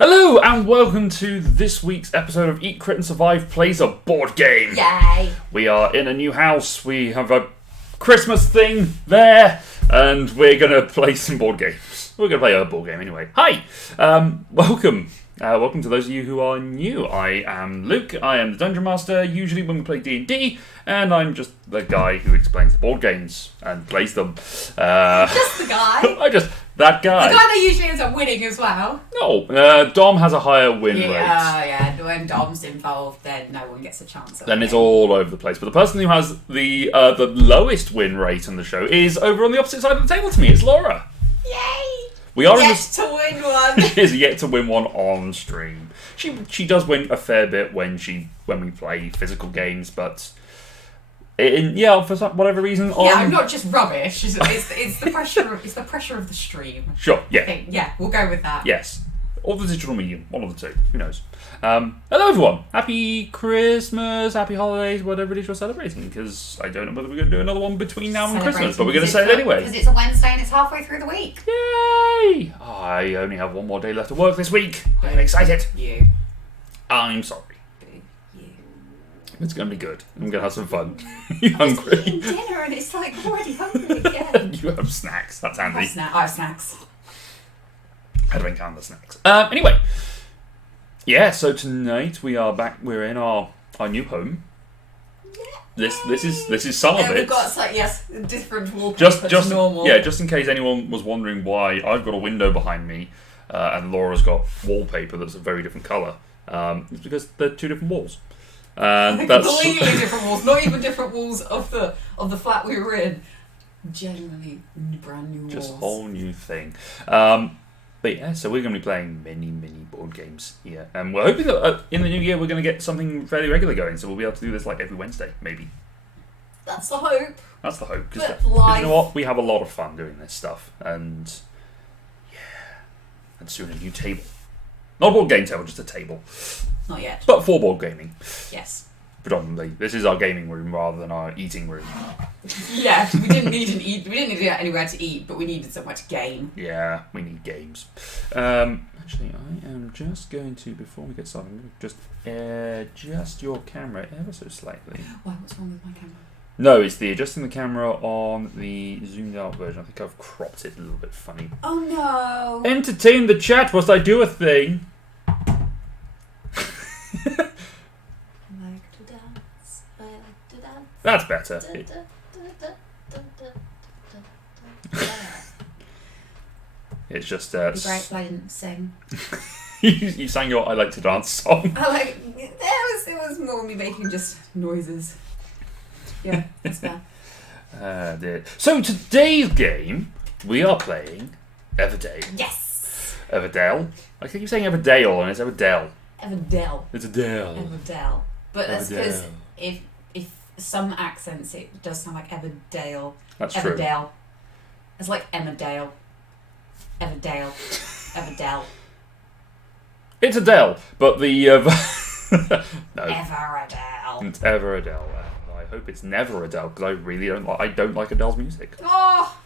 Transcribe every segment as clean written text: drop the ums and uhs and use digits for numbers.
Hello and welcome to this week's episode of Eat, Crit and Survive Plays a Board Game. Yay! We are in a new house, we have a Christmas thing there, and we're going to play some board games. We're going to play a board game anyway. Hi! Welcome. Welcome to those of you who are new. I am Luke, I am the Dungeon Master, usually when we play D&D, and I'm just the guy who explains the board games and plays them. Just the guy? That guy. The guy that usually ends up winning as well. No, Dom has a higher win rate. Yeah, when Dom's involved, then no one gets a chance. Then it's all over the place. But the person who has the lowest win rate on the show is over on the opposite side of the table to me. It's Laura. Yay! We are yet to win one. is yet to win one on stream. She does win a fair bit when we play physical games, but for whatever reason. I'm not just rubbish. It's the pressure. It's the pressure of the stream. Sure. Yeah. Yeah, we'll go with that. Yes. Or the digital medium. One of the two. Who knows? Hello everyone. Happy Christmas. Happy holidays. Whatever it is you're celebrating. Because I don't know whether we're going to do another one between now and Christmas, but we're going to say it anyway. Because it's a Wednesday and it's halfway through the week. Yay! I only have one more day left of work this week. I'm excited. You. I'm sorry. You. It's going to be good. I'm going to have some fun. You hungry? Eating dinner and it's like already hungry again. You have snacks. That's handy. I have snacks. How do I count the snacks? Anyway. Yeah, so tonight we are back. We're in our new home. This is some of it. We've got different wallpaper just to normal. Yeah, just in case anyone was wondering why I've got a window behind me and Laura's got wallpaper that's a very different colour. It's because they're two different walls. And that's completely different walls. Not even different walls of the flat we were in. Genuinely brand new walls. Just a whole new thing. But yeah, so we're going to be playing many board games here. And we're hoping that in the new year we're going to get something fairly regular going. So we'll be able to do this like every Wednesday, maybe. That's the hope. That's the hope. But Because you know what? We have a lot of fun doing this stuff. And yeah. And soon a new table. Not a board game table, just a table. Not yet. But for board gaming. Yes. Predominantly. This is our gaming room rather than our eating room. Yeah, we didn't need anywhere to eat, but we needed somewhere to game. Yeah, we need games. Actually, I am just going to, before we get started, I'm going to just adjust your camera ever so slightly. Why? What's wrong with my camera? No, it's the adjusting the camera on the zoomed out version. I think I've cropped it a little bit funny. Oh no! Entertain the chat whilst I do a thing. That's better. It's just It'd be great if I didn't sing. you sang your "I Like to Dance" song. It was more me making just noises. Yeah, that's fair. Dear. So today's game, we are playing Everdell. Yes. Everdell. I keep saying Everdell, and it's Everdell. Everdell. It's Adele. Everdell. But that's because Everdell. if some accents it does sound like Everdale. That's true. Everdell. It's like Emmerdale. Everdale. Everdell. It's Adele, but the no. Everdell. It's Everdell. I hope it's never Adele because I really don't like Adele's music. Oh.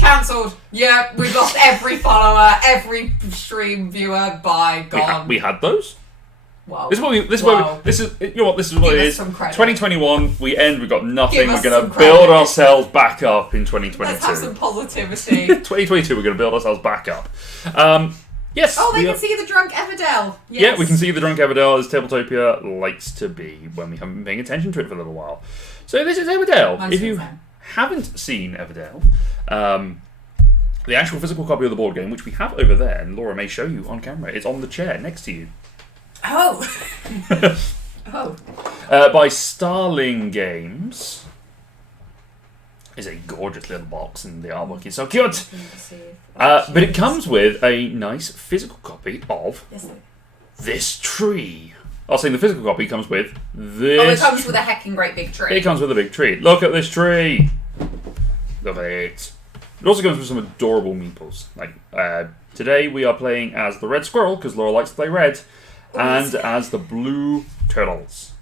Cancelled. Yeah, we've lost every follower, every stream viewer. Bye, gone. We had those. Wow. This is what it is. 2021, we end, we've got nothing. We're going to build ourselves back up in 2022. Let's have some positivity. 2022, we're going to build ourselves back up. Yes. Oh, they can see the drunk Everdell. Yes. Yeah, we can see the drunk Everdell as Tabletopia likes to be when we haven't been paying attention to it for a little while. So this is Everdell. If you haven't seen Everdell, the actual physical copy of the board game, which we have over there, and Laura may show you on camera, it's on the chair next to you. Oh. Oh. By Starling Games. It's a gorgeous little box, and the artwork is so cute. But it comes with a nice physical copy of this tree. I was saying the physical copy comes with this. Oh, it comes with a hecking great big tree. It comes with a big tree. Look at this tree. Love it. It also comes with some adorable meeples. Like today we are playing as the red squirrel because Laura likes to play red. And as the blue turtles.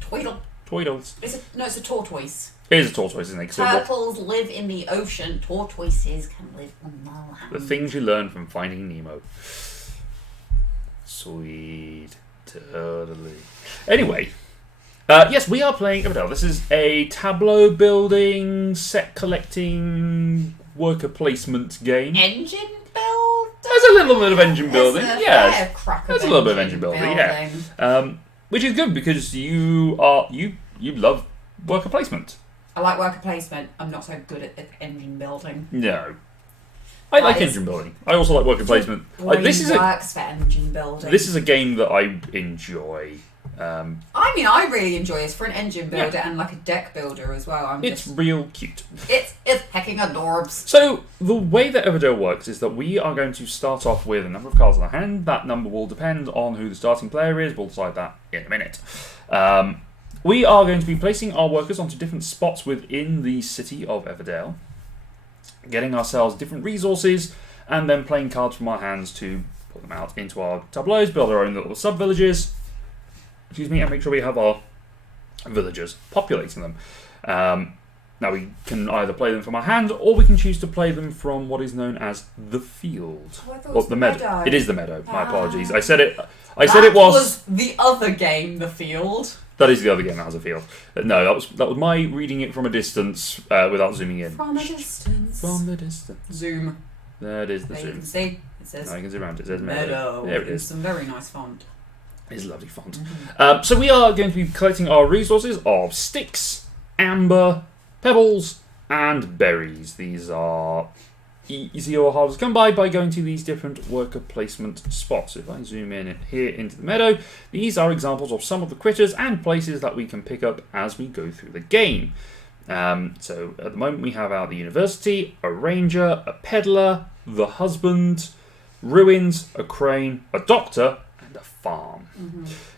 Tweedle. Tweedles. It's a tortoise. It is a tortoise, isn't it? 'Cause Turtles live in the ocean. Tortoises can live on the land. the things you learn from Finding Nemo. Sweet. Totally. Anyway. Yes, we are playing Everdell. This is a tableau building, set collecting, worker placement game. Engine building? There's a little bit of engine building. There's There's a little bit of engine building, yeah. Which is good because you love worker placement. I like worker placement. I'm not so good at engine building. No. I like engine building. I also like worker placement. This works for engine building. This is a game that I enjoy. I really enjoy this for an engine builder and like a deck builder as well. It's real cute. It's hecking adorbs. So the way that Everdell works is that we are going to start off with a number of cards in our hand. That number will depend on who the starting player is. We'll decide that in a minute. We are going to be placing our workers onto different spots within the city of Everdell, getting ourselves different resources, and then playing cards from our hands to put them out into our tableaus, build our own little sub-villages, and make sure we have our villagers populating them. Now we can either play them from our hand, or we can choose to play them from what is known as the field. Oh, I thought it was the meadow. It is the meadow. My apologies. Ah. I said it was the other game, the field. That is the other game that has a field. No, that was my reading it from a distance without zooming in. From a distance. From the distance. Zoom. That is the There zoom. you can see. It says Now you can see around it. It says meadow. There it is. Some very nice font. It's a lovely font. So we are going to be collecting our resources of sticks, amber, pebbles, and berries. These are easy or hard to come by going to these different worker placement spots. If I zoom in here into the meadow, these are examples of some of the critters and places that we can pick up as we go through the game. So at the moment we have out the university, a ranger, a peddler, the husband, ruins, a crane, a doctor, and a farm.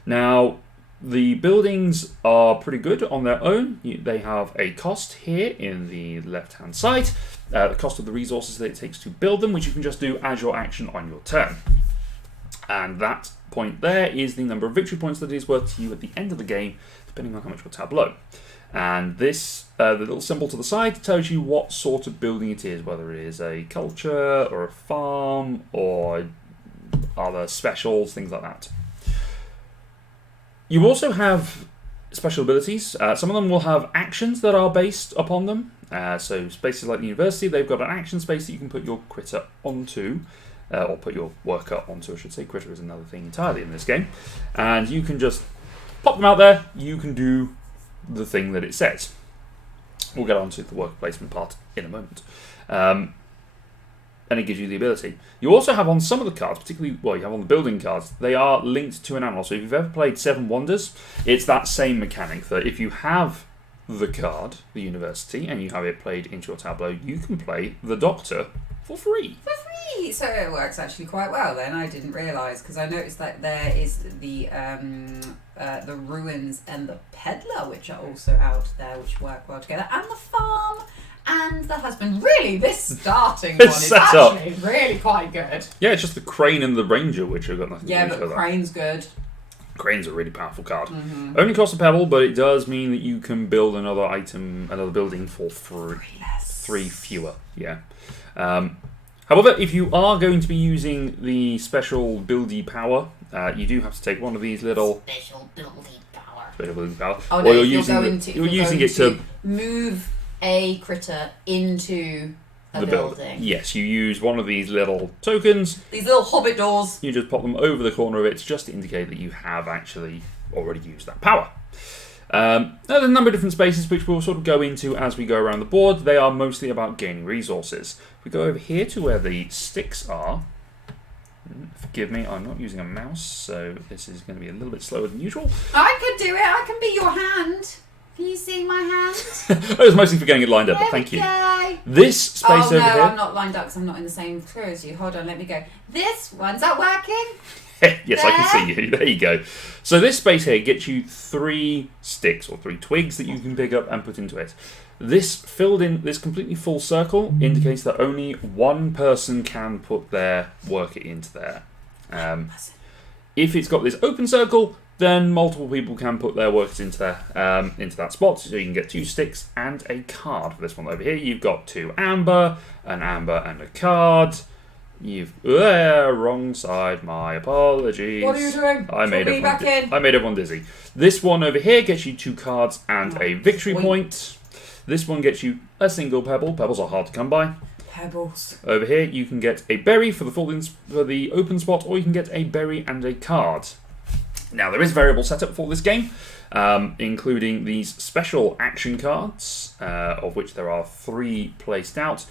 Now, the buildings are pretty good on their own. They have a cost here in the left-hand side, the cost of the resources that it takes to build them, which you can just do as your action on your turn. And that point there is the number of victory points that it is worth to you at the end of the game, depending on how much your tableau. And this, the little symbol to the side, tells you what sort of building it is, whether it is a culture or a farm or other specials, things like that. You also have special abilities. Some of them will have actions that are based upon them. So spaces like the university, they've got an action space that you can put your critter onto, or put your worker onto, I should say. Critter is another thing entirely in this game. And you can just pop them out there. You can do the thing that it says. We'll get on to the worker placement part in a moment. And it gives you the ability. You also have on some of the cards, particularly, well, you have on the building cards, they are linked to an animal. So if you've ever played Seven Wonders, it's that same mechanic that if you have the card, the university, and you have it played into your tableau, you can play the doctor for free. For free! So it works actually quite well then. I didn't realise, because I noticed that there is the ruins and the peddler, which are also out there, which work well together, and the farm and the husband. Really, this starting one is actually really quite good. Yeah, it's just the crane and the ranger, which have got nothing to do with each other. Yeah, but crane's good. Crane's a really powerful card. Only costs a pebble, but it does mean that you can build another item, another building for free. Three fewer, yeah. However, if you are going to be using the special buildy power, you do have to take one of these little special buildy power. Special buildy power. Oh no, you're using it to move a critter into a building. Yes, you use one of these little tokens. These little hobbit doors. You just pop them over the corner of it just to indicate that you have actually already used that power. There's a number of different spaces which we'll sort of go into as we go around the board. They are mostly about gaining resources. If we go over here to where the sticks are, forgive me, I'm not using a mouse, so this is going to be a little bit slower than usual. I could do it. I can be your hand. Can you see my hand? It was mostly for getting it lined up, but thank you. This space over here... Oh no, I'm not lined up because I'm not in the same crew as you. Hold on, let me go. This one's that working? Yes, there? I can see you. There you go. So this space here gets you 3 sticks or 3 twigs that you can pick up and put into it. This completely full circle indicates that only one person can put their worker into there. If it's got this open circle, then multiple people can put their workers into that spot, so you can get 2 sticks and a card. For this one over here, you've got 2 amber, an amber and a card. Wrong side, my apologies. What are you doing? I made everyone dizzy. This one over here gets you 2 cards and a victory point. This one gets you a single pebble. Pebbles are hard to come by. Pebbles. Over here, you can get a berry for the open spot, or you can get a berry and a card. Now, there is variable setup for this game, including these special action cards, of which there are 3 placed out.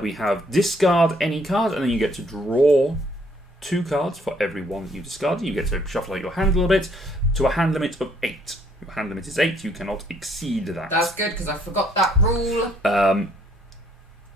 We have discard any card, and then you get to draw 2 cards for every one that you discard. You get to shuffle out your hand a little bit to a hand limit of 8. Your hand limit is 8. You cannot exceed that. That's good, because I forgot that rule.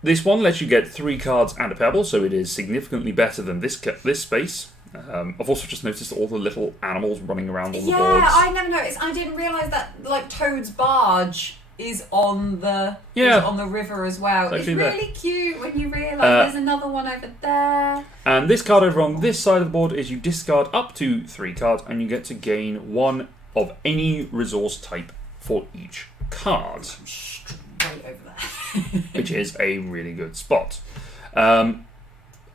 This one lets you get 3 cards and a pebble, so it is significantly better than this space. I've also just noticed all the little animals running around on the boards. Yeah, I never noticed. I didn't realise that Toad's barge is on the river as well. It's really cute when you realise there's another one over there. And this card over on this side of the board is you discard up to 3 cards, and you get to gain 1 of any resource type for each card. Straight over there. Which is a really good spot.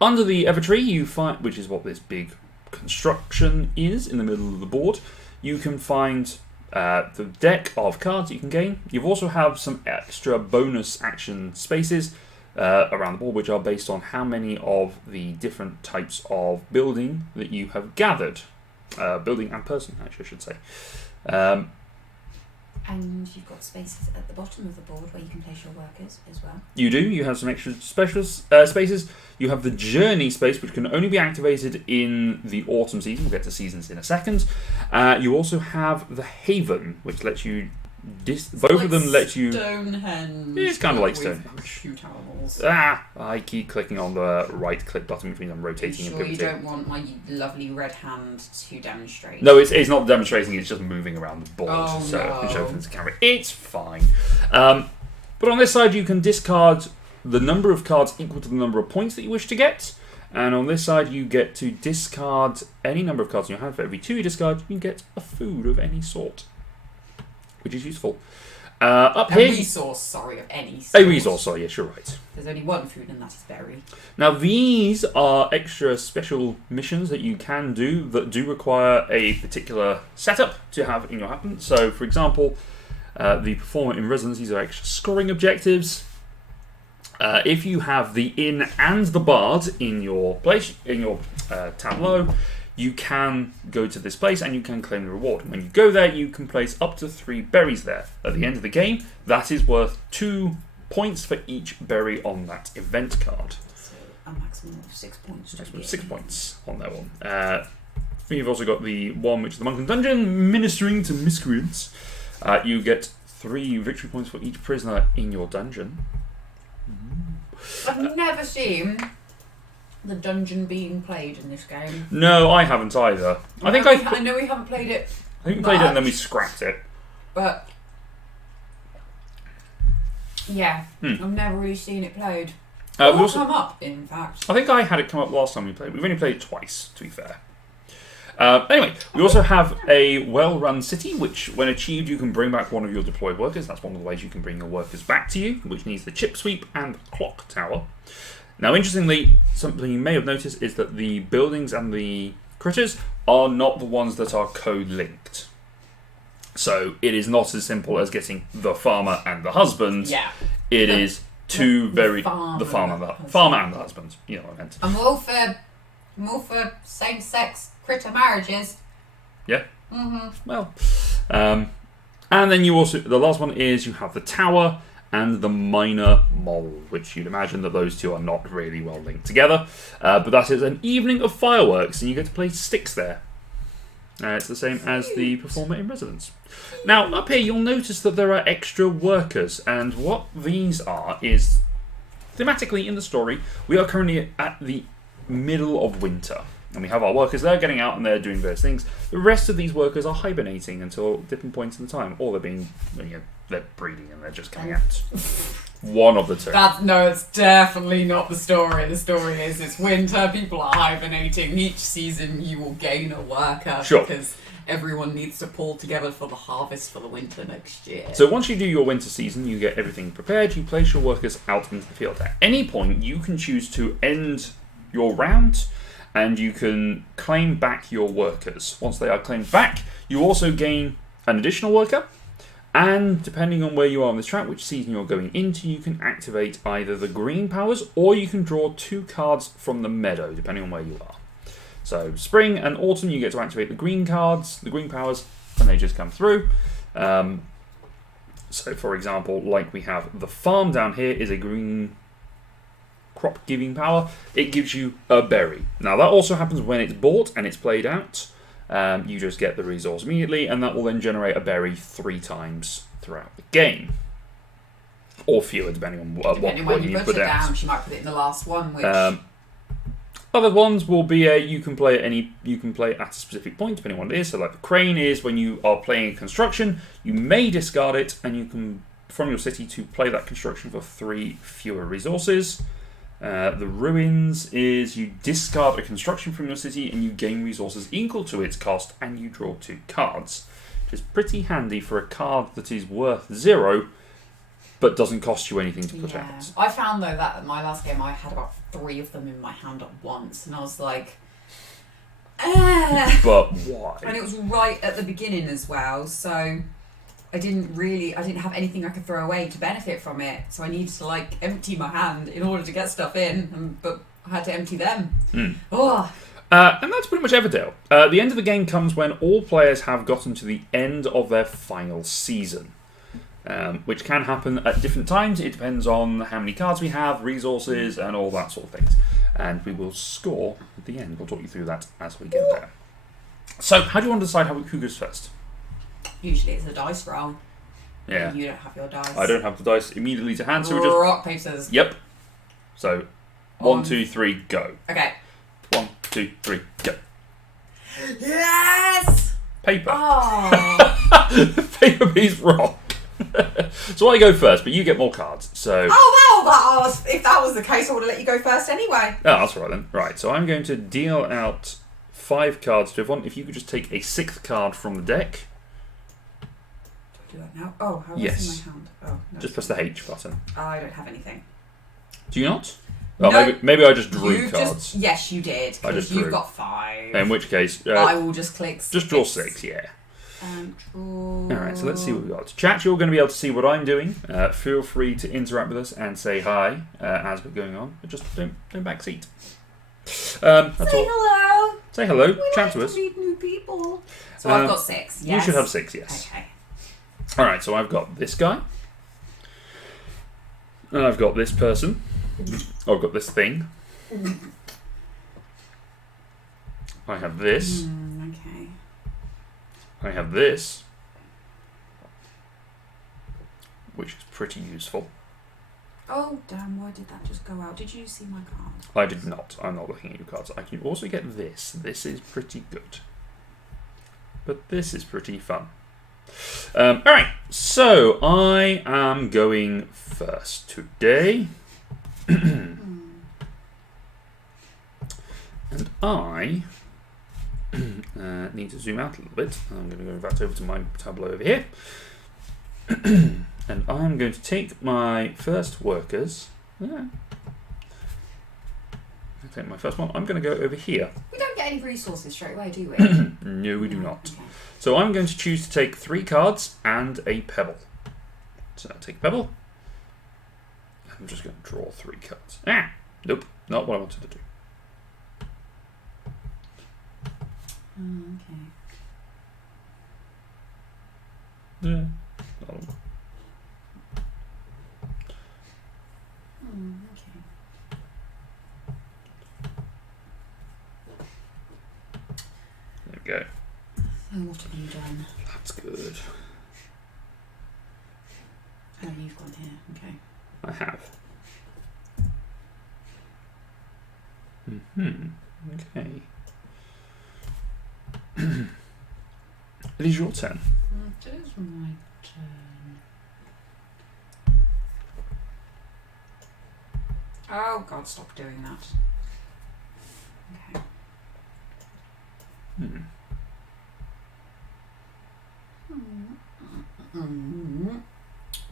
Under the Evertree, you find, which is what this big construction is in the middle of the board, you can find the deck of cards you can gain. You also have some extra bonus action spaces around the board, which are based on how many of the different types of building that you have gathered. Building and person, actually, I should say. And you've got spaces at the bottom of the board where you can place your workers as well. You do. You have some extra spaces. You have the journey space, which can only be activated in the autumn season. We'll get to seasons in a second. You also have the haven, which lets you... both of them let you... Stonehenge. It's kind of like Stonehenge. Cute animals. I keep clicking on the right click button, which means I'm rotating and pivoting. You don't want my lovely red hand to demonstrate? No, it's not demonstrating, it's just moving around the board. Oh, so no. I can show the camera. It's fine. But on this side, you can discard the number of cards equal to the number of points that you wish to get. And on this side, you get to discard any number of cards in your hand. For every 2 you discard, you can get a food of any sort, which is useful. Up here, resource, of any sort. A resource, sorry, yes, you're right. There's only 1 food, and that is berry. Now, these are extra special missions that you can do that do require a particular setup to have in your happen. So, for example, the performer in residence, these are extra scoring objectives. If you have the inn and the bard in your place, in your tableau, you can go to this place and you can claim the reward. When you go there, you can place up to 3 berries there. At the end of the game, that is worth 2 points for each berry on that event card. So a maximum of 6 points. Maximum of 6 points on that one. You've also got the one which is the Monk and Dungeon, ministering to miscreants. You get 3 victory points for each prisoner in your dungeon. I've never seen the dungeon being played in this game. No, I haven't either. I know we haven't played it. I think we played it and then we scrapped it. But yeah, I've never really seen it played. Or come up, in fact. I think I had it come up last time we played. We've only played it twice, to be fair. Anyway, we also have a well-run city, which, when achieved, you can bring back one of your deployed workers. That's one of the ways you can bring your workers back to you, which needs the chip sweep and clock tower. Now, interestingly, something you may have noticed is that the buildings and the critters are not the ones that are code-linked. So, it is not as simple as getting the farmer and the husband. Yeah. It is the farmer and the husband. You know what I meant. I'm all for same-sex critter marriages. Yeah. Mm-hmm. Well, and then you also, the last one is you have the tower and the minor mole, which you'd imagine that those two are not really well linked together. But that is an evening of fireworks, and you get to play sticks there. It's the same as the performer in residence. Now, up here, you'll notice that there are extra workers, and what these are is, thematically in the story, we are currently at the middle of winter. And we have our workers there getting out and they're doing various things. The rest of these workers are hibernating until different points in time, or they're breeding and they're just coming out. One of the two. No, it's definitely not the story. The story is it's winter, people are hibernating. Each season you will gain a worker because everyone needs to pull together for the harvest for the winter next year. So once you do your winter season, you get everything prepared, you place your workers out into the field. At any point, you can choose to end your round, and you can claim back your workers. Once they are claimed back, you also gain an additional worker, and depending on where you are on this track, which season you're going into, you can activate either the green powers, or you can draw 2 cards from the meadow, depending on where you are. So spring and autumn, you get to activate the green cards, the green powers, and they just come through. So for example, like we have the farm down here is a green crop giving power. It gives you a berry. Now that also happens when it's bought and it's played out. You just get the resource immediately, and that will then generate a berry 3 times throughout the game. Or fewer, depending on what point you put it down. She might put it in the last one, which... Other ones will be you can play at a specific point, depending on what it is. So like the crane is when you are playing a construction, you may discard it, and you can, from your city, to play that construction for 3 fewer resources. The ruins is you discard a construction from your city and you gain resources equal to its cost, and you draw 2 cards, which is pretty handy for a card that is worth 0 but doesn't cost you anything to put out. I found though that at my last game I had about 3 of them in my hand at once, and I was like, But why? And it was right at the beginning as well, so I didn't have anything I could throw away to benefit from it, so I needed to empty my hand in order to get stuff in, but I had to empty them. And that's pretty much Everdell. The end of the game comes when all players have gotten to the end of their final season, which can happen at different times. It depends on how many cards we have, resources, and all that sort of things. And we will score at the end. We'll talk you through that as we get there. So, how do you want to decide who goes first? Usually it's a dice roll. Yeah. You don't have your dice. I don't have the dice immediately to hand, so we're just... Rock, paper, scissors. Yep. So, 1, 2, 3, go. Okay. 1, 2, 3, go. Yes! Paper. Oh. Paper, piece, rock. So I go first, but you get more cards. So. Oh well, if that was the case, I would have let you go first anyway. Oh, that's all right then. Right, so I'm going to deal out 5 cards to everyone. If you could just take a 6th card from the deck. Do I do that now? Oh, how yes. in my hand? Oh, no. Just press the H button. I don't have anything. Do you not? Oh, no, maybe I just drew cards. Yes, you did. Because you've got 5. In which case, I will just click 6. Just draw 6, yeah. Draw. Alright, so let's see what we've got. Chat, you're going to be able to see what I'm doing. Feel free to interact with us and say hi as we're going on. But just don't backseat. Hello. Say hello. We Chat like to us. Meet new people. So I've got 6. Yes. You should have 6. Yes. Okay. Alright, so I've got this guy. And I've got this person. I've got this thing. I have this. Okay. I have this, which is pretty useful. Oh, damn, why did that just go out? Did you see my card? I did not. I'm not looking at your cards. I can also get this. This is pretty good. But this is pretty fun. Alright, so I am going first today. And I... need to zoom out a little bit. I'm going to go back over to my tableau over here. And I'm going to take my first workers. I'll take my first one. I'm going to go over here. We don't get any resources straight away, do we? No, we do not. Okay. So I'm going to choose to take 3 cards and a pebble. So I'll take a pebble. I'm just going to draw 3 cards. Nope, not what I wanted to do. Okay. Yeah. Okay. There we go. So what have you done? That's good. Oh, you've gone here. Okay. I have. Okay. It is your turn. It is my turn. Oh God, stop doing that. Okay.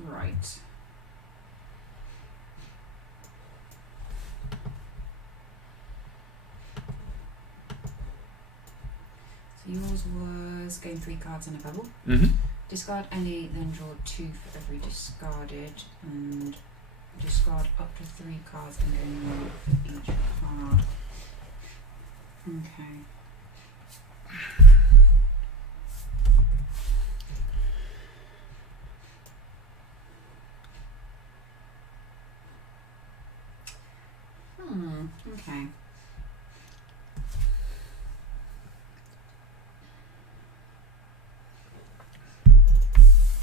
Right. So yours was gain 3 cards and a pebble. Discard any, then draw 2 for every discarded, and discard up to 3 cards and gain 1 for each card. Okay. Okay.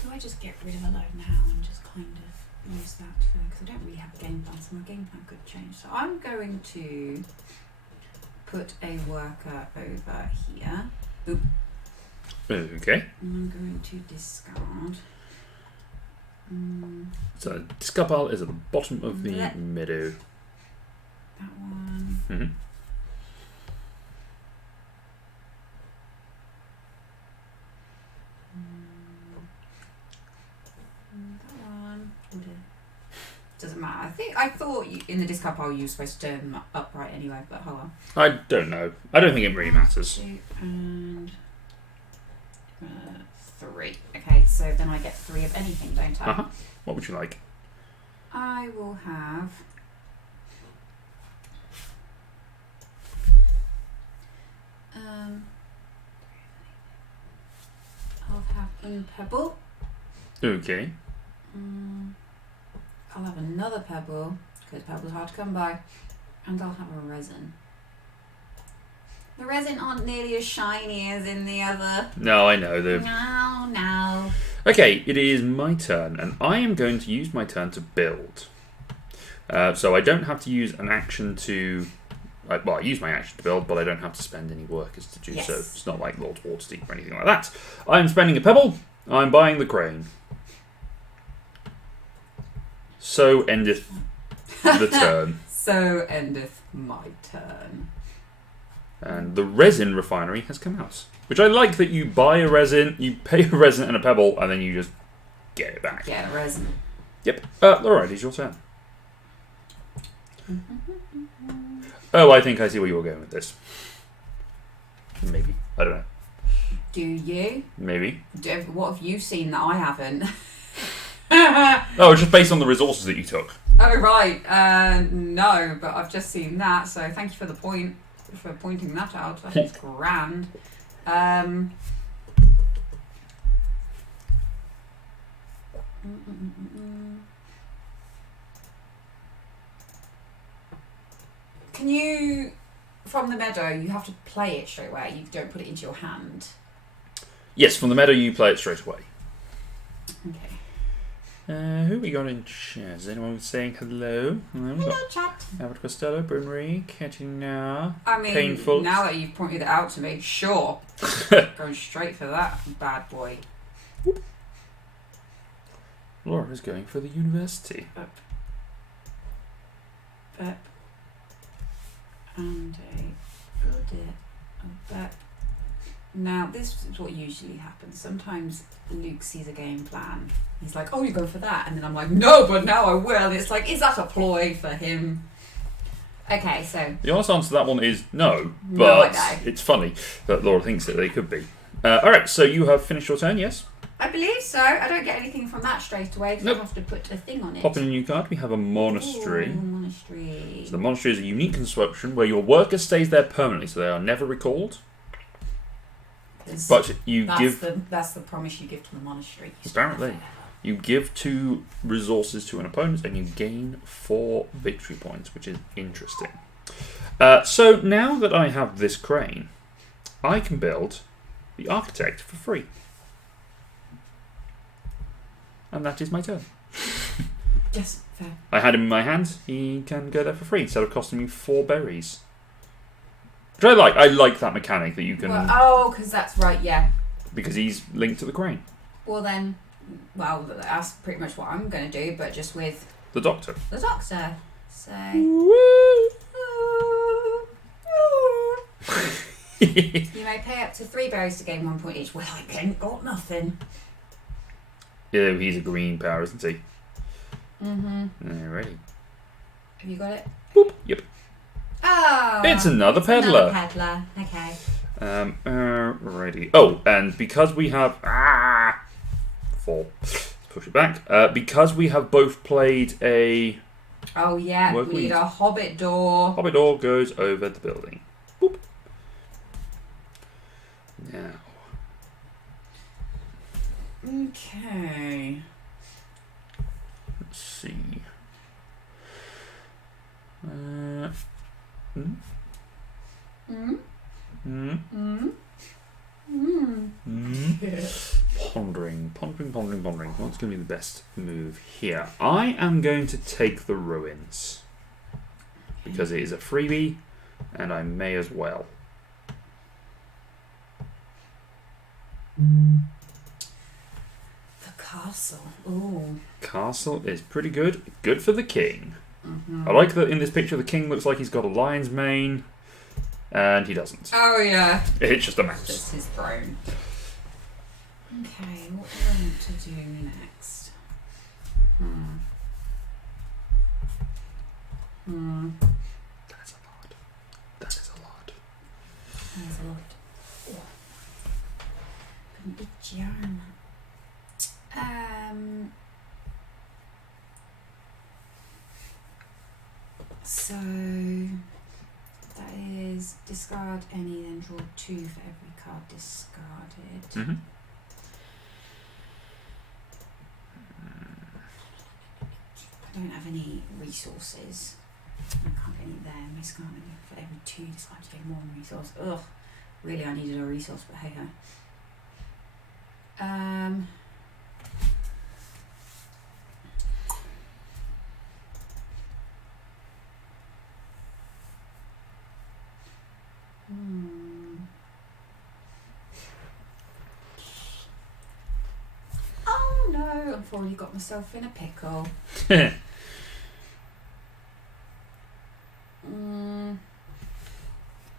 Do I just get rid of a load now and just kind of use that for, because I don't really have a game plan, so my game plan could change. So I'm going to put a worker over here. Oop. Okay. And I'm going to discard. So discard pile is at the bottom of the meadow. That one. Mm-hmm. That one. Doesn't matter. I thought in the discard pile you were supposed to turn them upright anyway, but hold on. I don't know. I don't think it really matters. 2 and 3. Okay, so then I get 3 of anything, don't I? What would you like? I will have. I'll have a pebble. Okay. I'll have another pebble, because pebble's hard to come by. And I'll have a resin. The resin aren't nearly as shiny as in the other. No, I know. No. Okay, it is my turn, and I am going to use my turn to build. So I don't have to use an action to... Well, I use my action to build, but I don't have to spend any workers to do so. It's not like Lord Waterdeep or anything like that. I'm spending a pebble. I'm buying the crane. So endeth the turn. So endeth my turn. And the resin refinery has come out. Which I like that you buy a resin, you pay a resin and a pebble, and then you just get it back. Get a resin. Yep. Alright, it's your turn. Oh, I think I see where you're going with this. Maybe. I don't know. Do you? Maybe. What have you seen that I haven't? Oh, just based on the resources that you took. Oh, right. No, but I've just seen that, so thank you for the point, for pointing that out. That is grand. Can you, from the meadow, you have to play it straight away. You don't put it into your hand. Yes, from the meadow you play it straight away. Okay. Who we got in chat? Is anyone saying hello? Hello, chat. Albert Costello, Brunry, Katina. I mean, Painful. now that you've pointed it out to me, sure. Going straight for that bad boy. Laura's going for the university. Up. And a bet. Now, this is what usually happens. Sometimes Luke sees a game plan. He's like, oh, you go for that. And then I'm like, no, but now I will. And it's like, is that a ploy for him? Okay, so... The honest answer to that one is no, but it's funny that Laura thinks that they could be. Alright, so you have finished your turn, yes? I believe so. I don't get anything from that straight away because I have to put a thing on it. Pop in a new card. We have a monastery. Ooh, monastery. So the monastery is a unique construction where your worker stays there permanently, so they are never recalled. But that's the promise you give to the monastery. Apparently. You give 2 resources to an opponent and you gain 4 victory points, which is interesting. So now that I have this crane, I can build the architect for free. And that is my turn. Yes, fair. I had him in my hand. He can go there for free instead of costing me 4 berries. Which I like. I like that mechanic that you can... Well, because that's right, yeah. Because he's linked to the crane. Well then, that's pretty much what I'm going to do, but just with... The Doctor. The Doctor. So... You may pay up to 3 berries to gain 1 point each. Well, I ain't got nothing. Yeah, he's a green power, isn't he? Mm-hmm. Alrighty. Have you got it? Boop. Yep. Oh! It's another peddler. Another peddler. Okay. Alrighty. Oh, and because we have... Fall. Let's push it back. Because we have both played a... Oh, yeah. We need a hobbit door. Hobbit door goes over the building. Boop. Now. Okay. Let's see. Mm. Mm. Mm. Mm. Mm. Mm. Pondering. What's going to be the best move here? I am going to take the ruins. Because it is a freebie, and I may as well. The castle. Ooh. Castle is pretty good. Good for the king. Mm-hmm. I like that in this picture the king looks like he's got a lion's mane, and he doesn't. Oh, yeah. It's just a mouse. Just his throne. Okay, what do I want to do next? That's a lot. That is a lot. That is a lot. Oh. Couldn't be Jan. So that is discard any, then draw 2 for every card discarded. Mm-hmm. I don't have any resources. I can't get any there. I'm discarding for every 2 discarded to get 1 resource. Ugh. Really, I needed a resource, but hey ho. Oh no, I've already got myself in a pickle. I'm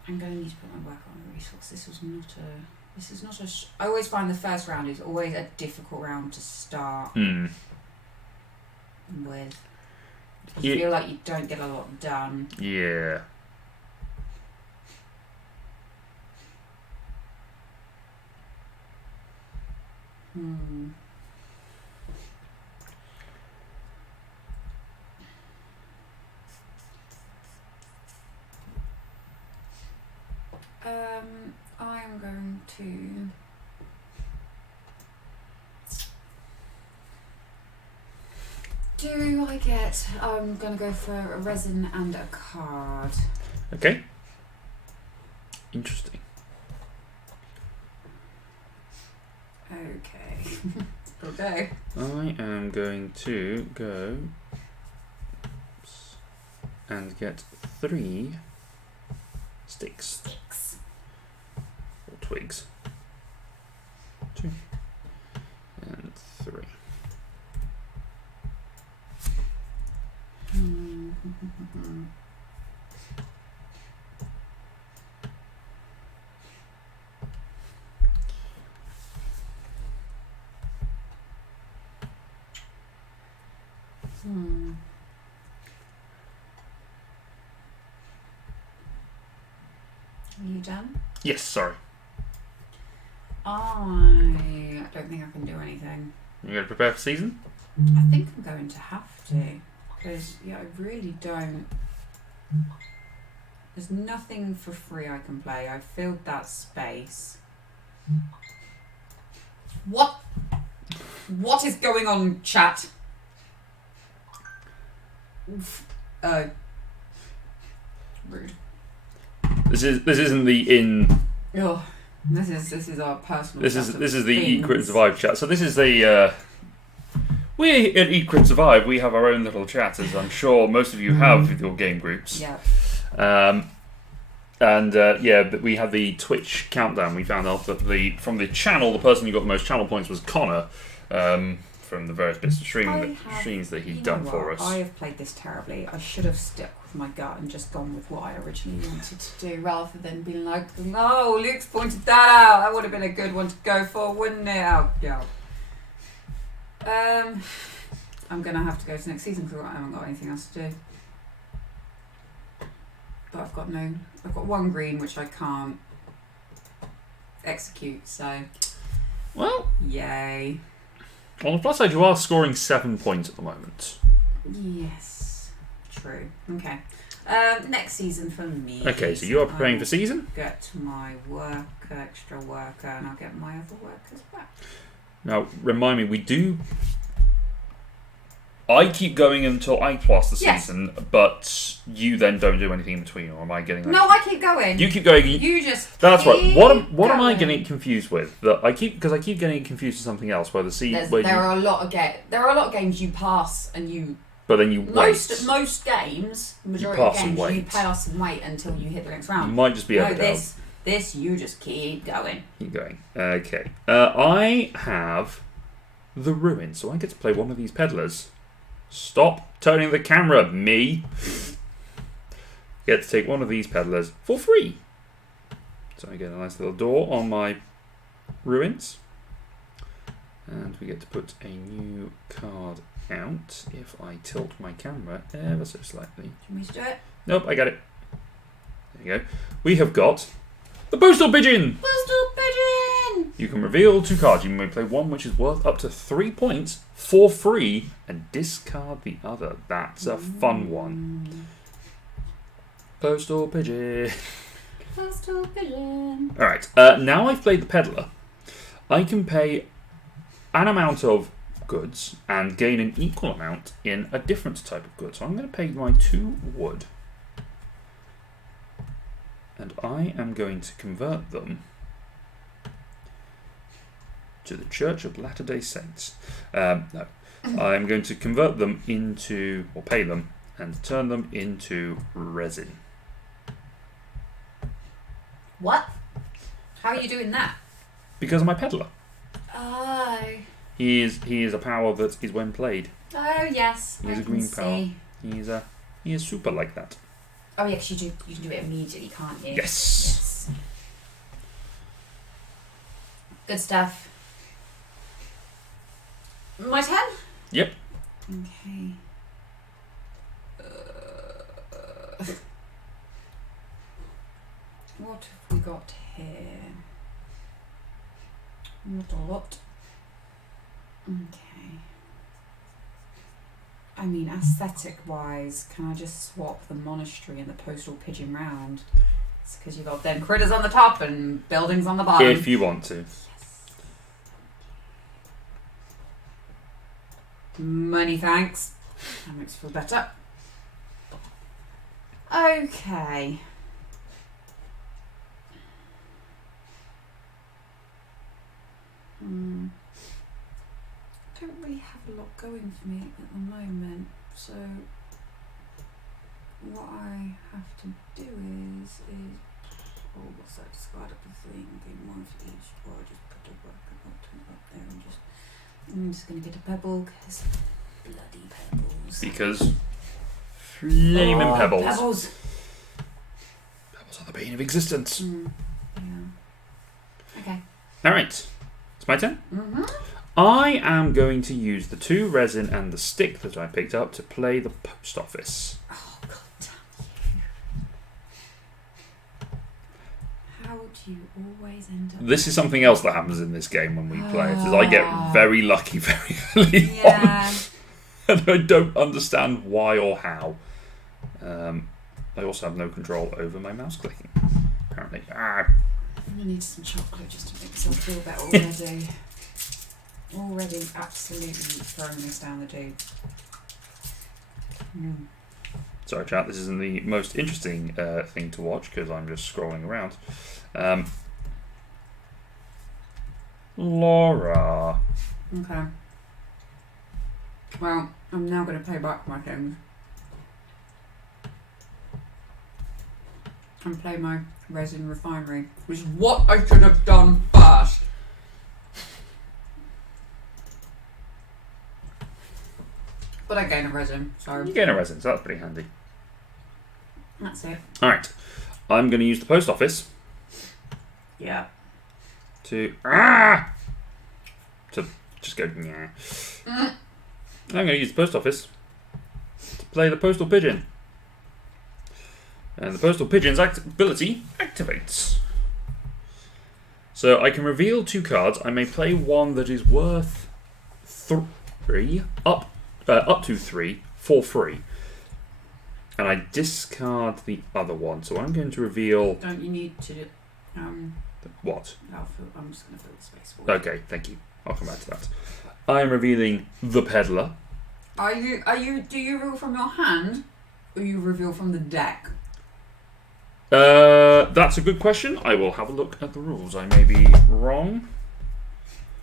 going to need to put my work on the resource. This is not a... I always find the first round is always a difficult round to start with. You feel like you don't get a lot done. Yeah. I'm going to... Do I get... I'm going to go for a resin and a card. Okay. Interesting. Okay. Okay. I am going to go and get 3 sticks. Or twigs. 2 and 3. Are you done? Yes, sorry. I don't think I can do anything. You going to prepare for season? I think I'm going to have to. Because, yeah, I really don't... There's nothing for free I can play. I've filled that space. What? What is going on, chat? Rude. This isn't the in. Oh, this is our personal. This is the Eat, Crit, and Survive chat. So this is the. We at Eat, Crit, Survive, we have our own little chat, as I'm sure most of you have with your game groups. Yeah. And yeah, but we had the Twitch countdown. We found out that from the channel, the person who got the most channel points was Connor, from the various bits of streams that he'd done for us. I have played this terribly. I should have stuck with my gut and just gone with what I originally wanted to do, rather than being like, "Oh, Luke's pointed that out. That would have been a good one to go for, wouldn't it?" Oh, yeah. I'm gonna have to go to next season because I haven't got anything else to do. But I've got one green which I can't execute, so... Well... Yay. On the plus side, you are scoring 7 points at the moment. Yes. True. Okay. Next season for me. Okay, so you are preparing for season? Get my extra worker, and I'll get my other workers back. Now, remind me, we do... I keep going until I plus the season, but you then don't do anything in between, or am I getting... No, I keep going. You keep going. You just That's right. What am I getting confused with? That I keep getting confused with something else. Where there are a lot of games you pass and you... But then you wait. Most games, majority of games, you pass and wait until you hit the next round. It might just be Everdell. This you just keep going. Keep going. Okay. I have the Ruin, so I get to play one of these peddlers. Stop turning the camera, me. Get to take one of these peddlers for free. So I get a nice little door on my Ruins. And we get to put a new card out if I tilt my camera ever so slightly. Do you want me to do it? Nope, I got it. There you go. We have got the Postal Pigeon! Postal Pigeon! You can reveal 2 cards. You may play one which is worth up to 3 points for free and discard the other. That's a fun one. Postal Pigeon. Postal Pigeon. Alright, now I've played the Peddler, I can pay an amount of goods and gain an equal amount in a different type of good. So I'm going to pay my 2 wood. And I am going to convert them to the Church of Latter-day Saints. No. I'm going to convert them into, or pay them, and turn them into resin. What? How are you doing that? Because of my peddler. Oh. He is a power that is when played. Oh yes. He is a green power. He is super like that. Oh yes, you can do it immediately, can't you? Yes. Good stuff. My turn? Yep. Okay. What have we got here? Not a lot. Okay. I mean, aesthetic-wise, can I just swap the monastery and the postal pigeon round? It's because you've got them critters on the top and buildings on the bottom. If you want to. Yes. Many thanks. That makes me feel better. Okay. I don't really have a lot going for me at the moment, so what I have to do is what's that? Discard up the thing, gain 1 for each, or I just put a worker up there and I'm just going to get a pebble, because bloody pebbles. Because flaming pebbles. Pebbles. Pebbles are the bane of existence. Yeah. Okay. Alright. It's my turn. Mm-hmm. I am going to use the 2 resin and the stick that I picked up to play the post office. Oh, God damn you. How do you always end up... This is something else that happens in this game when we play it, is I get very lucky very early on. And I don't understand why or how. I also have no control over my mouse clicking, apparently. I'm going to need some chocolate just to make myself feel better already. Already absolutely throwing this down the tube. Sorry, chat, this isn't the most interesting thing to watch because I'm just scrolling around. Laura. Okay. Well, I'm now going to pay back my things. and play my resin refinery, which is what I should have done first. But I gain a resin, so... You gain a resin, so that's pretty handy. That's it. Alright. I'm going to use the post office. Yeah. To just go, yeah. I'm going to use the post office to play the postal pigeon. And the postal pigeon's ability activates. So I can reveal 2 cards. I may play one that is worth 3, up to 3, for free. And I discard the other one. So I'm going to reveal... Don't you need to... what? I'm just going to fill the space for you. Okay, thank you. I'll come back to that. I'm revealing the peddler. Do you reveal from your hand, or you reveal from the deck? That's a good question. I will have a look at the rules. I may be wrong.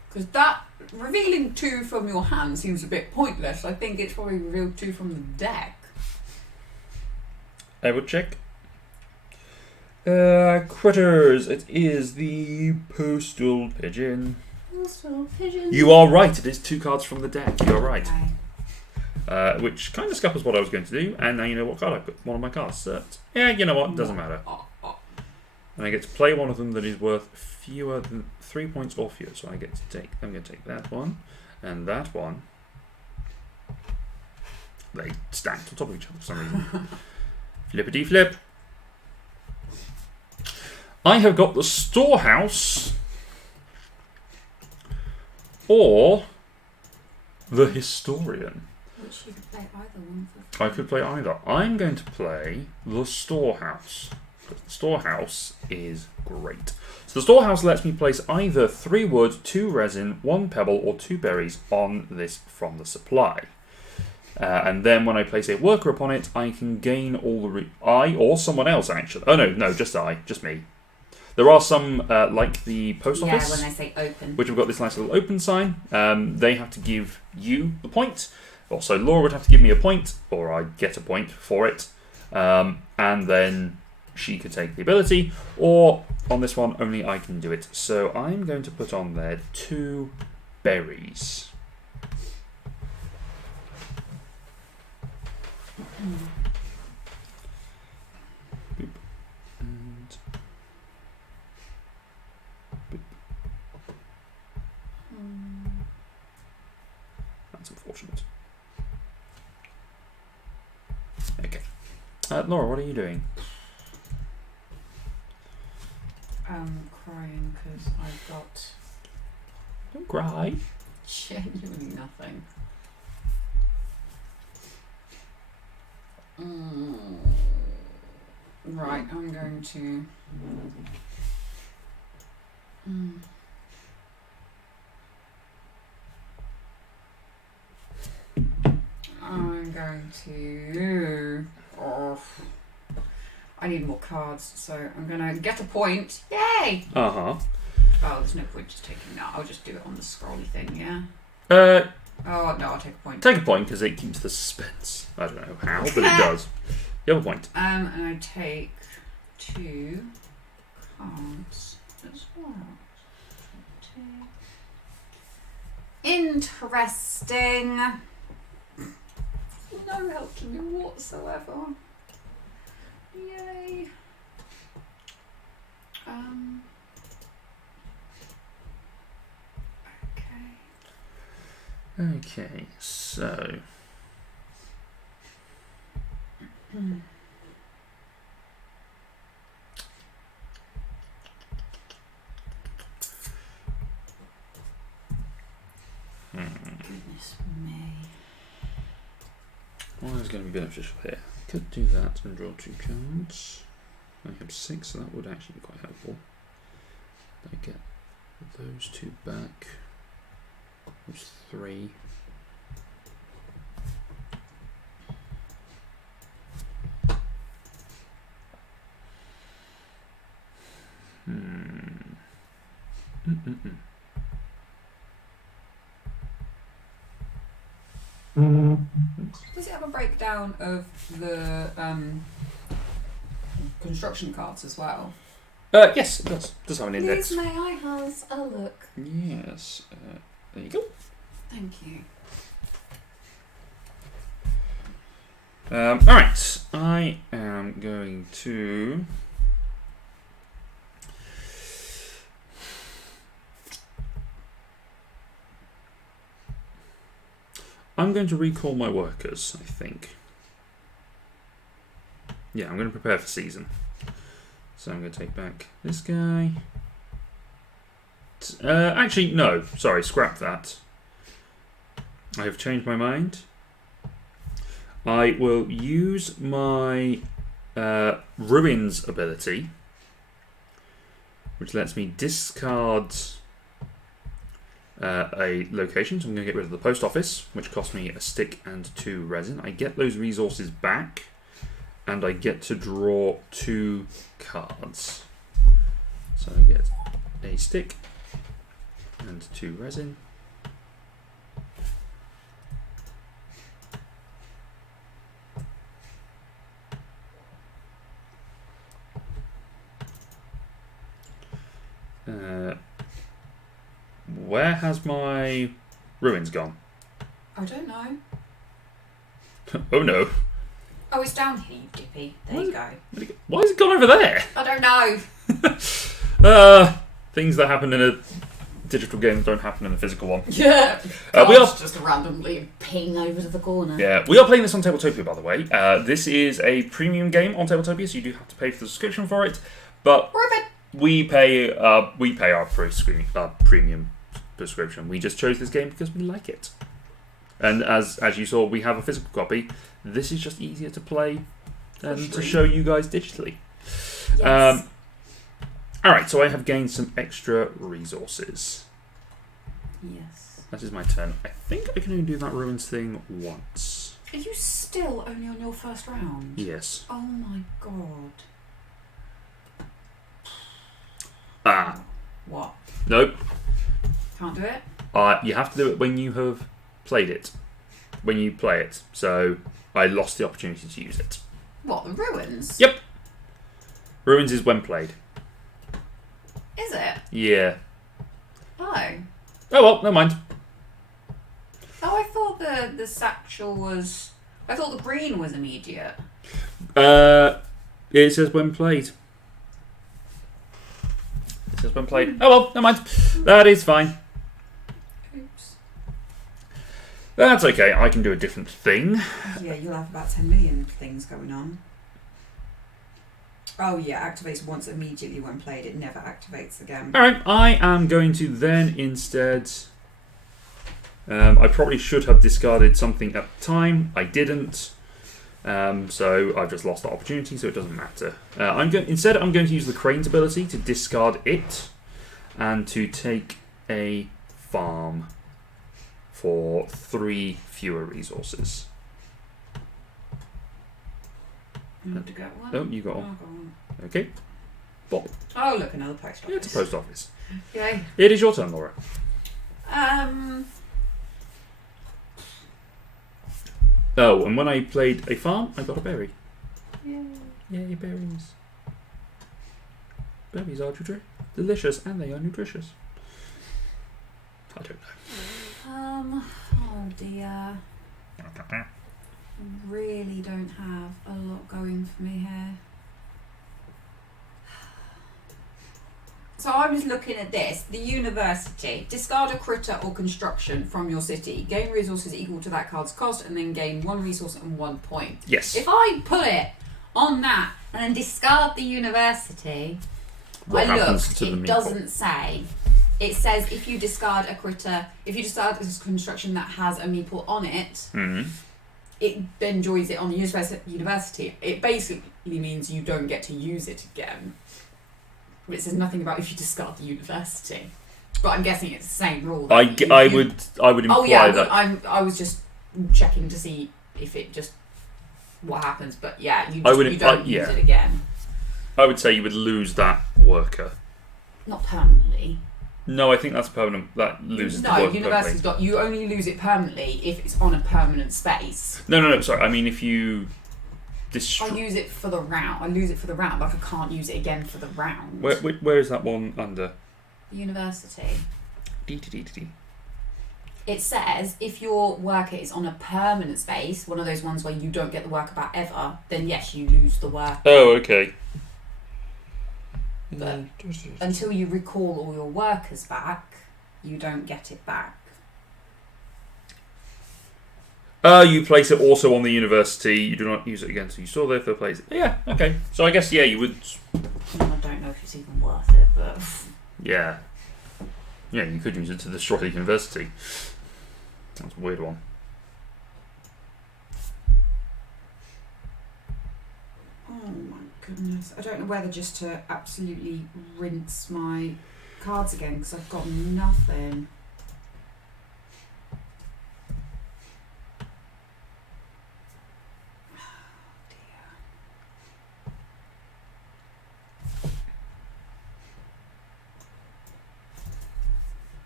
Because that revealing 2 from your hand seems a bit pointless. I think it's probably revealed 2 from the deck. I will check. Critters. It is the postal pigeon. Postal pigeon. You are right. It is 2 cards from the deck. You're right. Okay. Which kind of scuppers what I was going to do. And now you know what card I put. One of my cards. Yeah, you know what? Doesn't matter. And I get to play one of them that is worth fewer than 3 points or fewer. So I get to take. I'm going to take that one and that one. They stacked on top of each other for some reason. Flippity flip. I have got the storehouse or the historian. Which you could play either one for. I could play either. I'm going to play the storehouse. Because the storehouse is great. So the storehouse lets me place either 3 wood, 2 resin, 1 pebble, or 2 berries on this from the supply. And then when I place a worker upon it, I can gain all the... I or someone else, actually. Oh, no, just me. There are some, like the post office. Yeah, when I say open. Which have got this nice little open sign. They have to give you the point. Also, Laura would have to give me a point, or I'd get a point for it. And then she could take the ability. Or, on this one, only I can do it. So I'm going to put on there 2 berries. Boop. And boop. That's unfortunate. Okay. Laura, what are you doing? I'm crying because I've got... Don't cry. Genuinely nothing. Right, I'm going to... I'm going to... I need more cards, so I'm going to get a point. Yay! Uh-huh. Oh, there's no point just taking that. I'll just do it on the scrolly thing, yeah? Oh, no, I'll take a point. Take a point because it keeps the suspense. I don't know how, but it does. You have a point. And I take 2 cards as well. Interesting. No help to me whatsoever. Yay. Okay, so... Goodness me. What is going to be beneficial here? I could do that and draw 2 cards. I have 6, so that would actually be quite helpful. I get those 2 back. There's 3. Does it have a breakdown of the construction cards as well. Yes, it does. It does have an index. Please may I have a look? Yes. There you go. Thank you. Alright, I am going to... I'm going to recall my workers, I think. Yeah, I'm going to prepare for season. So I'm going to take back this guy. Actually, no. Sorry, scrap that. I have changed my mind. I will use my Ruins ability, which lets me discard a location. So I'm going to get rid of the post office, which cost me a stick and 2 resin. I get those resources back, and I get to draw 2 cards. So I get a stick and 2 resin. Where has my ruins gone? I don't know. Oh no. Oh, it's down here, you dippy. There you go. Why has it gone over there? I don't know. Things that happen in a digital game don't happen in a physical one. Yeah. We are just randomly ping over to the corner. Yeah, we are playing this on Tabletopia, by the way. This is a premium game on Tabletopia, so you do have to pay for the subscription for it. But we pay our premium subscription. We just chose this game because we like it. And as you saw, we have a physical copy. This is just easier to play than to show you guys digitally. Yes. Alright, so I have gained some extra resources. Yes. That is my turn. I think I can only do that ruins thing once. Are you still only on your first round? Yes. Oh my god. What? Nope. Can't do it? You have to do it when you have played it. When you play it. So I lost the opportunity to use it. What, the ruins? Yep. Ruins is when played. Is it? Yeah. Oh. Oh well, never mind. Oh, I thought the satchel was... I thought the green was immediate. It says when played. It says when played. Oh well, never mind. That is fine. Oops. That's okay. I can do a different thing. Yeah, you'll have about 10 million things going on. Oh yeah, activates once immediately when played. It never activates again. Alright, I am going to then instead... I probably should have discarded something at the time. I didn't. So I've just lost the opportunity, so it doesn't matter. Instead, I'm going to use the Crane's ability to discard it and to take a farm for 3 fewer resources. I have to get one. Oh, you got one. Okay. Bob. Oh, look, another post office. Yeah, it's a post office. Yay. It is your turn, Laura. Oh, and when I played a farm, I got a berry. Yay. Yay, berries. Berries are delicious and they are nutritious. I don't know. Oh dear. Really don't have a lot going for me here. So I was looking at this. The university. Discard a critter or construction from your city. Gain resources equal to that card's cost and then gain 1 resource and 1 point. Yes. If I put it on that and then discard the university, What I happens looked, to the it meeple? doesn't say. It says if you discard a critter, if you discard a construction that has a meeple on it, it then joins it on the university. It basically means you don't get to use it again. It says nothing about if you discard the university, but I'm guessing it's the same rule. I would imply oh yeah, that. I was just checking to see if it just what happens, but yeah, you don't use it again. I would say you would lose that worker. Not permanently. No, I think that's permanent. That loses the worker. No, university's got. You only lose it permanently if it's on a permanent space. No. Sorry, I mean if you I use it for the round. I lose it for the round, like I can't use it again for the round. Where is that one under? The university. D. It says if your worker is on a permanent space, one of those ones where you don't get the worker back ever, then yes, you lose the worker. Oh, okay. But until you recall all your workers back, you don't get it back. You place it also on the university. You do not use it again, so you store there for place. Yeah, okay. So I guess, yeah, you would... I don't know if it's even worth it, but... Yeah. Yeah, you could use it to destroy the university. That's a weird one. Oh my goodness. I don't know whether just to absolutely rinse my cards again, because I've got nothing.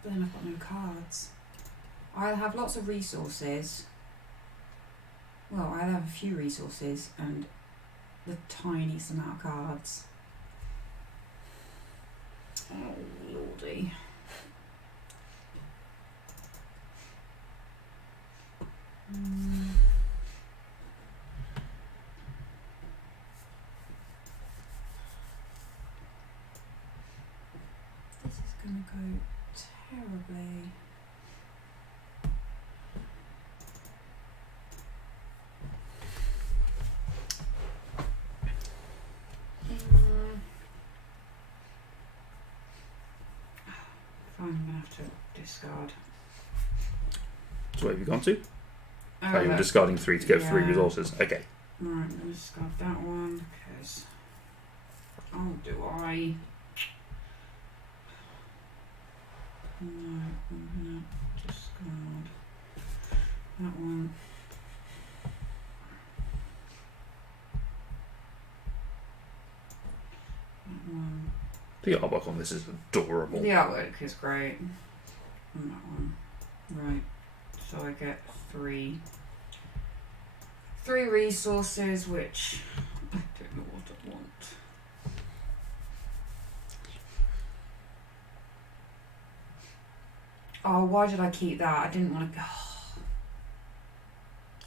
Then I've got no cards. I'll have lots of resources. Well, I'll have a few resources and the tiniest amount of cards. Oh, lordy. This is going to go terribly. Fine, I'm going to have to discard. So where have you gone to? Oh, you were discarding 3 to get 3 resources. Okay. Right, I'm going to discard that one because... Oh, do I? No, I'm going to discard that one. That one. The artwork on this is adorable. The artwork is great. And that one. Right. So I get 3 resources, which I don't know what I want. Oh, why did I keep that? I didn't want to go.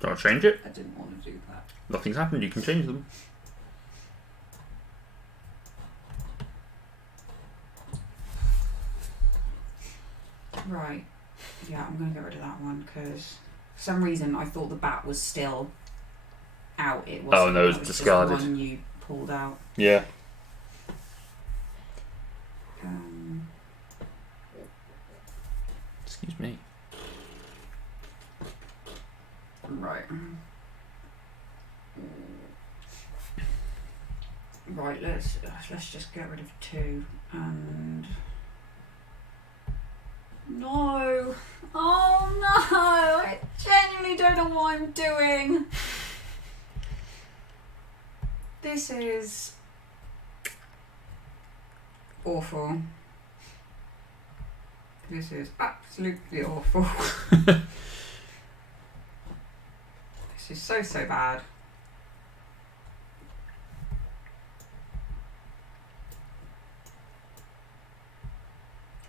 Do you want to change it? I didn't want to do that. Nothing's happened, you can change them. Right. Yeah, I'm going to get rid of that one because for some reason I thought the bat was still out. It wasn't. Oh no, it was discarded. Just the one you pulled out. Yeah. Excuse me. Right. Right. Let's just get rid of 2 and. No! Oh no! I genuinely don't know what I'm doing. This is awful. This is absolutely awful. This is so bad.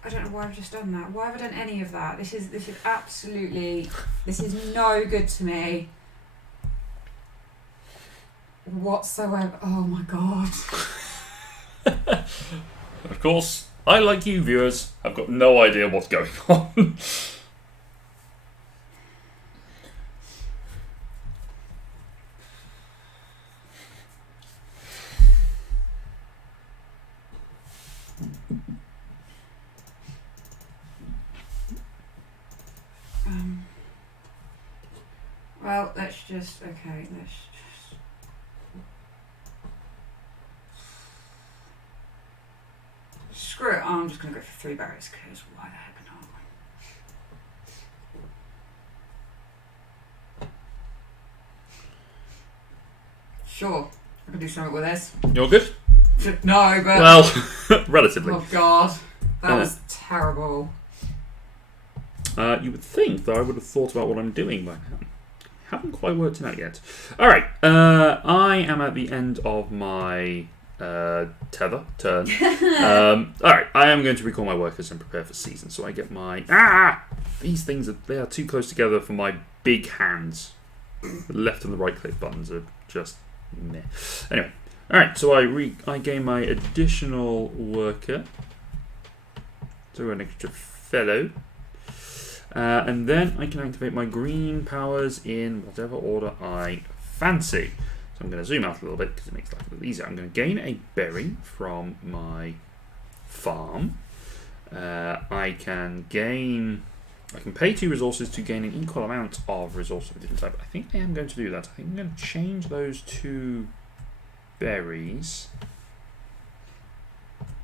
I don't know why I've just done that. Why have I done any of that? This is absolutely... This is no good to me. Whatsoever. Oh my god. Of course, I, like you viewers, have got no idea what's going on. Well, let's just... Okay, let's just... Screw it, I'm just going to go for 3 berries, because why the heck not? Sure, I can do something with this. You're good? No, but... Well, relatively. Oh god, that was terrible. You would think that I would have thought about what I'm doing by now. haven't quite worked it out yet. All right, I am at the end of my tether turn. All right, I am going to recall my workers and prepare for season. So I get my these things they are too close together for my big hands. The left and the right click buttons are just meh. Anyway, all right. So I gain my additional worker. So an extra fellow. And then I can activate my green powers in whatever order I fancy. So I'm going to zoom out a little bit because it makes life a little easier. I'm going to gain a berry from my farm. I can pay 2 resources to gain an equal amount of resources of a different type. I think I am going to do that. I think I'm going to change those 2 berries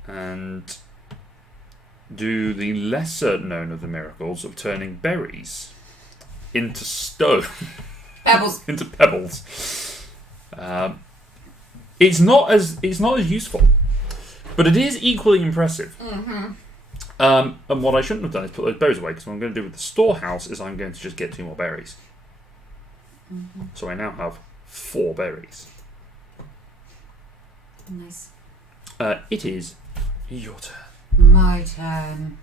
and do the lesser known of the miracles of turning berries into stone. Pebbles. Into pebbles. It's not as useful, but it is equally impressive. Mm-hmm. And what I shouldn't have done is put those berries away, because what I'm going to do with the storehouse is I'm going to just get 2 more berries. Mm-hmm. So I now have 4 berries. Nice. It is your turn. My turn.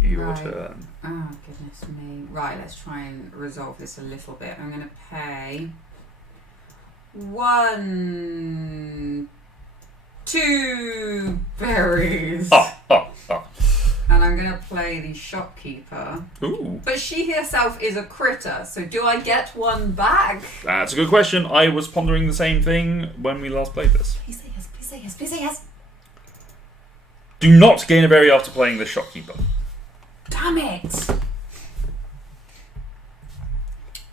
Your Right. turn. Oh, goodness me. Right, let's try and resolve this a little bit. I'm going to pay 2 berries. Oh. And I'm going to play the shopkeeper. Ooh. But she herself is a critter, so do I get 1 back? That's a good question. I was pondering the same thing when we last played this. Please say yes, please say yes, please say yes. Do not gain a berry after playing the shopkeeper. Damn it!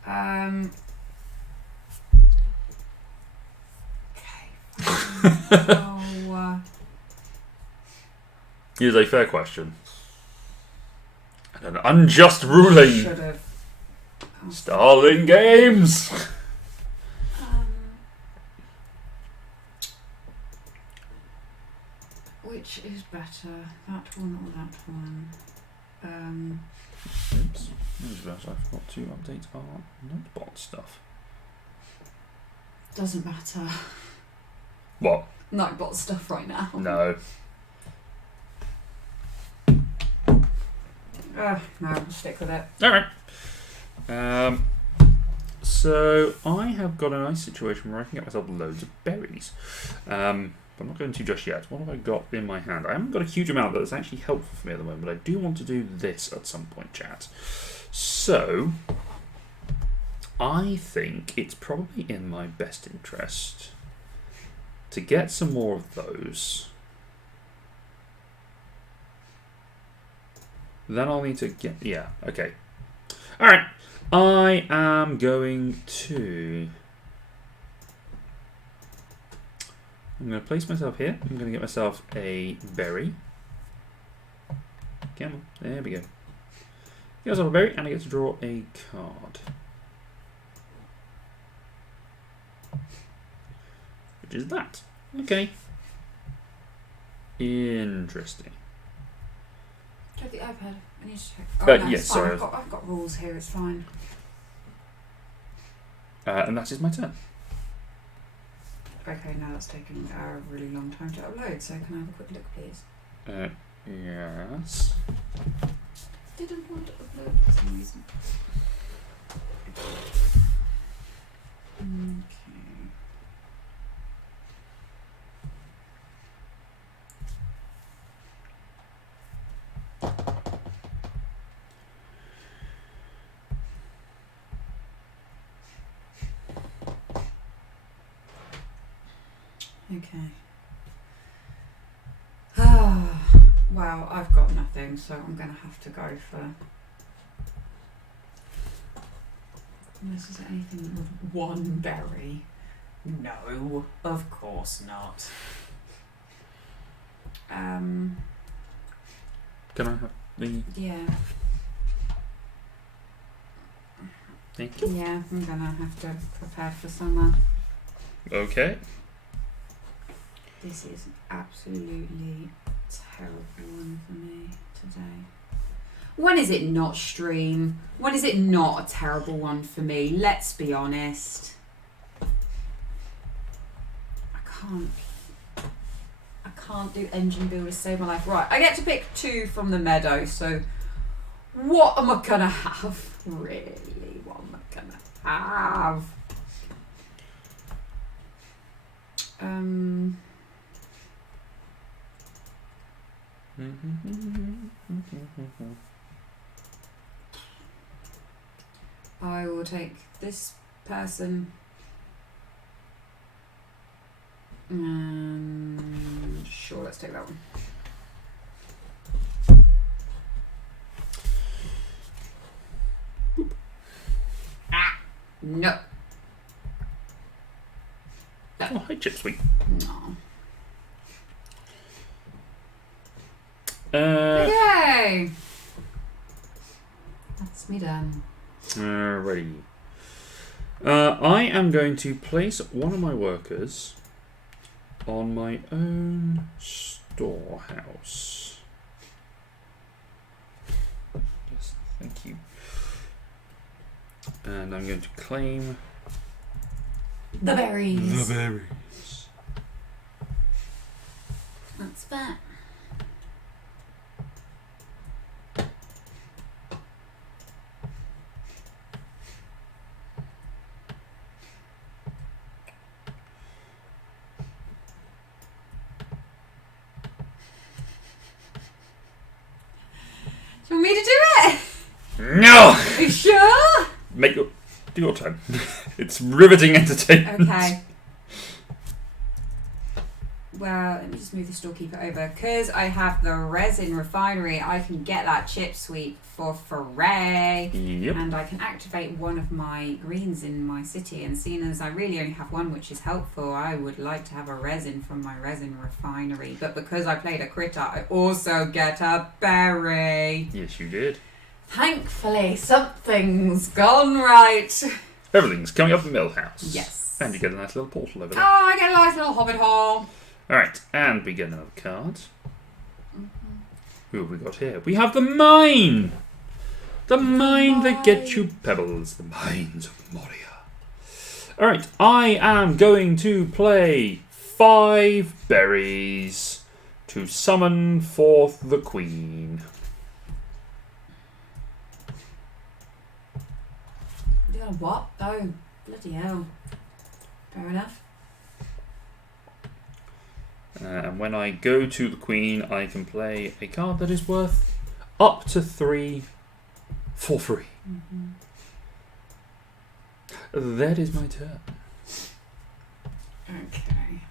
Okay. It is a fair question. And an unjust ruling. Should have. Starling Games. Which is better, that one or that one? Oops. I forgot to update our notebot stuff. Doesn't matter. What? Nightbot stuff right now. No. No, I'll stick with it. Alright. So I have got a nice situation where I can get myself loads of berries. But I'm not going to just yet. What have I got in my hand? I haven't got a huge amount that's actually helpful for me at the moment, but I do want to do this at some point, chat. So I think it's probably in my best interest to get some more of those. Then I'll need to get... Yeah, okay. Alright. I am going to... I'm going to place myself here. I'm going to get myself a berry. Come on. There we go. Get myself a berry, and I get to draw a card. Which is that. Okay. Interesting. Do you have the iPad? I need to check. No, yes, sorry. I've got rules here, it's fine. And that is my turn. Okay, now that's taking a really long time to upload, so can I have a quick look, please? Yes. Didn't want to upload for some reason. Okay. Well, I've got nothing, so I'm going to have to go for... Unless there's anything with 1 berry. No, of course not. Can I have the... Yeah. Thank you. Yeah, I'm going to have to prepare for summer. Okay. This is absolutely terrible one for me today. When is it not stream? When is it not a terrible one for me? Let's be honest. I can't do engine builder to save my life. Right, I get to pick 2 from the meadow, so what am I gonna have? Really, what am I gonna have? I will take this person. Sure, let's take that one. Ah, no. Oh, hi, Chipsweet. No. Okay. That's me done. Alrighty. I am going to place one of my workers on my own storehouse. Yes, thank you. And I'm going to claim the berries. The berries. That's that. Do you want me to do it? No! Are you sure? Do your turn. It's riveting entertainment. Okay. Well, let me just move the storekeeper over. Because I have the resin refinery, I can get that chip sweep for free. Yep. And I can activate one of my greens in my city. And seeing as I really only have one, which is helpful, I would like to have a resin from my resin refinery. But because I played a critter, I also get a berry. Yes, you did. Thankfully, something's gone right. Everything's coming up the mill house. Yes. And you get a nice little portal over Oh, there. I get a nice little hobbit hole. Alright, and we get another card. Who have we got here? We have the mine! The mine that gets you pebbles. The mines of Moria. Alright, I am going to play 5 berries to summon forth the queen. Yeah, what? Oh, bloody hell. Fair enough. And when I go to the queen, I can play a card that is worth up to 3 for free. That is my turn. Okay.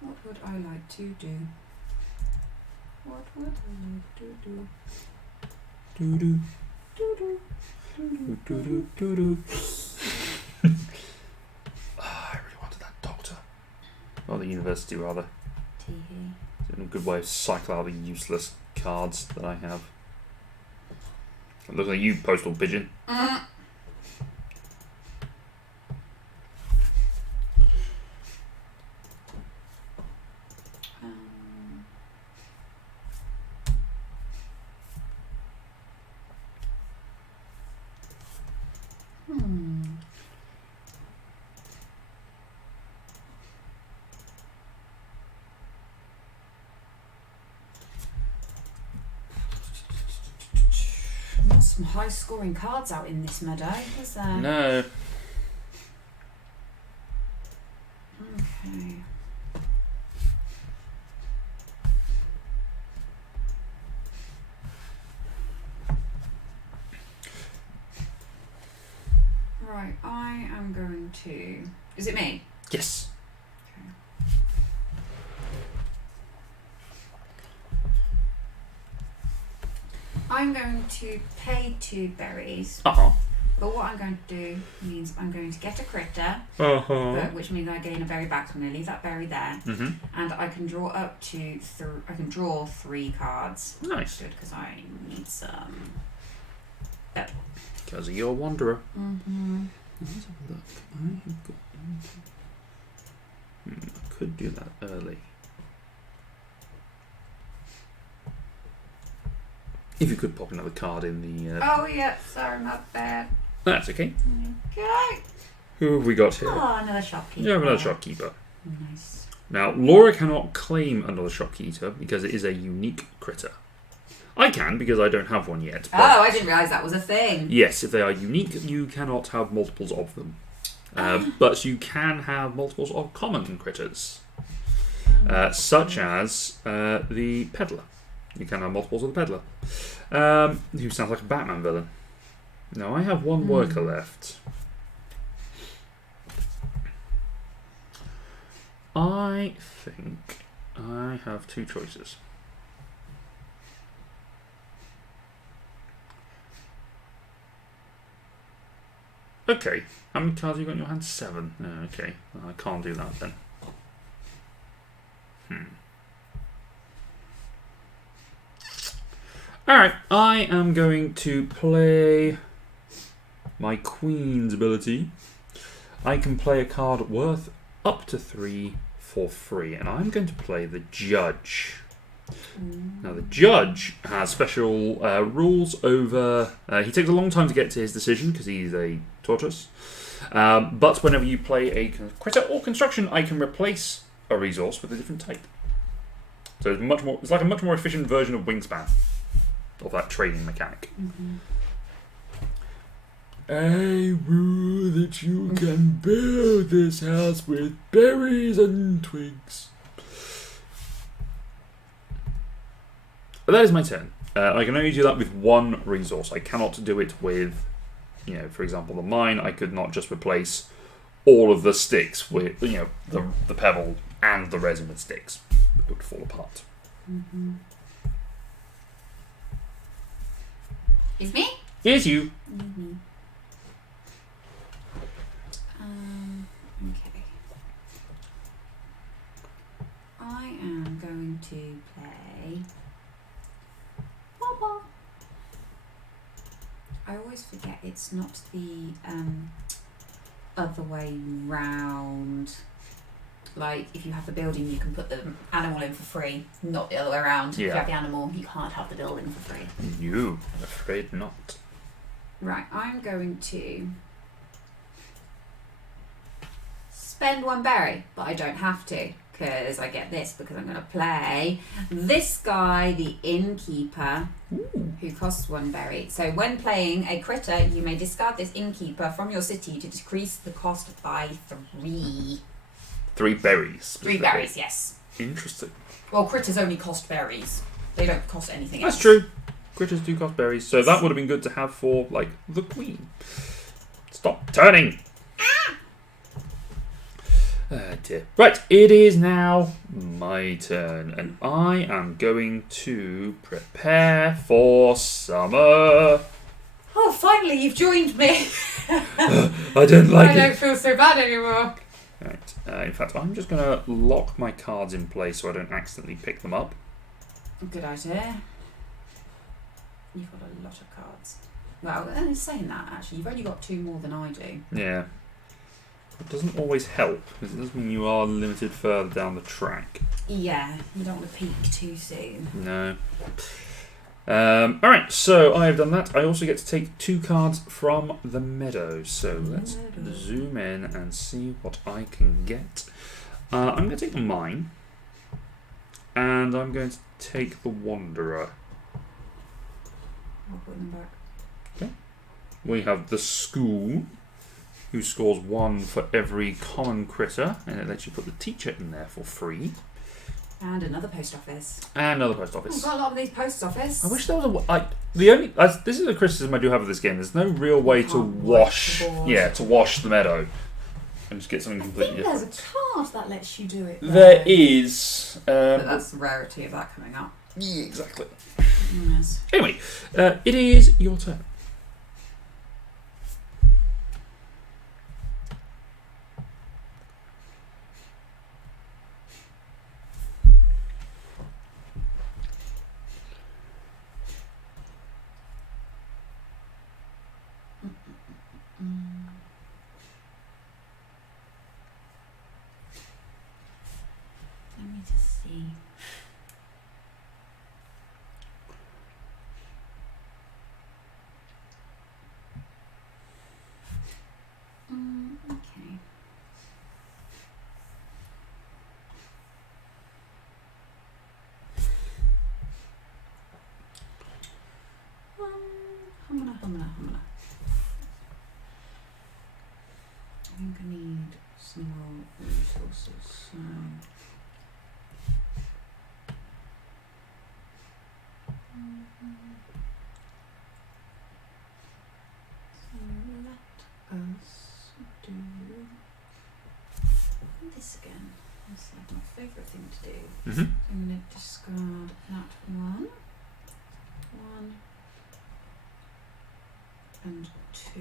What would I like to do? What would I like to do? Doo-doo. Doo-doo. Doo-doo. Doo-doo. I really wanted that doctor. Or the university, rather. Tee-hee. It's a good way to cycle out the useless cards that I have. Look at you, postal pigeon. Not some high scoring cards out in this meadow, is there? No. Okay. Right, I am going to... Is it me? Yes. Okay. I'm going to pay 2 berries. Uh-huh. But what I'm going to do means I'm going to get a critter, which means I gain a berry back. So I'm going to leave that berry there, and I can draw up to I can draw 3 cards. Nice. Good, because I need some. Because you're a wanderer. Mm-hmm. Let's have a look. I have got. I could do that early. If you could pop another card in the... Oh, yeah, sorry, my bad. That's okay. Okay. Who have we got here? Oh, another shopkeeper. You have another shopkeeper. Nice. Now, Laura cannot claim another shopkeeper because it is a unique critter. I can because I don't have one yet. Oh, I didn't realise that was a thing. Yes, if they are unique, you cannot have multiples of them. But you can have multiples of common critters, such as the peddler. You can have multiples of the peddler, who sounds like a Batman villain. Now, I have one worker left. I think I have two choices. Okay, how many cards have you got in your hand? 7. Oh, okay, I can't do that then. Alright, I am going to play my Queen's ability. I can play a card worth up to 3 for free, and I'm going to play the Judge. Now, the Judge has special rules over... he takes a long time to get to his decision because he's a tortoise. But whenever you play a critter or construction, I can replace a resource with a different type. So it's much more. It's like a much more efficient version of Wingspan, of that trading mechanic. I rule that you can build this house with berries and twigs. But that is my turn. I can only do that with one resource. I cannot do it with, for example, the mine. I could not just replace all of the sticks with, the pebble and the resin with sticks. It would fall apart. It's me? Here's you. Okay. I am going to play... Baba. I always forget it's not the other way round. Like, if you have the building, you can put the animal in for free, not the other way around. Yeah. If you have the animal, you can't have the building for free. No, I'm afraid not. Right, I'm going to spend 1 berry, but I don't have to, because I get this, because I'm going to play this guy, the innkeeper, who costs 1 berry. So when playing a critter, you may discard this innkeeper from your city to decrease the cost by 3. 3 berries. 3 berries, yes. Interesting. Well, critters only cost berries. They don't cost anything else. That's true. Critters do cost berries. So that would have been good to have for, like, the queen. Stop turning! Dear. Right, it is now my turn, and I am going to prepare for summer. Oh, finally, you've joined me. I don't like it. I don't feel so bad anymore. Right. In fact, I'm just going to lock my cards in place so I don't accidentally pick them up. Good idea. You've got a lot of cards. Well, saying that, actually, you've only got 2 more than I do. Yeah. It doesn't always help, because it does mean you are limited further down the track. Yeah, you don't want to peak too soon. No. Alright, so I have done that. I also get to take 2 cards from the meadow. So let's zoom in and see what I can get. I'm going to take the mine. And I'm going to take the wanderer. I'll put them back. Okay. We have the school, who scores 1 for every common critter. And it lets you put the teacher in there for free. And another post office. And another post office. I've got a lot of these post office. I wish there was this is a criticism I do have of this game. There's no real way to wash the meadow and just get something completely different. There's a card that lets you do it. There is. But that's the rarity of that coming up. Yeah, exactly. Yes. Anyway, it is your turn. Let me just see. So let us do this again. That's like my favourite thing to do. I'm going to discard that one, and 2,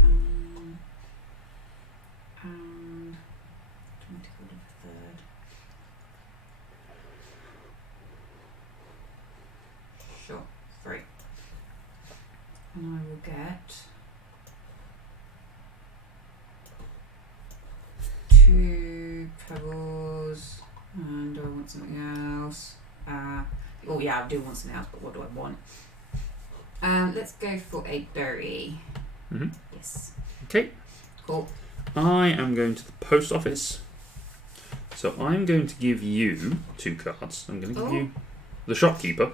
and trying to go to the 3rd. Sure, 3. And I will get 2 pebbles, and do I want something else? Oh yeah, I do want something else, but what do I want? Let's go for a berry. Yes. Okay. Cool. I am going to the post office. So I'm going to give you 2 cards. I'm going to give you the shopkeeper.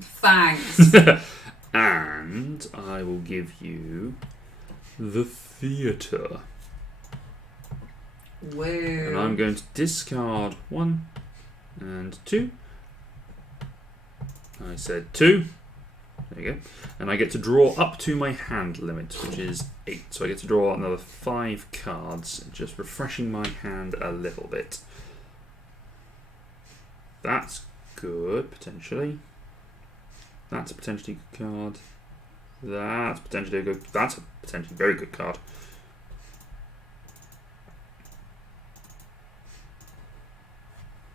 Thanks. And I will give you the theatre. Woo. And I'm going to discard 1 and 2. I said 2. There you go. And I get to draw up to my hand limit, which is 8. So I get to draw another 5 cards, just refreshing my hand a little bit. That's good, potentially. That's a potentially good card. That's potentially a good. That's a potentially very good card.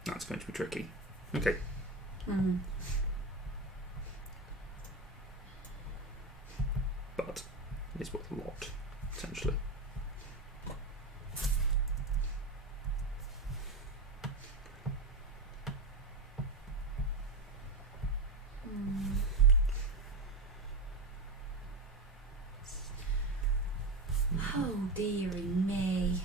That's going to be tricky. Okay. But it's worth a lot, potentially. Oh dearie me.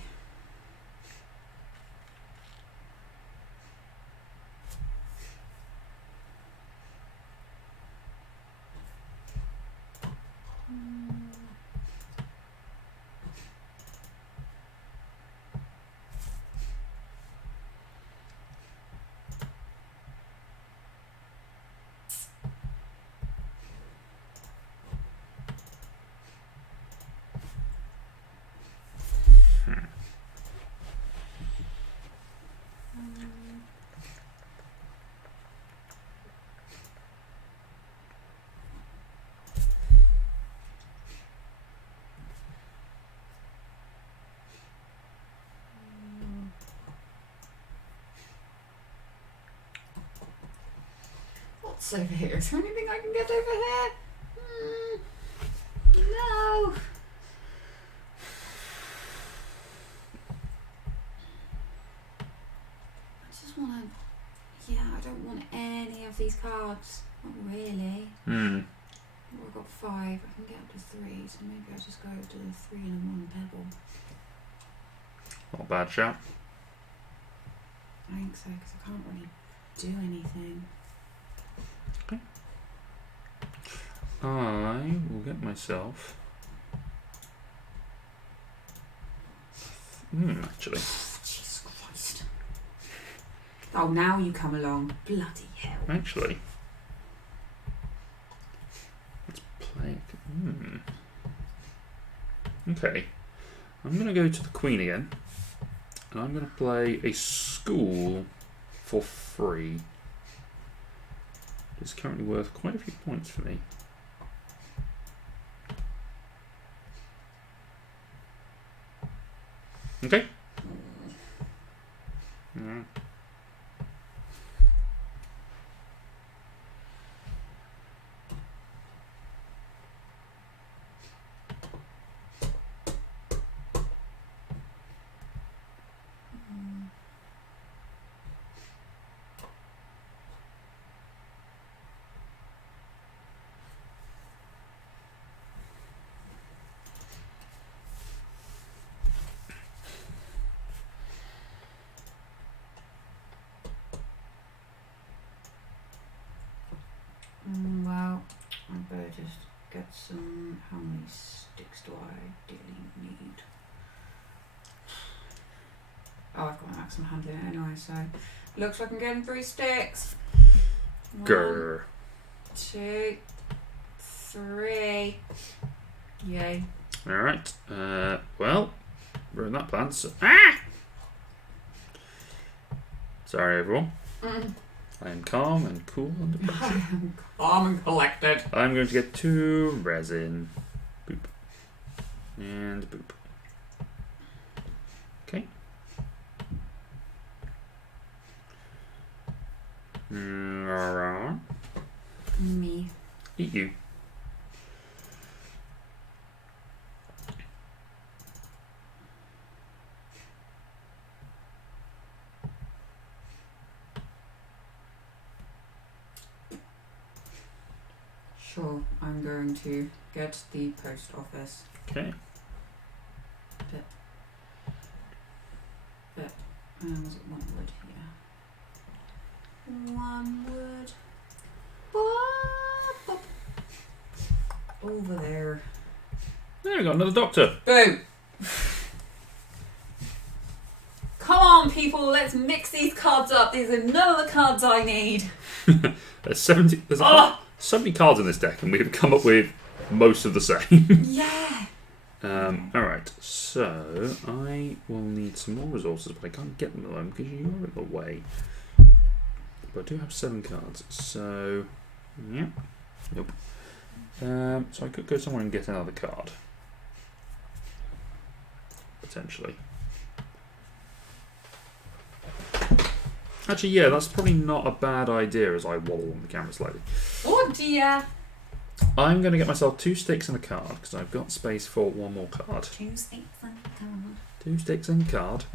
What's over here? Is there anything I can get over here? No. I just want to. Yeah, I don't want any of these cards. Not really. I've got 5. I can get up to 3, so maybe I'll just go to the 3 and 1 pebble. Not a bad shout. I think so, because I can't really do anything. Okay. I will get myself. Actually. Jesus Christ. Oh, now you come along. Bloody hell. Actually. Let's play. Okay. I'm going to go to the Queen again. And I'm going to play a school for free. It's currently worth quite a few points for me. Okay. Well, I better just get some. How many sticks do I ideally need? Oh, I've got my maximum handling anyway, so looks like I'm getting 3 sticks. 1, Grr. 2, 3. Yay. Alright. Well, we're in that plan. So sorry, everyone. I am calm and cool under pressure. I am calm and collected. I'm going to get 2 resin. Boop. And boop. Okay. Me. Eat you. Sure, I'm going to get the post office. Okay. Was it 1 wood here? 1 wood. Over there. There we go, another doctor. Boom! Come on, people, let's mix these cards up. These are none of the cards I need. There's 70. There's so many cards in this deck, and we've come up with most of the same. Yeah. Alright, so I will need some more resources, but I can't get them at the moment because you're in the way. But I do have 7 cards, so yeah. Nope. So I could go somewhere and get another card. Potentially. Actually, yeah, that's probably not a bad idea as I wobble on the camera slightly. Oh dear. I'm going to get myself 2 sticks and a card because I've got space for 1 more card. 2 sticks and a card. 2 sticks and a card.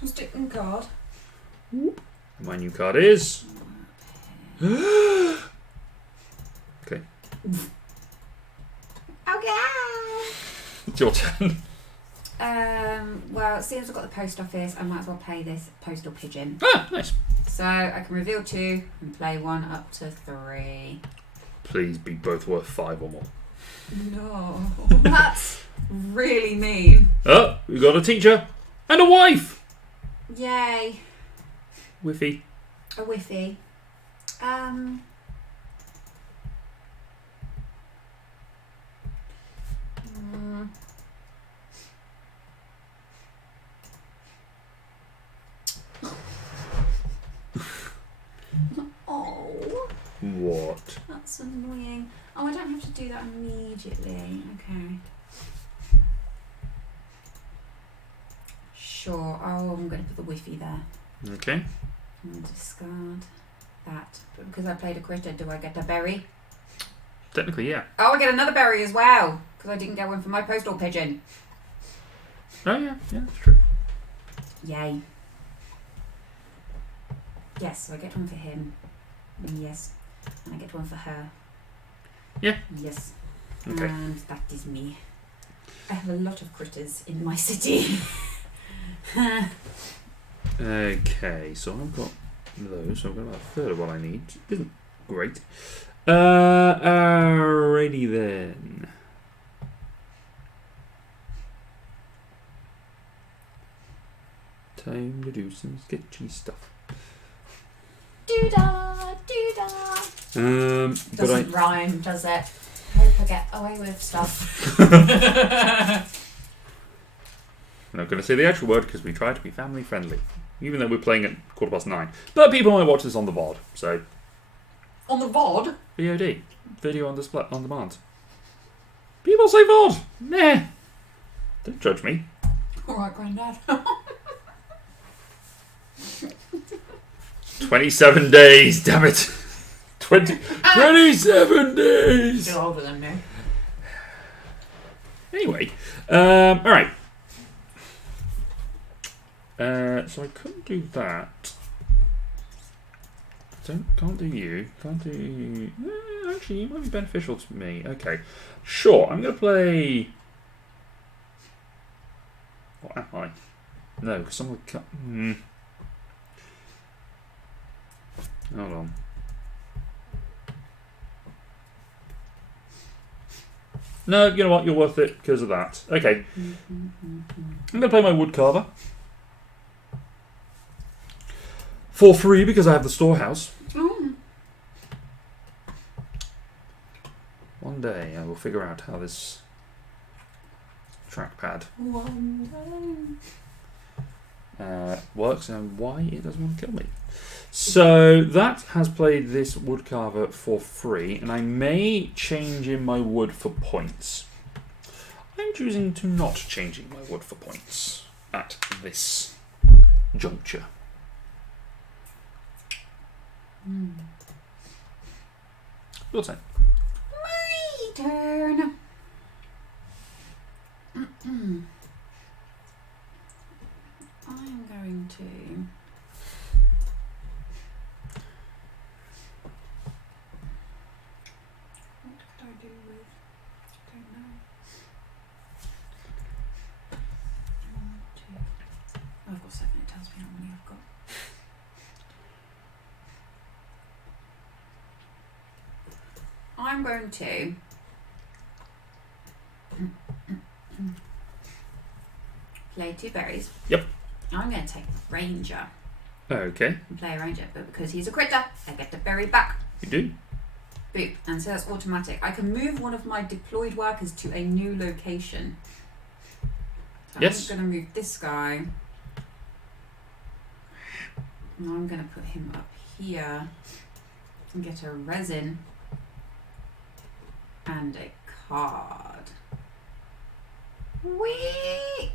2 sticks and a card. Whoop. My new card is. Okay. Okay. It's your turn. Well, since I've got the post office, I might as well play this postal pigeon. Ah, nice. So I can reveal 2 and play 1 up to 3. Please be both worth 5 or more. No, that's really mean. Oh, we got a teacher and a wife. Yay. Whiffy. A whiffy. Oh. What? That's annoying. Oh, I don't have to do that immediately. Okay. Sure. Oh, I'm going to put the whiffy there. Okay. And discard that. But because I played a critter, do I get a berry? Technically, yeah. Oh, I get another berry as well. Because I didn't get one for my postal pigeon. Oh, yeah. Yeah, that's true. Yay. Yes, so I get one for him. Yes. And I get one for her. Yeah. Yes. Okay. And that is me. I have a lot of critters in my city. Okay, so I've got those. So I've got about a third of what I need. Isn't great. Alrighty then. Time to do some sketchy stuff. Doo-dah, doo-dah. Doesn't rhyme, does it? I hope I get away with stuff. I'm not going to say the actual word because we try to be family friendly, even though we're playing at 9:15. But people might watch this on the VOD, so On the VOD? VOD, video on display on demand. People say VOD. Nah, don't judge me. All right, Grandad. 27 days, damn it. 27 days. You're older than me. Anyway, alright. So I couldn't do that. Can't do you. Can't do... actually, you might be beneficial to me. Okay. Sure, I'm going to play... What am I? No, because I'm going to... Hold on. No, you know what? You're worth it because of that. Okay. I'm going to play my wood carver. for free because I have the storehouse. Oh. One day I will figure out how this trackpad works and why it doesn't want to kill me. So that has played this woodcarver for free, and I may change in my wood for points. I'm choosing to not change in my wood for points at this juncture. Your turn. My turn. I'm going to. What could I do with? I don't know. I've got 7. It tells me how many I've got. I'm going to play 2 berries. Yep. I'm going to take the ranger. Okay. And play a ranger, but because he's a critter, I get the berry back. You do? Boop. And so that's automatic. I can move one of my deployed workers to a new location. So Yes. I'm going to move this guy. And I'm going to put him up here and get a resin and a card. Whee!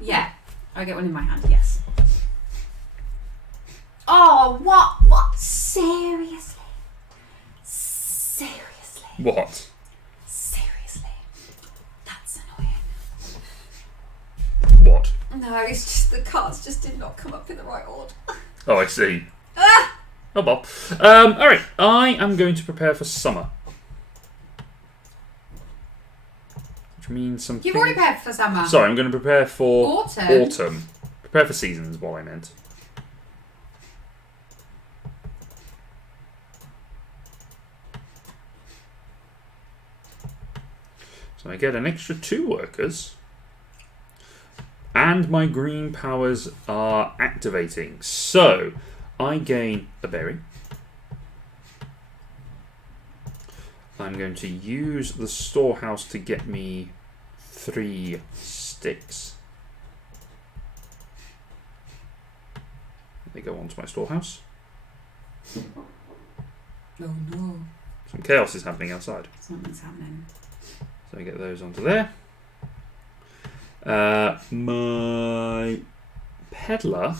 Yeah, I get one in my hand, yes. Oh, what? What? Seriously? Seriously? What? Seriously? That's annoying. What? No, it's just the cards just did not come up in the right order. Oh, I see. Ah! Oh, Bob. Alright, I am going to prepare for summer. Which means something... You've already prepared for summer. Sorry, I'm going to prepare for... Autumn. Autumn. Prepare for seasons is what I meant. So I get an extra 2 workers. And my green powers are activating. So, I gain a berry. I'm going to use the storehouse to get me 3 sticks. They go onto my storehouse. Oh no. Some chaos is happening outside. Something's happening. So I get those onto there. My peddler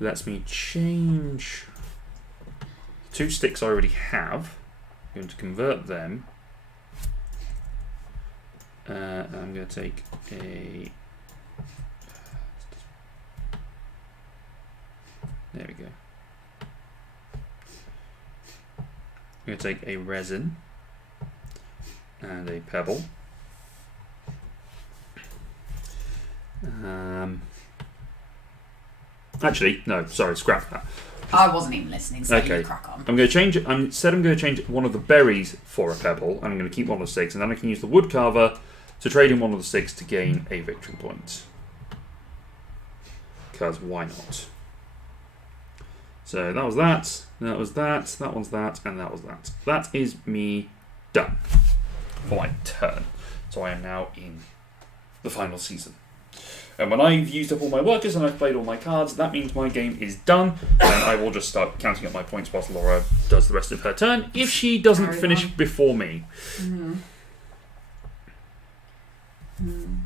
lets me change 2 sticks I already have. I'm going to convert them. And I'm going to take a... There we go. I'm going to take a resin and a pebble. Actually, no, sorry, scrap that. I wasn't even listening, so Okay. you crack on. I'm going to change it. I'm going to change one of the berries for a pebble, and I'm going to keep one of the sticks, and then I can use the wood carver to trade in one of the sticks to gain a victory point. Because why not? So that was that. That was that. That one's that, and that was that. That is me done for my turn. So I am now in the final season. And when I've used up all my workers and I've played all my cards, that means my game is done, and I will just start counting up my points whilst Laura does the rest of her turn, if she doesn't finish before me. Mm-hmm. Mm.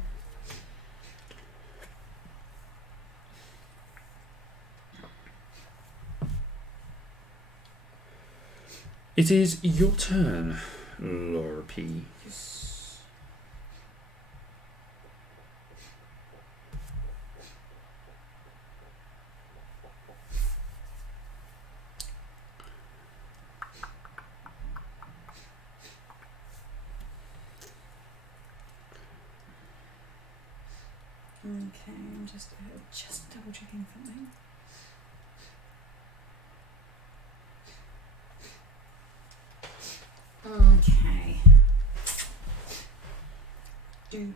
It is your turn, Laura P. Okay, I'm just double checking something. Okay. Do.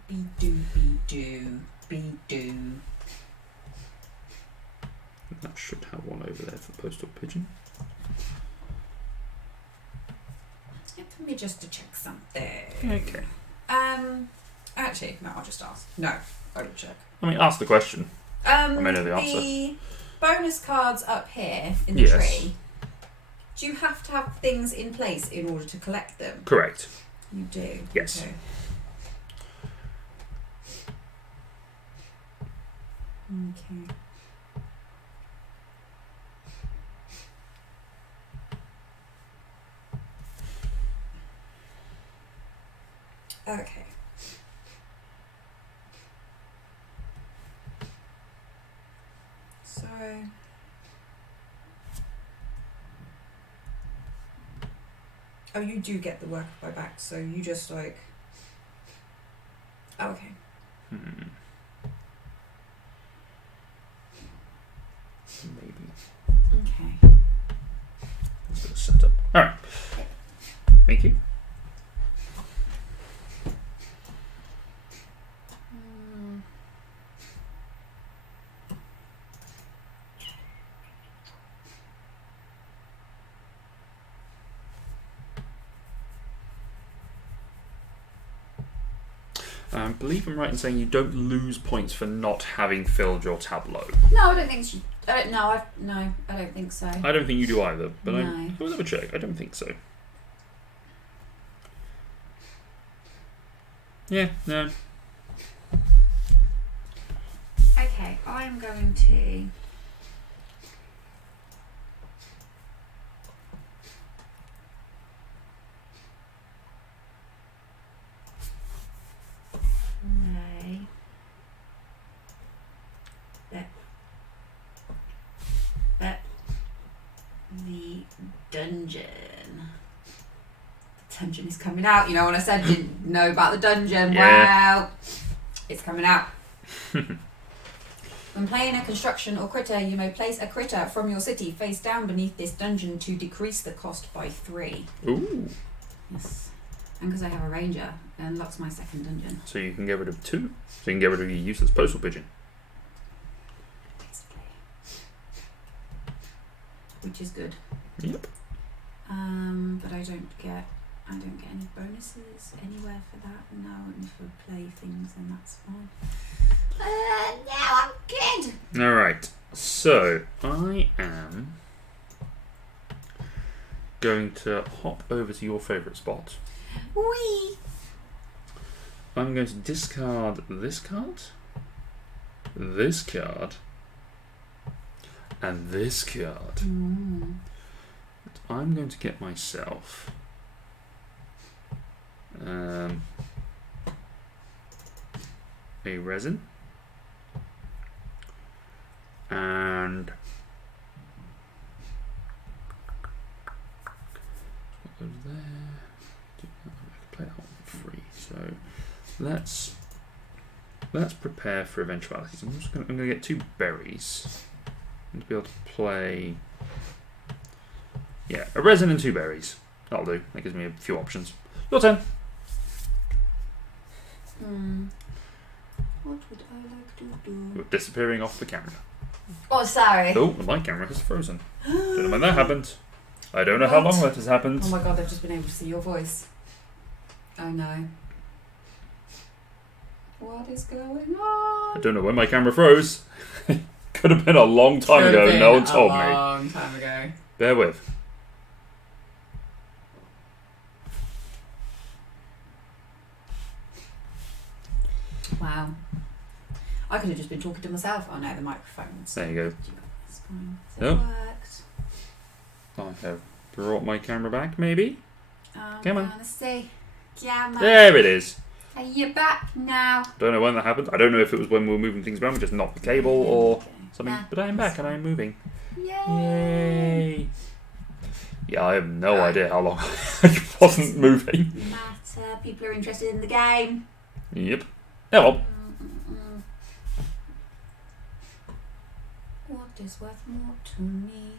That should have one over there for postal pigeon. Let me just to check something. Okay. Actually, no, I'll just ask. No, I will check. I mean, ask the question. I may know the answer. The bonus cards up here in the tree, do you have to have things in place in order to collect them? Correct. You do? Yes. Okay. Okay. So oh, you do get the work by back, so you just like okay. Maybe. Okay. Let's get a setup. Alright. Thank you. I believe I'm right in saying you don't lose points for not having filled your tableau. No, I don't think she. No, I don't think so. I don't think you do either, but No. I will have a check. I don't think so. Yeah, no. Okay, I'm going to. The dungeon. The dungeon is coming out. You know when I said didn't know about the dungeon? Yeah. Well, it's coming out. When playing a construction or critter, you may place a critter from your city face down beneath this dungeon to decrease the cost by 3. Ooh. Yes. And because I have a ranger, and that's my second dungeon. So you can get rid of 2. So you can get rid of your useless postal pigeon. Basically. Which is good. Yep. But I don't get any bonuses anywhere for that. No, and for play things, and that's fine. Now I'm good. Alright, so I am going to hop over to your favourite spot. Whee! I'm going to discard this card, this card, and this card. I'm going to get myself a resin and over there. I can play that one for free. So let's prepare for eventualities. I'm going to get 2 berries and to be able to play. Yeah, a resin and 2 berries. That'll do. That gives me a few options. Your turn. What would I like to do? You're disappearing off the camera. Oh, sorry. Oh, my camera has frozen. Don't know when that happened. I don't know how long that has happened. Oh my god, I've just been able to see your voice. Oh no. What is going on? I don't know when my camera froze. Could have been a long time ago. No one told me. A long time ago. Bear with. Wow. I could have just been talking to myself. Oh no, the microphone's. There you go. It's fine. Oh. It worked. I have brought my camera back, maybe? Come on. Let's see. Camera. There it is. Are you back now? Don't know when that happened. I don't know if it was when we were moving things around, we just knocked the cable or something. But I am back and I am moving. Yay! Yeah, I have no idea how long I wasn't moving. Matter. People are interested in the game. Yep. Yeah, well. What is worth more to me?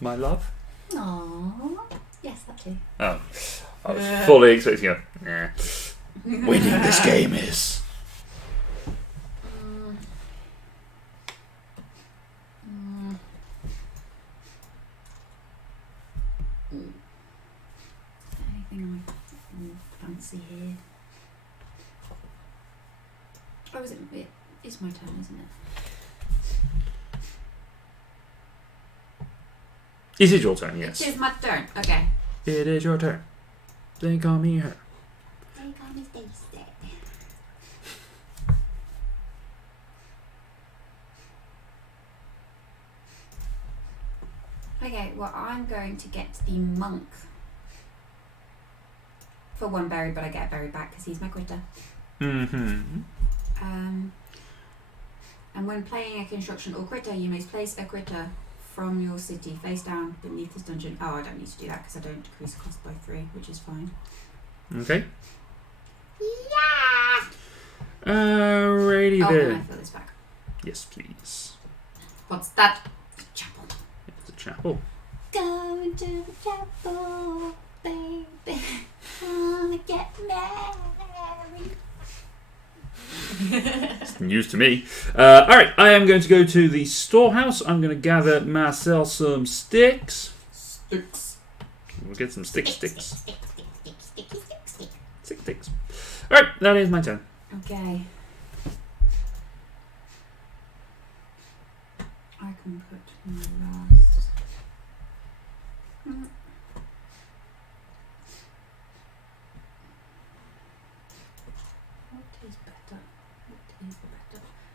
My love? Aww. Yes, that too. Oh. I was fully expecting a nah. Winning this game is. fancy here. Oh, is it? It's my turn, isn't it? Is it your turn? Yes. It is my turn. Okay. It is your turn. They call me her. They call me Stacey. Okay, well, I'm going to get the monk for 1 berry, but I get a berry back because he's my critter. Mm-hmm. And when playing a construction or critter, you may place a critter from your city face down beneath this dungeon. Oh, I don't need to do that because I don't decrease cost by 3, which is fine. Okay. Yeah! Alrighty then. then. Can I fill this back? Yes, please. What's that? Chapel. It's a chapel. Going to the chapel, baby. Wanna get married. It's news to me. Alright, I am going to go to the storehouse. I'm going to gather myself some sticks. Sticks. We'll get some sticks. Sticks. Alright, that is my turn. Okay. I can put my last. What is better?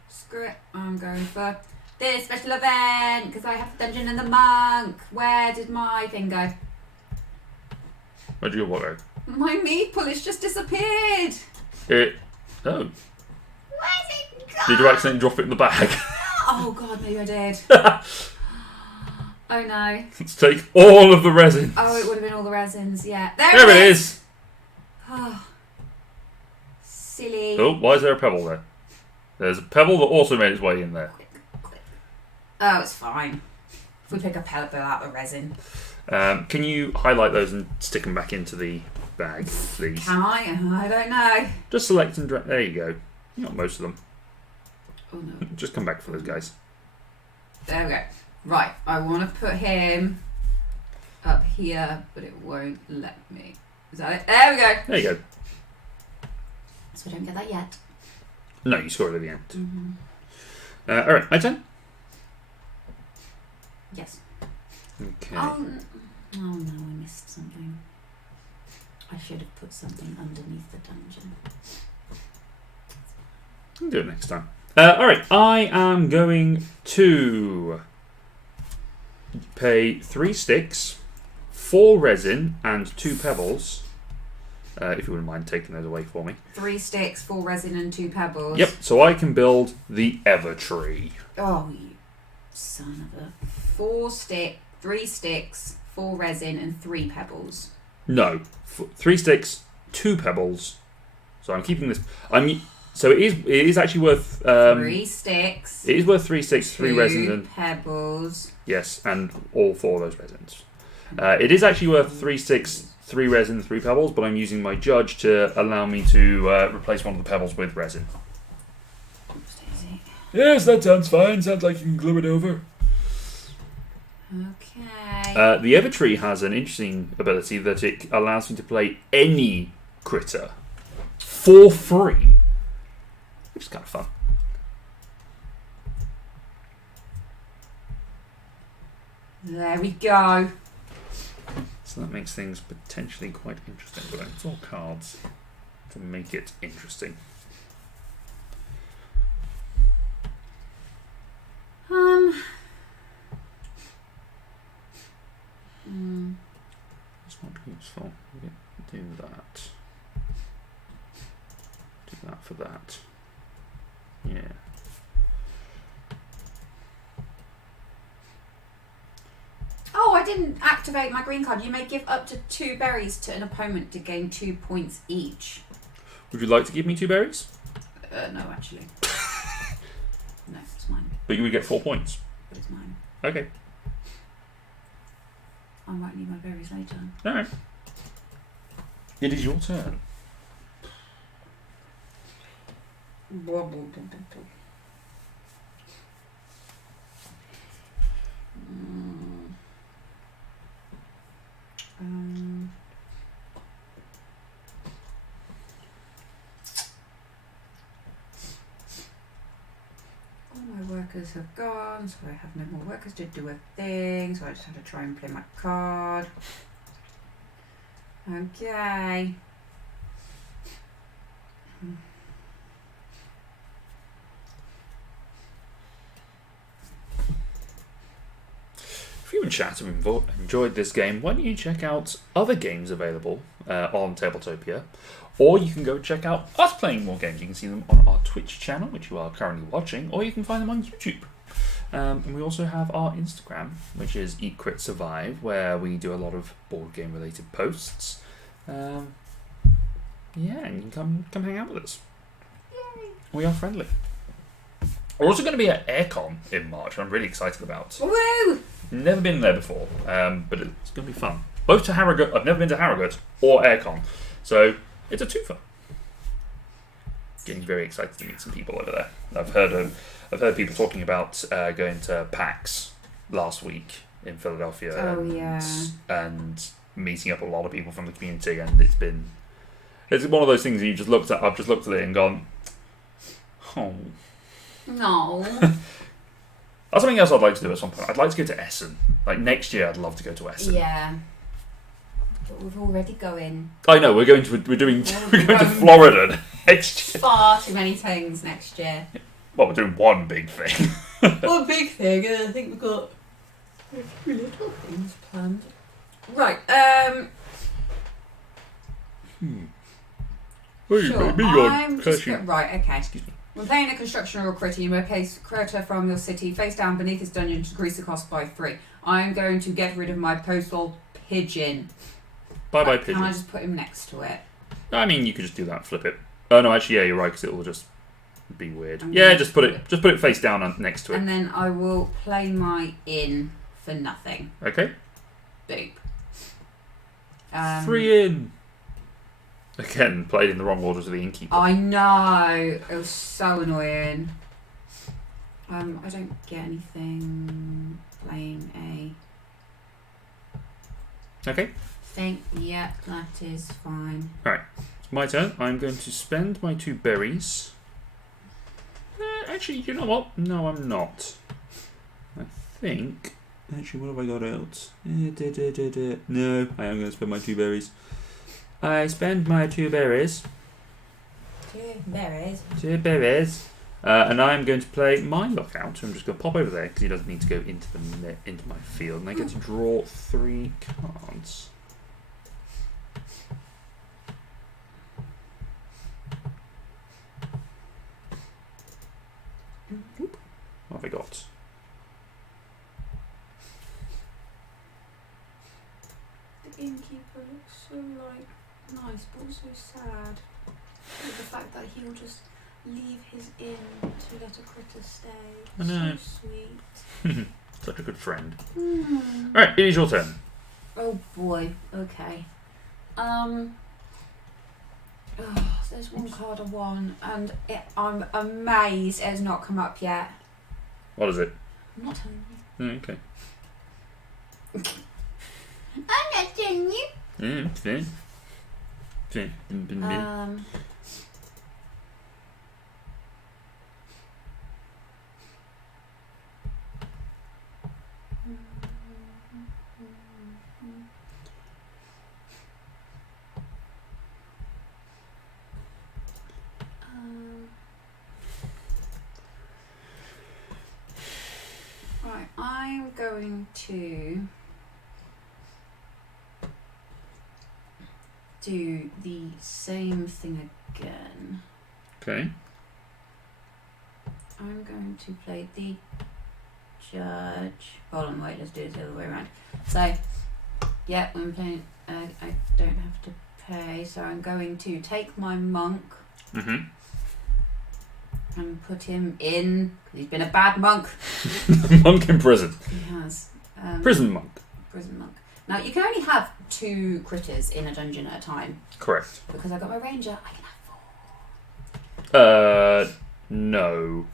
Screw it. I'm going for this special event because I have the dungeon and the monk. Where did my thing go? Where'd you go, what? My meeple has just disappeared. Oh. Where's it gone? Did you accidentally drop it in the bag? Oh god, maybe I did. Oh no. Let's take all of the resin. Oh, it would have been all the resins, yeah. There it it is. Oh, silly. Oh, why is there a pebble there? There's a pebble that also made its way in there. Quick. Oh, it's fine. If we pick a pebble out of resin. Can you highlight those and stick them back into the bag, please? Can I? I don't know. Just select and drag. There you go. You got most of them. Oh no. Just come back for those guys. There we go. Right, I want to put him up here, but it won't let me. Is that it? There we go. There you go. So I don't get that yet. No, you score it at the end. Mm-hmm. Alright, my turn? Yes. Okay. Oh no, I missed something. I should have put something underneath the dungeon. I'll do it next time. Alright, I am going to pay 3 sticks, 4 resin, and 2 pebbles. If you wouldn't mind taking those away for me. 3 sticks, 4 resin, and 2 pebbles. Yep, so I can build the Evertree. Oh, you son of a... 3 sticks, 4 resin, and 3 pebbles. No, 3 sticks, 2 pebbles. So I'm keeping this. So it is actually worth 3 sticks. It is worth 3 sticks, 3 resins, and pebbles. yes, and all 4 of those resins. It is actually worth 3 sticks, 3 resin, 3 pebbles, but I'm using my judge to allow me to replace one of the pebbles with resin. Yes, that sounds fine. Sounds like you can glue it over. Okay. The Evertree has an interesting ability that it allows me to play any critter for free, which is kind of fun. There we go. So that makes things potentially quite interesting, but it's all cards to make it interesting. It's not useful. We do that. Do that for that. Yeah. Oh, I didn't activate my green card. You may give up to 2 berries to an opponent to gain 2 points each. Would you like to give me 2 berries? No, actually. No, it's mine. But you would get 4 points. But it's mine. Okay. I might need my berries later. Alright. It is your turn. workers have gone, so I have no more workers to do a thing, so I just have to try and play my card. Okay. If you in chat have enjoyed this game, why don't you check out other games available on Tabletopia, or you can go check out us playing more games. You can see them on our Twitch channel, which you are currently watching, or you can find them on YouTube. And we also have our Instagram, which is Eat Crit Survive, where we do a lot of board game related posts. Yeah, and you can come hang out with us. Yay. We are friendly. We're also going to be at Aircon in March. I'm really excited about. Woo! Never been there before, but it's going to be fun. Both to Harrogate. I've never been to Harrogate or Aircon, so it's a twofer. Getting very excited to meet some people over there. I've heard people talking about going to PAX last week in Philadelphia. Oh, yeah. And meeting up a lot of people from the community, and it's one of those things that you just looked at. I've just looked at it and gone, oh. No. That's something else I'd like to do at some point. I'd like to go to Essen. Like next year, I'd love to go to Essen. Yeah. But we're already going. I know, we're going to Florida next year. Far too many things next year. Well, we're doing one big thing. One big thing, and I think we've got a few little things planned. Right, Sure, right, okay. Excuse me. When playing a construction or a critter, you may place critter from your city face down beneath this dungeon to decrease the cost by 3. I'm going to get rid of my postal pigeon. Bye pigeon. Can I just put him next to it? I mean, you could just do that, flip it. Oh no, actually, yeah, you're right, because it will just be weird. Yeah, just put it face down next to it. And then I will play my inn for nothing. Okay. Boop. 3 in. Again, played in the wrong order to the innkeeper. I know. It was so annoying. I don't get anything playing a... Okay. Yeah, that is fine. Alright. It's my turn. I'm going to spend my 2 berries. Actually, you know what? No, I'm not. I think... Actually, what have I got out? No, I am going to spend my 2 berries. I spend my 2 berries. 2 berries? 2 berries. And I'm going to play my lookout. I'm just going to pop over there because he doesn't need to go into my field. And I get to draw 3 cards. What have I got? The innkeeper looks so nice, but also sad. With the fact that he will just leave his inn to let a critter stay. I know. So sweet. Such a good friend. Alright, it is your turn. Oh boy. Okay. There's one card I won, and I'm amazed it has not come up yet. What is it? I'm not telling you. Okay. I'm not telling you. Yeah, it's fine. Right, I'm going to do the same thing again. Okay. I'm going to play the judge. Hold on, wait, let's do it the other way around. So, yeah, I'm playing, I don't have to pay, so I'm going to take my monk and put him in, because he's been a bad monk. Monk in prison. He has. Prison monk. Prison monk. Now, you can only have 2 critters in a dungeon at a time. Correct. Because I got my ranger, I can have 4. No.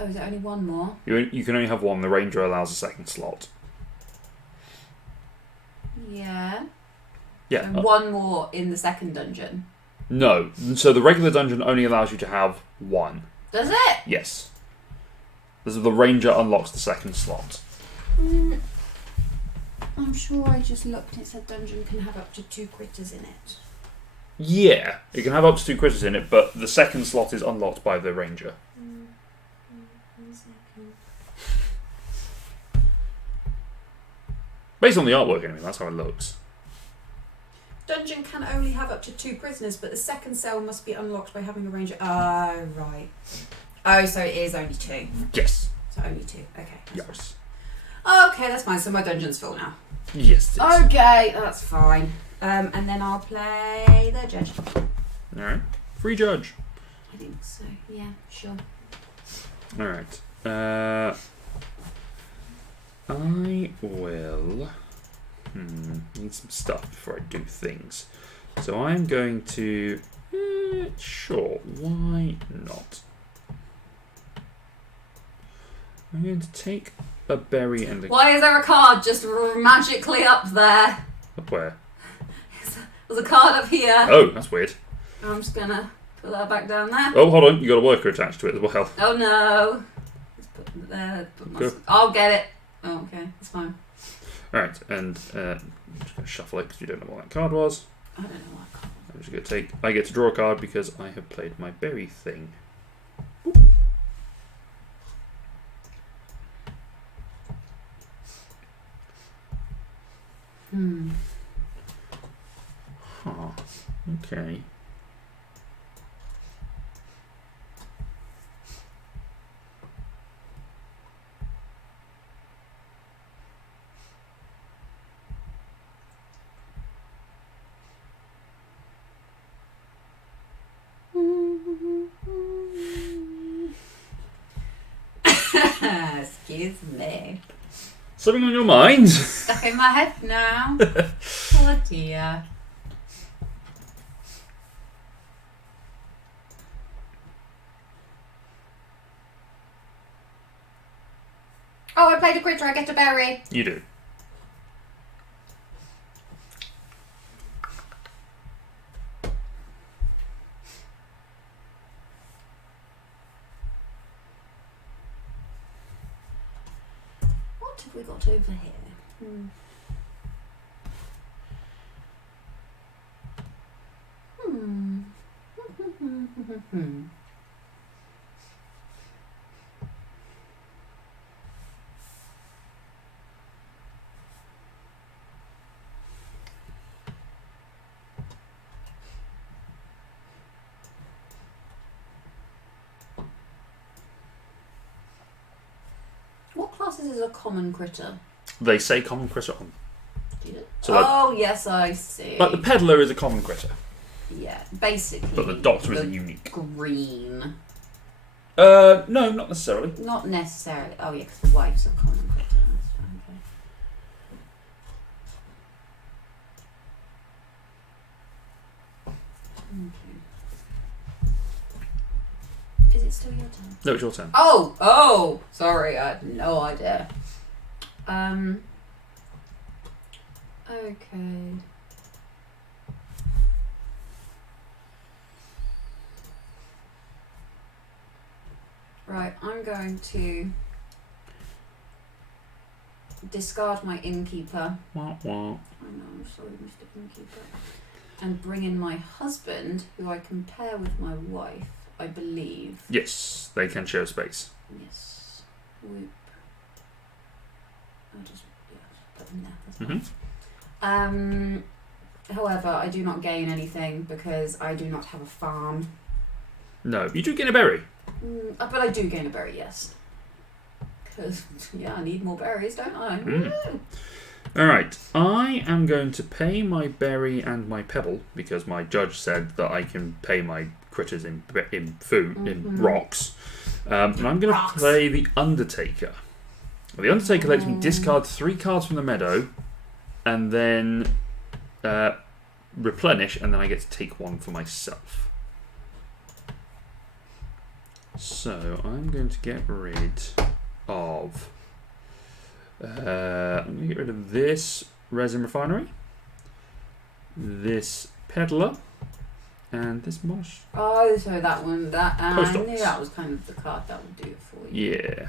Oh, is there only 1 more? You can only have 1. The ranger allows a 2nd slot. Yeah. Yeah. So 1 more in the 2nd dungeon. No. So the regular dungeon only allows you to have 1. Does it? Yes. The ranger unlocks the second slot. I'm sure I just looked. It said dungeon can have up to 2 critters in it. Yeah, it can have up to 2 critters in it, but the second slot is unlocked by the ranger. 1 second. Based on the artwork, anyway, that's how it looks. Dungeon can only have up to 2 prisoners, but the second cell must be unlocked by having a ranger. Oh, right. Oh, so it is only 2. Yes. So only 2. Okay. Yes. Fine. Okay, that's fine. So my dungeon's full now. Yes, it is. Okay, that's fine. And then I'll play the judge. Alright. Free judge. I think so. Yeah, sure. Alright. I will... need some stuff before I do things. So I'm going to... sure, why not? I'm going to take a berry and a... Why is there a card just magically up there? Up where? There's a card up here. Oh, that's weird. I'm just gonna put that back down there. Oh, hold on. You got a worker attached to it as well. Oh no. Let's put it there. I'll get it. Oh, okay. That's fine. Alright, and I'm just going to shuffle it because you don't know what that card was. I don't know what card. I'm just going to take... I get to draw a card because I have played my berry thing. Huh. Okay. Excuse me. Something on your mind? Stuck in my head now. Oh dear. Oh, I played a critter, I get a berry. You do. What have we got over here? What classes is a common critter? They say common critter on. Do you? So like, oh, yes, I see. like the peddler is a common critter. Yeah, basically. But the doctor is a unique. Green. No, not necessarily. Not necessarily. Oh, yeah, because the wife's a common critter. That's fine, okay. Is it still your turn? No, it's your turn. Oh! Sorry, I had no idea. Okay. Right, I'm going to discard my innkeeper. Wah, wah. I know, I'm sorry, Mr. Innkeeper. And bring in my husband, who I can pair with my wife, I believe. Yes, they can share space. Yes. Whoop. I'll just put them there. That's fine. However, I do not gain anything because I do not have a farm. No, you do gain a berry. But I do gain a berry, yes. Because, yeah, I need more berries, don't I? Alright, I am going to pay my berry and my pebble because my judge said that I can pay my critters in food, in rocks. And I'm going to play the Undertaker. The Undertaker lets me discard 3 cards from the meadow and then replenish, and then I get to take 1 for myself. So I'm going to get rid of... I'm going to get rid of this resin refinery, this peddler, and this mosh. Oh, so that one, I Post knew office. that was kind of the card that would do it for you. Yeah.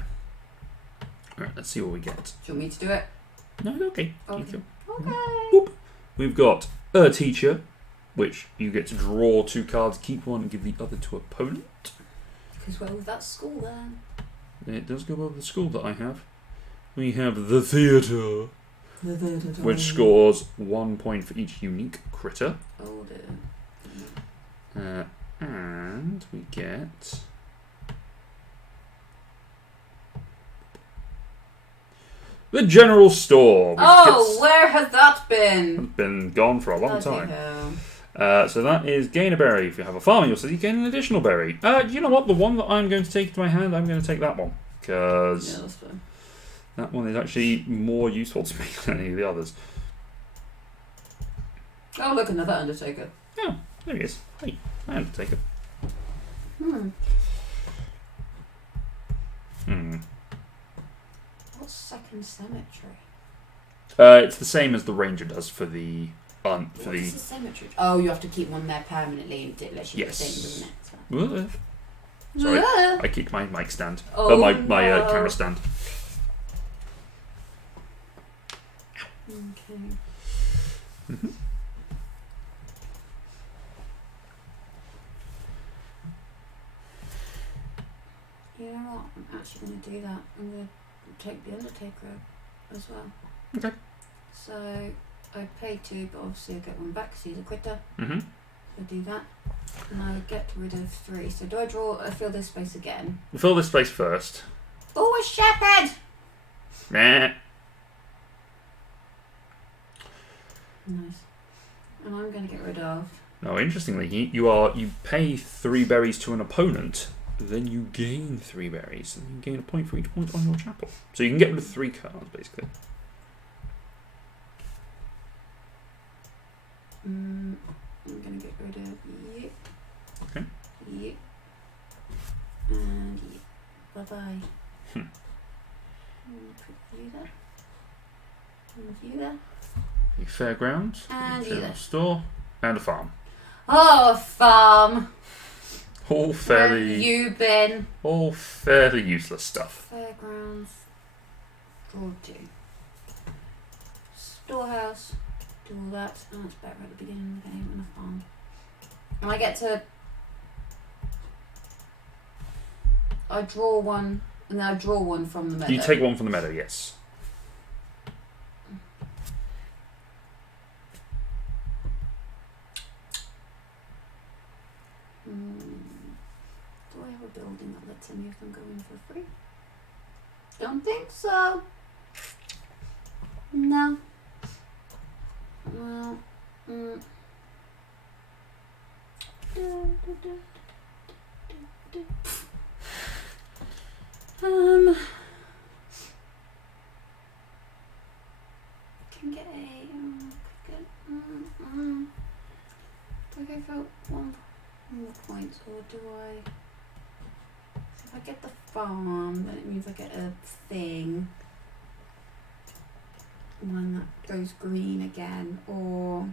Alright, let's see what we get. Do you want me to do it? No, okay. Okay. Okay. Boop. We've got a teacher, which you get to draw 2 cards, keep one, and give the other to opponent. Because, well, that's school then. It does go over the school that I have. We have the theatre, which scores 1 point for each unique critter. Oh dear. And we get the general store. Where has that been? It's been gone for a long Bloody time. hell. So that is gain a berry. If you have a farm in your city, gain an additional berry. You know what? The one that I'm going to take into my hand, I'm going to take that one. Because Yeah, that's fine. that one is actually more useful to me than any of the others. Oh, look, another Undertaker. Oh, there he is. Hey, Undertaker. What's second cemetery? It's the same as the ranger does for the What's the cemetery? Oh, you have to keep one there permanently and it lets you Yes. do things, doesn't it? So. Sorry, I kicked my mic stand. My camera stand. Okay. Mm-hmm. You know what? I'm actually going to do that. I'm going to take the Undertaker as well. Okay. So I pay 2, but obviously I get 1 back because he's a critter. Mm-hmm. So do that. And I get rid of 3. So do I fill this space again? We'll fill this space first. Oh, a shepherd! Nah. Nice. And I'm going to get rid of... Now, interestingly, you pay 3 berries to an opponent, then you gain 3 berries, and you gain a point for each point on your chapel. So you can get rid of 3 cards, basically. I'm going to get rid of you. Okay. You. And you. Bye-bye. Put you there. And you there. A fairground, And a you general there. store, and a farm. Oh, a farm. All Where fairly, have you been? all fairly useless stuff. Fairgrounds. Draw 2. Storehouse. Do all that. Oh, that's better at the beginning of the game than a farm. And I get to... I draw 1, and then I draw 1 from the meadow. You take 1 from the meadow, yes. Do I have a building that lets any of them go in for free? Don't think so. No. Well, can get a do I go for 1 more points, or do I? If I get the farm, then it means I get a thing. One that goes green again, or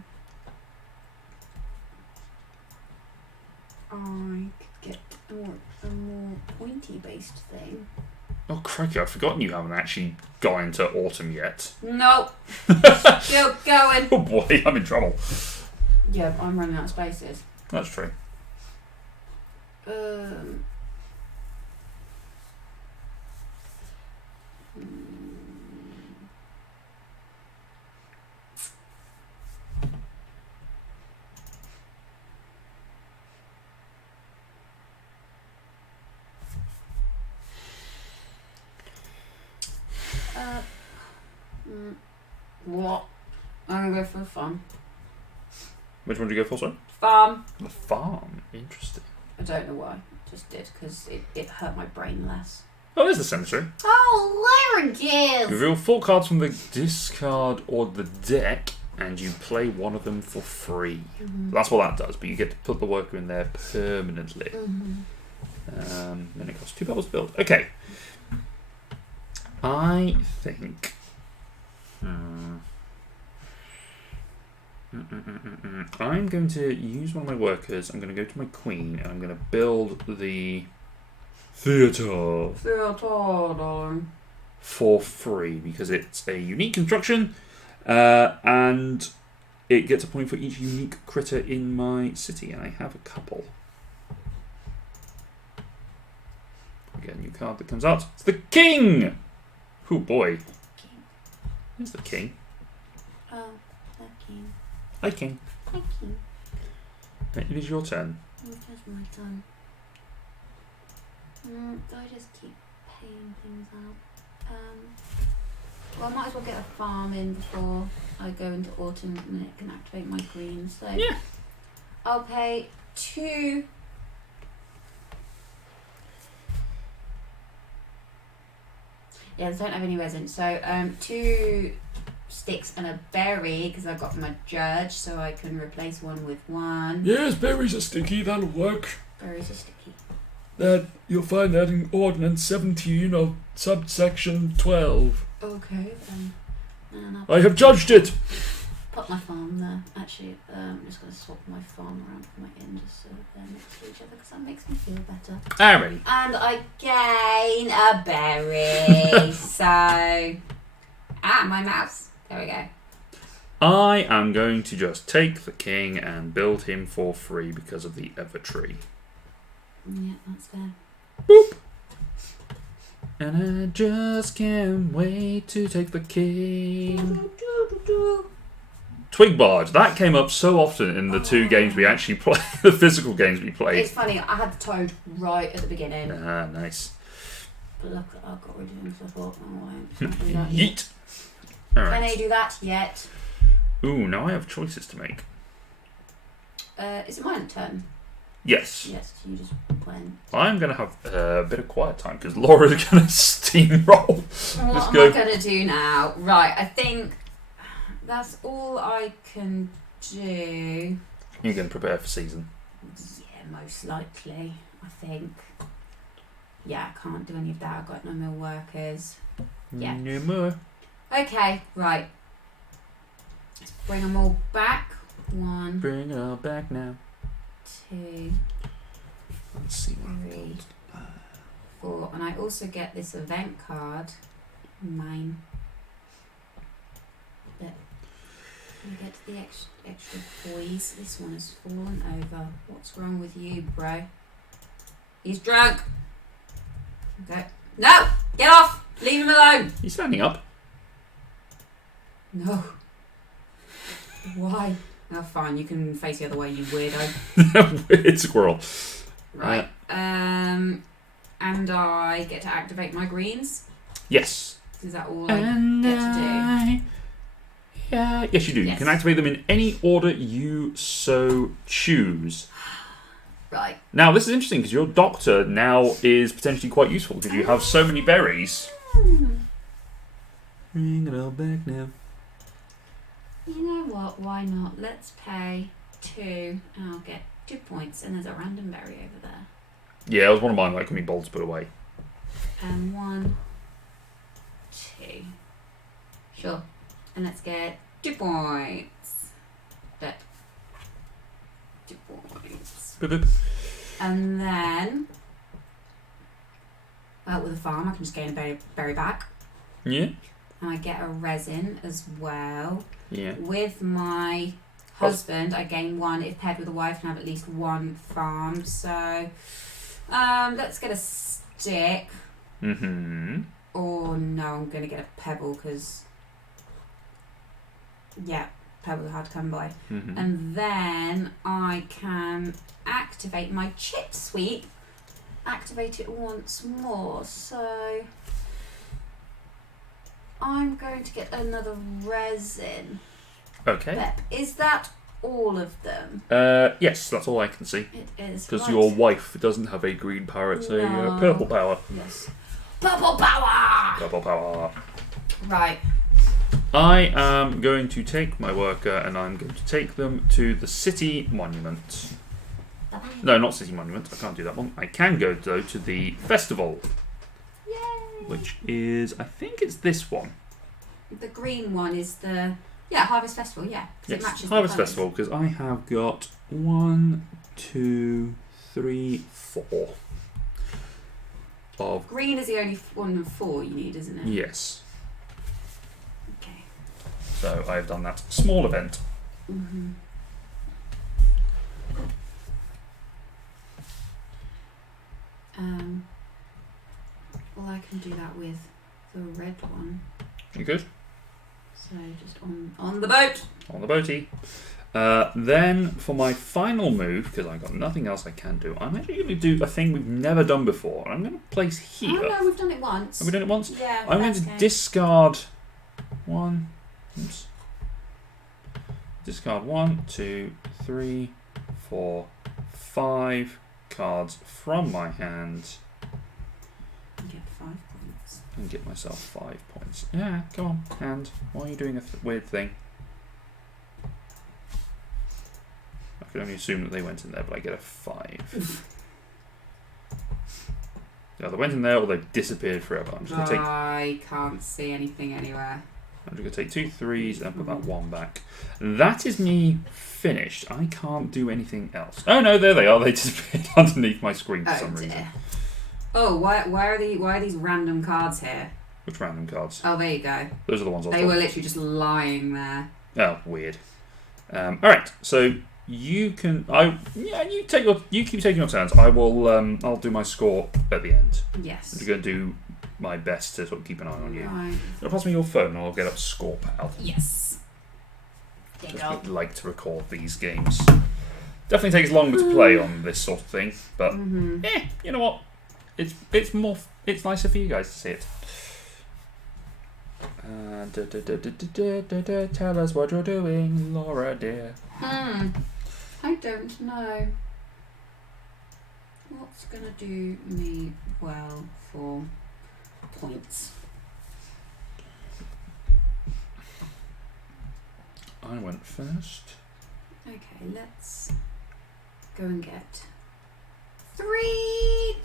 I could get a more pointy based thing. Oh, crikey, I've forgotten you haven't actually gone into autumn yet. Nope. Still going. Oh boy, I'm in trouble. Yeah, I'm running out of spaces. That's true. What? I'm gonna go for a farm. Which one did you go for, sorry? Farm. The farm. Interesting. I don't know why. Just did, because it hurt my brain less. Oh, there's the cemetery. Oh, there it You is! reveal 4 cards from the discard or the deck, and you play one of them for free. That's what that does, but you get to put the worker in there permanently. Then it costs 2 pebbles to build. Okay. I think... I'm going to use one of my workers. I'm going to go to my queen, and I'm going to build the theatre. Theatre, darling. for free because it's a unique construction, and it gets a point for each unique critter in my city, and I have a couple. We get a new card that comes out. It's the king! Oh boy. Who's the king? Oh, the king. Hi, king. Hi, king. It is your turn. It is my turn. Do I just keep paying things out? Well, I might as well get a farm in before I go into autumn and it can activate my green. So yeah. I'll pay 2. Yeah, I don't have any resin. So 2 sticks and a berry because I've got my judge, so I can replace one with 1. Yes, berries are sticky, that'll work. Berries are sticky. That you'll find that in Ordinance 17 of subsection 12. Okay, then. And I have judged it! put my farm there. Actually, I'm just going to swap my farm around for my inn just so they're next to each other because that makes me feel better. Alrighty. And I gain a berry. So, my mouse. There we go. I am going to just take the king and build him for free because of the Evertree. Yeah, that's fair. Boop! And I just can't wait to take the king. Twig Barge. That came up so often in the 2 games we actually played, the physical games we played. It's funny, I had the toad right at the beginning. Ah, nice. But look, I got rid of him because I thought, oh, I won't do that yet. Yeet! Alright. Can I do that yet? Ooh, now I have choices to make. Is it my turn? Yes. Yes, you just went. I'm going to have a bit of quiet time because Laura's going to steamroll. What am I going to do now? Right, I think that's all I can do. You can prepare for season. Yeah, most likely, I think. Yeah, I can't do any of that. I've got no more workers. Yeah. No more. Okay, right. Let's bring them all back. 1, Bring it all back now. 2, Let's see what I've 3, got. 4. And I also get this event card. Mine. But we get to the extra boys. This one has fallen over. What's wrong with you, bro? He's drunk. Okay. No! Get off! Leave him alone! He's standing up. No. Why? Oh, fine. You can face the other way, you weirdo. Weird squirrel. Right. And I get to activate my greens. Yes. Is that all I get to do? Yeah. Yes, you do. Yes. You can activate them in any order you so choose. Right. Now, this is interesting because your doctor now is potentially quite useful because you have so many berries. Bring it all back now. You know what? Why not? Let's pay 2 and I'll get 2 points. And there's a random berry over there. Yeah, it was one of mine that can be bold to put away. And 1, 2. Sure. And let's get 2 points. There. 2 points. Boop, boop. And then, with a farm, I can just gain a berry back. Yeah. And I get a resin as well. Yeah. With my husband, I gain 1. If paired with a wife, I can have at least 1 farm. So, let's get a stick. Mm-hmm. Or no, I'm going to get a pebble because, yeah, pebbles are hard to come by. Mm-hmm. And then I can activate my chip sweep. Activate it once more. So I'm going to get another resin. Okay. Pep. Is that all of them? Yes, that's all I can see. It is. Because right. your wife doesn't have a green power, it's a No. purple power. Yes. Purple power! Purple power. Right. I am going to take my worker and I'm going to take them to the city monument. Bye-bye. No, not city monument. I can't do that one. I can go, though, to the festival. Yay! Which is, I think it's this one. The green one is the... Yeah, Harvest Festival, yeah. 'Cause it Yes, matches Harvest the colours. Festival, because I have got 1, 2, 3, 4. of... Green is the only one of 4 you need, isn't it? Yes. Okay. So I've done that small event. Mm-hmm. Well, I can do that with the red one. You good? So just on the boat. On the boaty. Then for my final move, because I've got nothing else I can do, I'm actually going to do a thing we've never done before. I'm going to place here. Oh no, we've done it once. Have we done it once? Yeah. I'm going to discard 1. Oops. Discard 1, 2, 3, 4, 5 cards from my hand. Get 5 points. And get myself 5 points. Yeah, go on, hand. Why are you doing a weird thing? I could only assume that they went in there, but I get a 5. Yeah, they went in there or they disappeared forever. I'm just going to take... I can't see anything anywhere. I'm just going to take 2 3s and put that 1 back. That is me finished. I can't do anything else. Oh no, there they are. They disappeared underneath my screen for some reason. Oh, why are these random cards here? Which random cards? Oh, there you go. Those are the ones I They were literally just lying there. Oh, weird. All right, so you can. You keep taking your turns. I will. I'll do my score at the end. Yes. I'm going to do my best to sort of keep an eye on you. Right. Pass me your phone, and I'll get up Score Pal. Yes. There you go. I'd like to record these games. Definitely takes longer to play on this sort of thing, but you know what? It's nicer for you guys to see it. Tell us what you're doing, Laura dear. I don't know. What's gonna do me well for points? I went first. Okay, let's go and get 3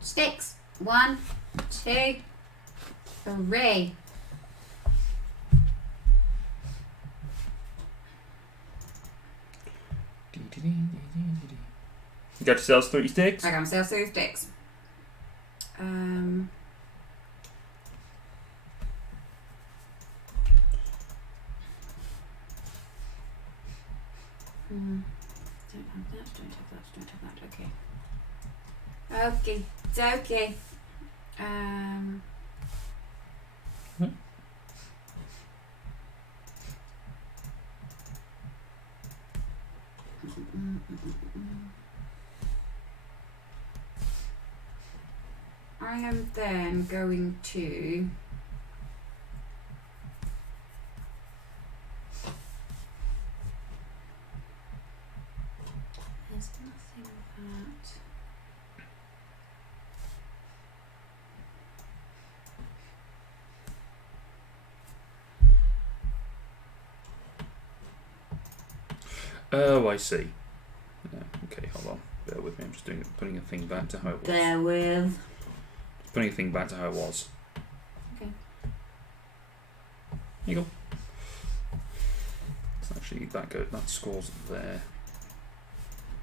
sticks. 1, 2, 3. You got yourselves 3 sticks? I got myself 3 sticks. Don't have that. Okay. Okay. I am then going to there's nothing that Oh, I see. Yeah, okay, hold on. Bear with me. I'm just putting a thing back to how it was. bear with. Putting a thing back to how it was. Okay. Here you go. So actually, that scores there.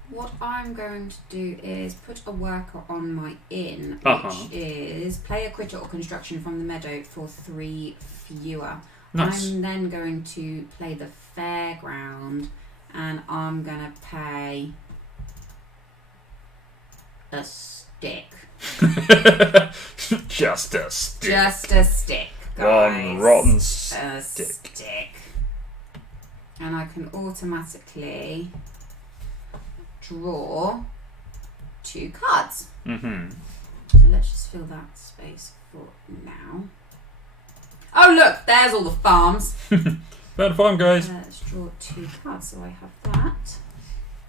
What I'm going to do is put a worker on my inn, which is play a critter or construction from the meadow for 3 fewer. Nice. I'm then going to play the fairground, and I'm going to pay a stick. Just a stick. Just a stick, guys. One rotten A stick. stick. And I can automatically draw 2 cards. Mm-hmm. So let's just fill that space for now. Oh look, there's all the farms. Found a farm, guys. Let's draw 2 cards. So I have that,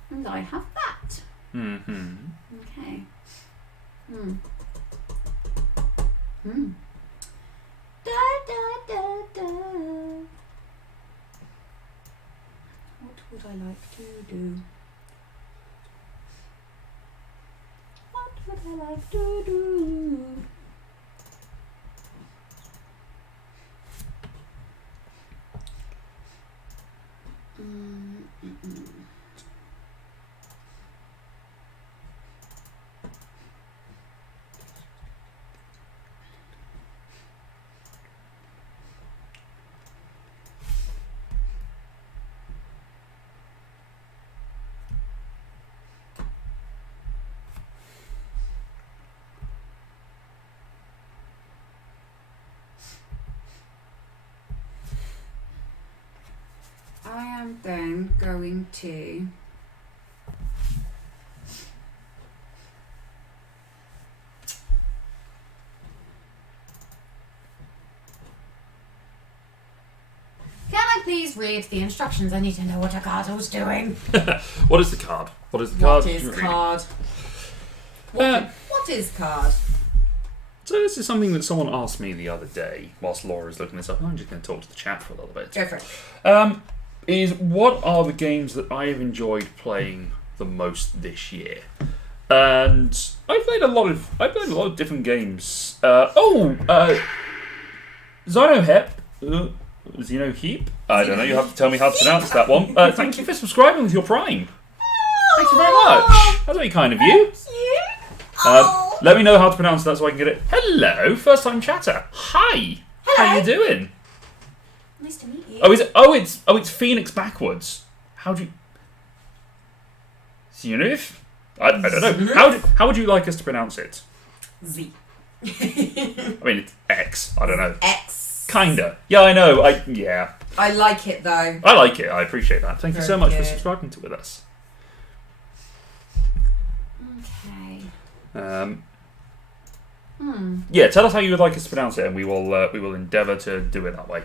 and I have that. Mm-hmm. Okay. Da da da da. What would I like to do? What would I like to do? I'm then going to... Can I please read the instructions? I need to know what a card was doing. What is the card? What is the card? What is You're card? What is card? So this is something that someone asked me the other day whilst Laura's looking this up. I'm just going to talk to the chat for a little bit. Go for it. Is what are the games that I have enjoyed playing the most this year? And I played a lot of different games. Xenoheap. Xenoheap? I don't know, you have to tell me how to pronounce that one. Thank you for subscribing with your Prime. Thank you very much. That's very kind of you. Let me know how to pronounce that so I can get it. Hello, first time chatter. Hi. Hello. How you doing? Nice to meet you. It's Phoenix backwards. How do you... Xenoheap? I don't know. How would you like us to pronounce it? Z. I mean, it's X. I don't know. X. Kinda. Yeah, I know. I like it though. I like it. I appreciate that. Thank you so much for good. subscribing to with us. Okay. Yeah, tell us how you would like us to pronounce it, and we will endeavour to do it that way.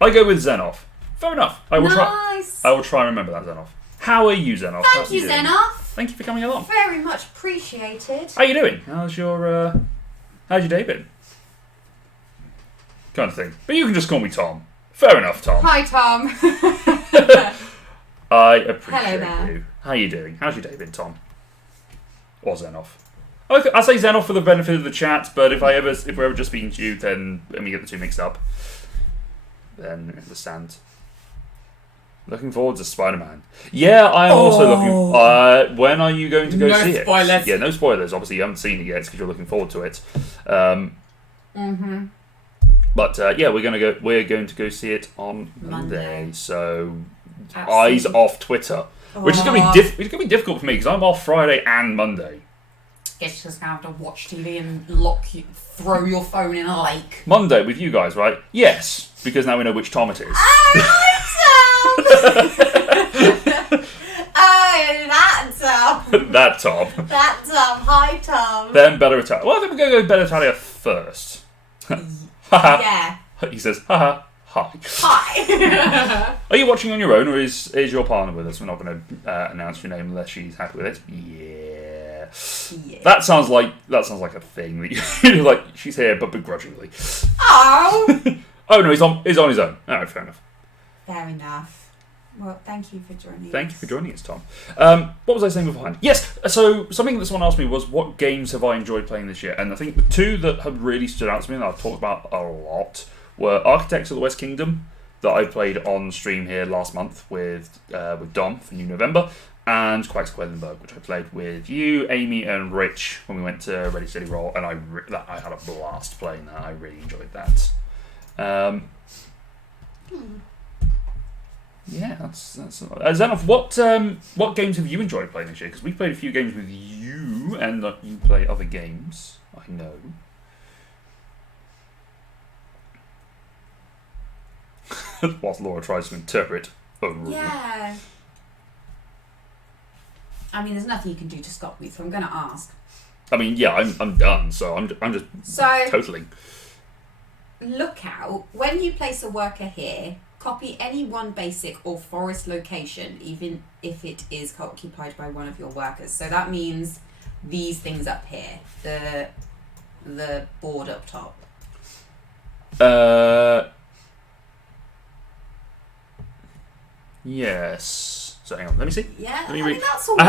I go with Xenoff. Fair enough. I will nice. try. I will try and remember that, Xenoff. How are you, Xenoff? Thank you, Xenoff. Thank you for coming along. Very much appreciated. How you doing? How's your day been? Kind of thing. But you can just call me Tom. Fair enough, Tom. Hi, Tom. I appreciate Hello there. you. How you doing? How's your day been, Tom? Or Xenoff? I say Xenoff for the benefit of the chat, but if we're ever just speaking to you, then and we get the two mixed up, then I understand. Looking forward to Spider-Man. Yeah, I am also looking. When are you going to go see it? No spoilers. Yeah, no spoilers. Obviously, you haven't seen it yet because you're looking forward to it. But yeah, we're going to go see it on Monday. So eyes off Twitter, which is going to be difficult for me because I'm off Friday and Monday. Guess you're just going to have to watch TV and throw your phone in a lake. Monday with you guys, right? Yes, because now we know which Tom it is. That Tom. That Tom. That Tom. Hi, Tom. Then Bella Italia. Well, I think we're going to go Bella Italia first. Yeah. He says, haha, hi. Hi. Are you watching on your own, or is your partner with us? We're not going to announce your name unless she's happy with it. Yeah. That sounds like a thing that you're like, she's here, but begrudgingly. Oh. Oh no, he's on his own. All right, fair enough. Fair enough. Well, thank you for joining us. Thank you for joining us, Tom. What was I saying beforehand? Yes, so something that someone asked me was, what games have I enjoyed playing this year? And I think the two that have really stood out to me, and I've talked about a lot, were Architects of the West Kingdom, that I played on stream here last month with Dom for New November, and Quacks Quedlinburg, which I played with you, Amy, and Rich when we went to Ready Steady Roll, and I had a blast playing that. I really enjoyed that. Yeah, that's Xenoff. What games have you enjoyed playing this year? Because we played a few games with you, and you play other games. I know. Whilst Laura tries to interpret a rule. Yeah. I mean, there's nothing you can do to stop me, so I'm going to ask. I mean, yeah, I'm done, so I'm just totaling. Look out when you place a worker here. Copy any one basic or forest location, even if it is occupied by one of your workers. So that means these things up here, the board up top. Yes. So hang on, let me see. Yeah, let me read. that's all I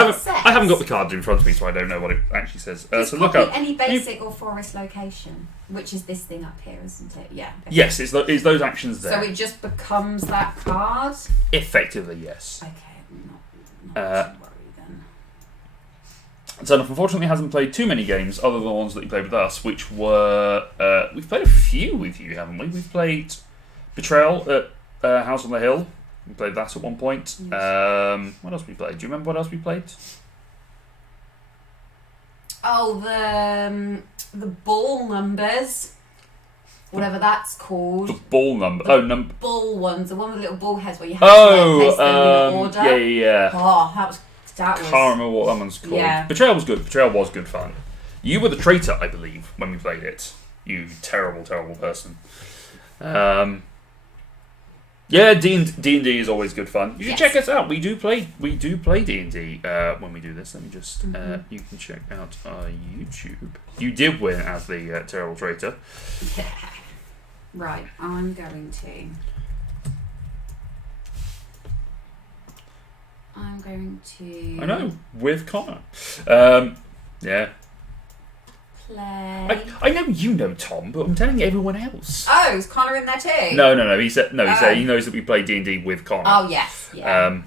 I haven't got the cards in front of me, so I don't know what it actually says. So look copy up any basic or forest location, which is this thing up here, isn't it? Yeah. Okay. Yes, it's those actions there. So it just becomes that card. Effectively, yes. Okay, not to worry then. So unfortunately hasn't played too many games other than the ones that you played with us, which were we've played a few with you, haven't we? We've played Betrayal at House on the Hill. We played that at one point. Yes. What else we played? Do you remember what else we played? Oh, the ball numbers. whatever that's called. The ball number. Oh, number. Bull ones, the one with the little bull heads where you have to place them in order. Yeah. Oh, that was. Can't remember what that one's called. Yeah. Betrayal was good. Betrayal was good fun. You were the traitor, I believe, when we played it. You terrible, terrible person. Yeah, D&D is always good fun. You should check us out. We do play D&D when we do this. Let me just you can check out our YouTube. You did win as the terrible traitor. Yeah. Right, I'm going to. I know, with Connor. Yeah. Play. I know you know Tom, but I'm telling everyone else. Oh, is Connor in there too? No. He said he knows that we play D&D with Connor. Oh yes, yeah.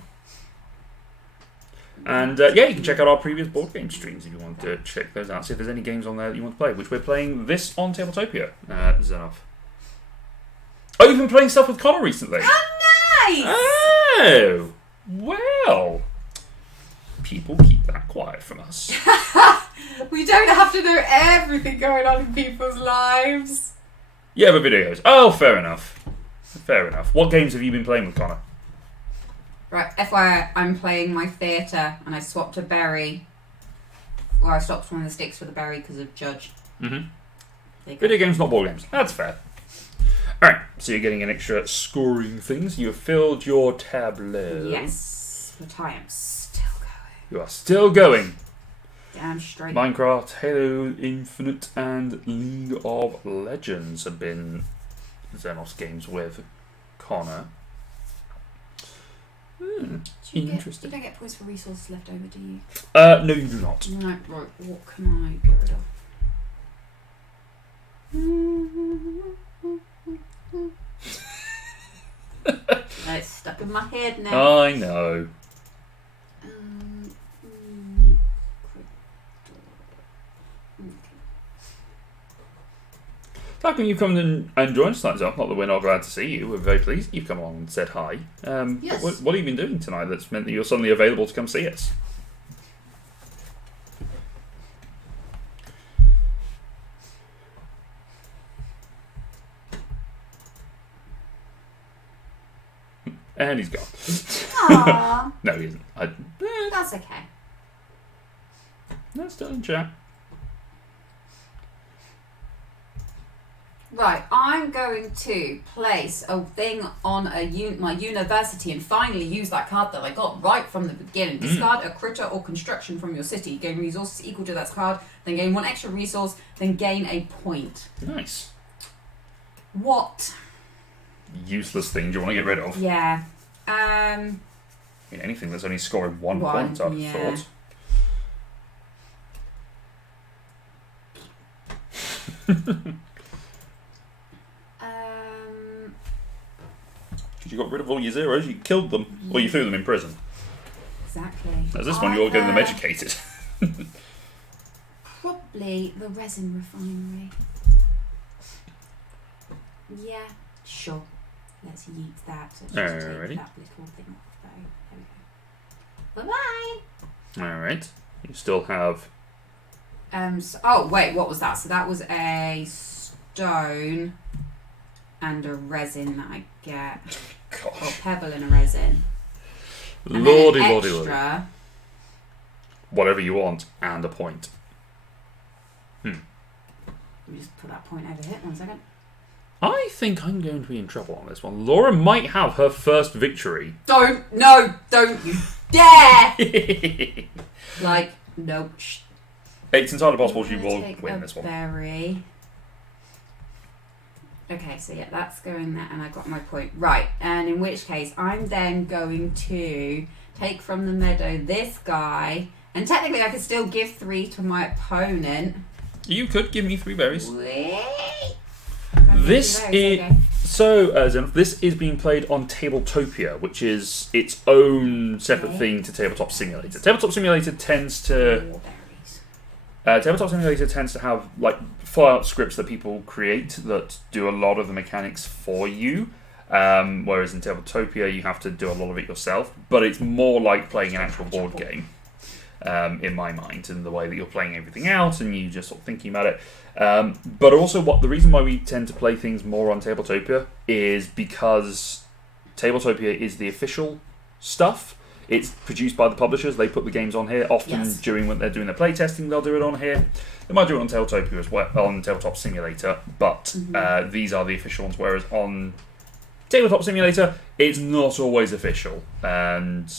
And you can check out our previous board game streams if you want to check those out. See if there's any games on there that you want to play, which we're playing this on Tabletopia, Zenov. Oh, you've been playing stuff with Connor recently? Oh, nice! Oh, well. People keep that quiet from us. We don't have to know everything going on in people's lives. Yeah, but videos. Oh, fair enough. What games have you been playing with Connor? Right, FYI, I'm playing my theatre and I swapped a berry. Or I swapped one of the sticks for the berry because of Judge. Video games, not board games. That's fair. Alright, so you're getting an extra scoring things. You have filled your tableau. Yes, but I am still going. You are still going. Damn straight. Minecraft, Halo Infinite, and League of Legends have been Xenos games with Connor. Interesting. You don't get points for resources left over, do you? No, you do not. Right, what can I get rid of? It's stuck in my head now. I know. How come you come and join us tonight, Zoe? Not that we're not glad to see you. We're very pleased you've come along and said hi. Yes. What have you been doing tonight that's meant that you're suddenly available to come see us? And he's gone. Aww. No, he isn't. That's okay. No, still in chat. Right, I'm going to place a thing on my university and finally use that card that I got right from the beginning. Discard a critter or construction from your city. Gain resources equal to that card, then gain one extra resource, then gain a point. Nice. What? Useless thing do you want to get rid of? Yeah. I mean, anything that's only scoring one point, I'd have thought. You got rid of all your zeros, you killed them, or you threw them in prison. Exactly. As this one, you're getting them educated. Probably the resin refinery. Yeah, sure. Let's yeet that. So just take that little thing off though. There we go. Bye-bye! Alright. You still have... oh, wait, what was that? So that was a stone and a resin that I get. Gosh. Or pebble and a resin. And Lordy, then lordy, lordy. extra. Whatever you want, and a point. Let me just put that point over here. 1 second. I think I'm going to be in trouble on this one. Laura might have her first victory. Don't you dare! Like, no. It's entirely possible she will win this one. Berry. Okay, so yeah, that's going there, and I got my point. Right, and in which case, I'm then going to take from the meadow this guy, and technically I could still give 3 to my opponent. You could give me 3 berries. Wait. This is... Okay. So, Zenith, this is being played on Tabletopia, which is its own separate thing to Tabletop Simulator. Tabletop Simulator tends to... Tabletop Simulator tends to have like full-out scripts that people create that do a lot of the mechanics for you, whereas in Tabletopia you have to do a lot of it yourself. But it's more like playing an actual board game. in my mind, in the way that you're playing everything out and you just sort of thinking about it. But also, the reason why we tend to play things more on Tabletopia is because Tabletopia is the official stuff. It's produced by the publishers. They put the games on here. Often during when they're doing their play testing, they'll do it on here. They might do it on Tabletopia as well, on Tabletop Simulator, but these are the official ones. Whereas on Tabletop Simulator, it's not always official, and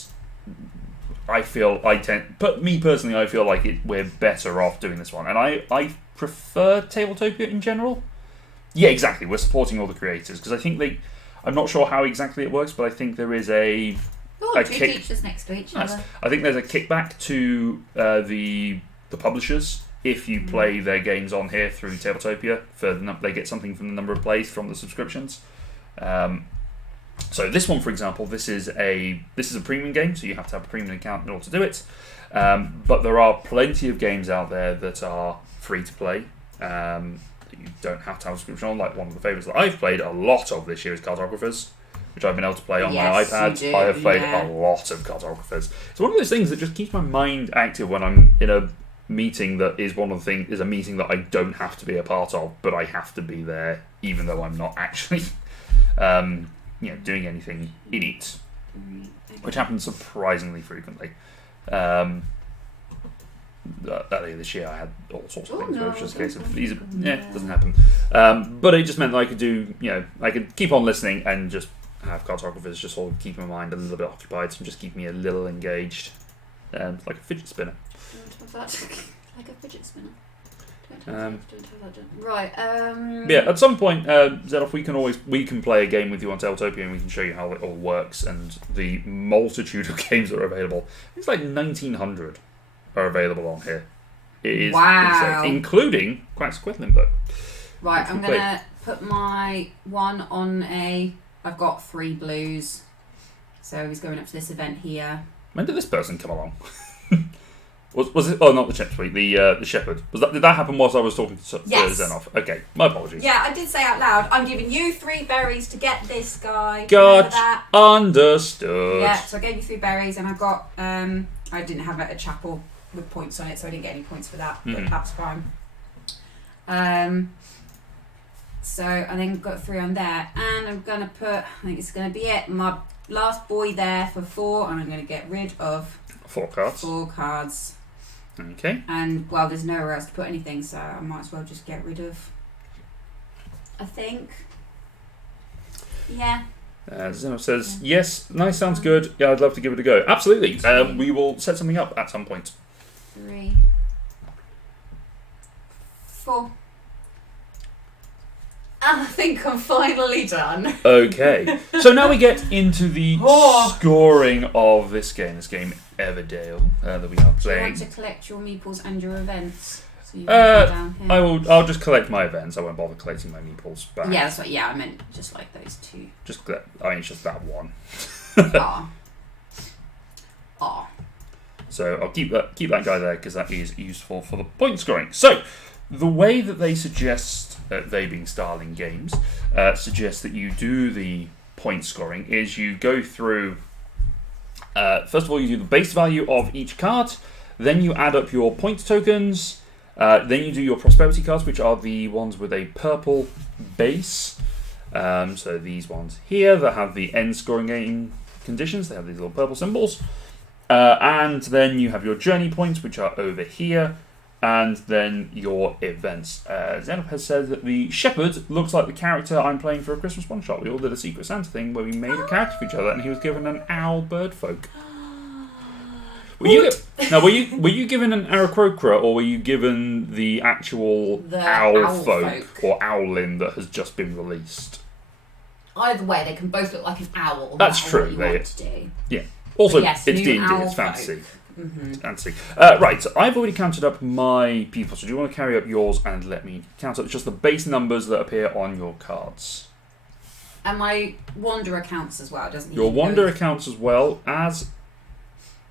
I feel I feel like we're better off doing this one, and I prefer Tabletopia in general. Yeah, exactly. We're supporting all the creators because I think I'm not sure how exactly it works, but I think there is a teachers next to each other. I think there's a kickback to the publishers if you play their games on here through Tabletopia. They get something from the number of plays from the subscriptions. So this one, for example, this is a premium game, so you have to have a premium account in order to do it. But there are plenty of games out there that are free to play. That you don't have to have a subscription on. Like one of the favourites that I've played a lot of this year is Cartographers, which I've been able to play on my iPad. I have played a lot of Cartographers. It's one of those things that just keeps my mind active when I'm in a meeting that is a meeting that I don't have to be a part of, but I have to be there, even though I'm not actually doing anything in it, which happens surprisingly frequently. Earlier this year I had all sorts of things where it was just a case of it doesn't happen. But it just meant that I could do, I could keep on listening and just have Cartographers just sort of keep my mind a little bit occupied and just keep me a little engaged, like a fidget spinner. Like a fidget spinner. Right. At some point, Zedoff, we can play a game with you on Tabletopia and we can show you how it all works and the multitude of games that are available. It's like 1,900 are available on here. It is insane, including Quack's Quedlin book. Right, I'm gonna put my one on I've got 3 blues, so he's going up to this event here. When did this person come along? Was it? Oh, not the Chipsweet, the Shepherd. Did that happen whilst I was talking to Zenoff? Okay, my apologies. Yeah, I did say out loud, I'm giving you 3 berries to get this guy. Got understood. Yeah, so I gave you 3 berries, and I got I didn't have a chapel with points on it, so I didn't get any points for that, but that's fine. So I then got 3 on there, and I'm gonna put, I think it's gonna be it, my last boy there for 4, and I'm gonna get rid of 4 cards. 4 cards. Okay. And there's nowhere else to put anything, so I might as well just get rid of, I think. Yeah. Zeno says, yes, nice, sounds good. Yeah, I'd love to give it a go. Absolutely. We will set something up at some point. 3, 4. And I think I'm finally done. Okay. So now we get into the scoring of this game Everdell, that we are playing. Do you want to collect your meeples and your events? So you down here? I'll just collect my events. I won't bother collecting my meeples back. Yeah, that's what. Yeah, I meant just like those 2. It's just that one. So I'll keep that guy there because that is useful for the point scoring. So the way that they suggest, they being Starling Games, suggest that you do the point scoring is you go through. First of all, you do the base value of each card, then you add up your point tokens, then you do your prosperity cards, which are the ones with a purple base. So these ones here that have the end scoring game conditions, they have these little purple symbols. And then you have your journey points, which are over here, and then your events. Zenop has said that the Shepherd looks like the character I'm playing for a Christmas one-shot. We all did a Secret Santa thing where we made a character for each other, and he was given an owl bird folk. Were you given an Aarakocra, or were you given the actual owl folk or owlin that has just been released? Either way, they can both look like an owl. That's true. What you want to do. Yeah. Also, yes, it's D&D, it's fantasy. It's fantasy. Right, so I've already counted up my people, so do you want to carry up yours and let me count up just the base numbers that appear on your cards? And my Wanderer counts as well, doesn't he? Your Wanderer counts as well as...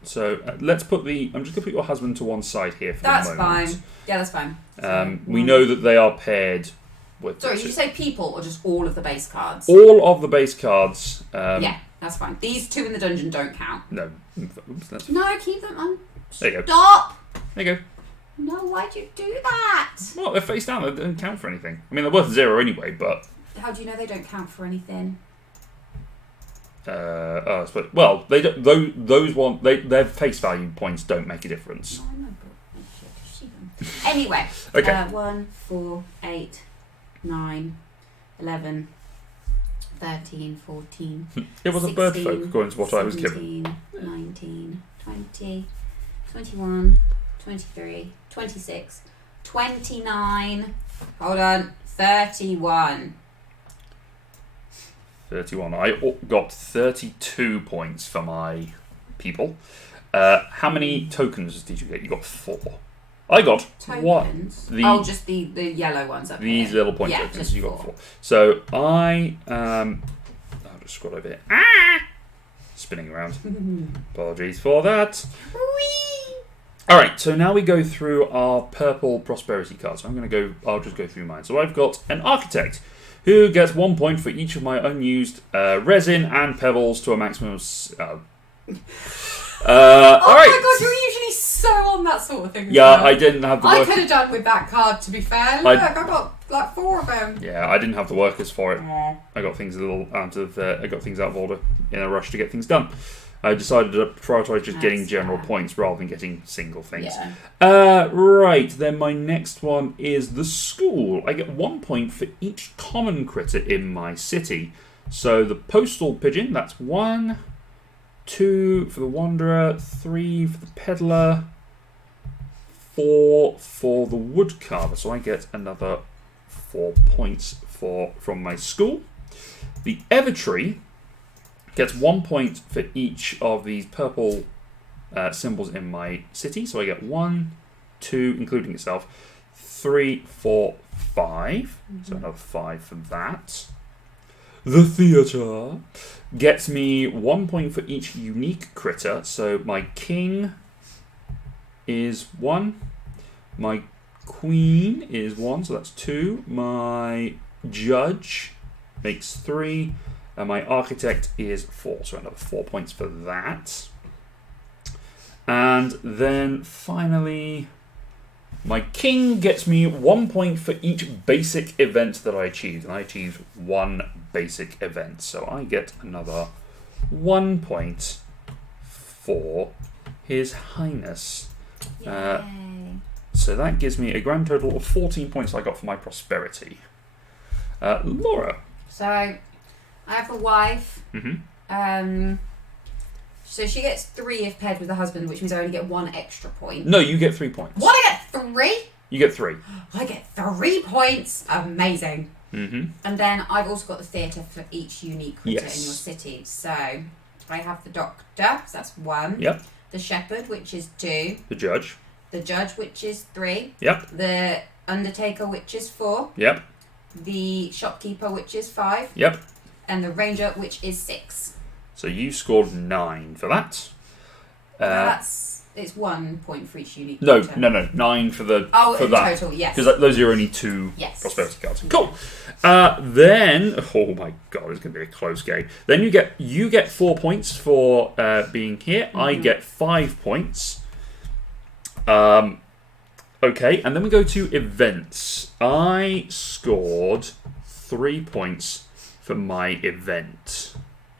So, let's put the... I'm just going to put your husband to one side here for the moment. That's fine. Yeah, that's fine. So, we know that they are paired with... Sorry, did you say people or just all of the base cards? All of the base cards. Yeah. That's fine. These 2 in the dungeon don't count. No. Oops, No, keep them on. There you go. Stop! There you go. No, why'd you do that? Well, they're face down. They don't count for anything. I mean, they're worth 0 anyway, but... How do you know they don't count for anything? Well, they don't, their face value points don't make a difference. Oh, I know, but shit, see them. Anyway. Okay. 1, 4, 8, 9, 11, 13, 14. It was 16, a bird folk, according to what 17, I was given. 19, 20, 21, 23, 26, 29. Hold on. 31. 31. I got 32 points for my people. How many tokens did you get? You got 4. I got tokens? 1. Just the yellow ones up These here. little point yeah, tokens. You got 4. So I'll just scroll over here. Spinning around. Apologies for that. Whee! Alright, so now we go through our purple prosperity cards. I'll just go through mine. So I've got an architect who gets 1 point for each of my unused resin and pebbles to a maximum of... Oh alright. my god, you're usually so on that sort of thing. Yeah, I didn't have the I work. could have done with that card, to be fair. Look, I got like 4 of them. Yeah, I didn't have the workers for it. Aww. I got things I got things out of order in a rush to get things done. I decided to prioritise just getting general points rather than getting single things. Yeah. Right, then my next one is the school. I get 1 point for each common critter in my city. So the postal pigeon, that's 1, 2 for the wanderer, 3 for the peddler, 4 for the woodcarver. So I get another 4 points from my school. The Evertree gets 1 point for each of these purple symbols in my city. So I get 1, 2, including itself, 3, 4, 5. So another 5 for that. The theatre gets me 1 point for each unique critter. So my king is 1. My queen is 1, so that's 2. My judge makes 3. And my architect is 4, so another 4 points for that. And then finally, my king gets me 1 point for each basic event that I achieved. And I achieved 1 basic event, so I get another 1 point for His Highness. So that gives me a grand total of 14 points I got for my prosperity. Laura. So I have a wife. Mm-hmm. So she gets 3 if paired with a husband, which means I only get 1 extra point. No, you get 3 points. What? I get 3? You get 3. I get 3 points. Amazing. Mm-hmm. And then I've also got the theatre for each unique critter Yes. in your city. So I have the doctor, so that's 1. Yep. The shepherd, which is 2. The judge. The judge, which is 3. Yep. The undertaker, which is 4. Yep. The shopkeeper, which is 5. Yep. And the ranger, which is 6. So you scored 9 for that. It's 1 point for each unique No, critter. no, 9 for the Oh, for in that. total, yes. Because those are only 2 Yes. prosperity cards. Cool. Then, oh my god, it's going to be a close game. Then you get 4 points for being here. I get 5 points. Okay, and then we go to events. I scored 3 points for my event.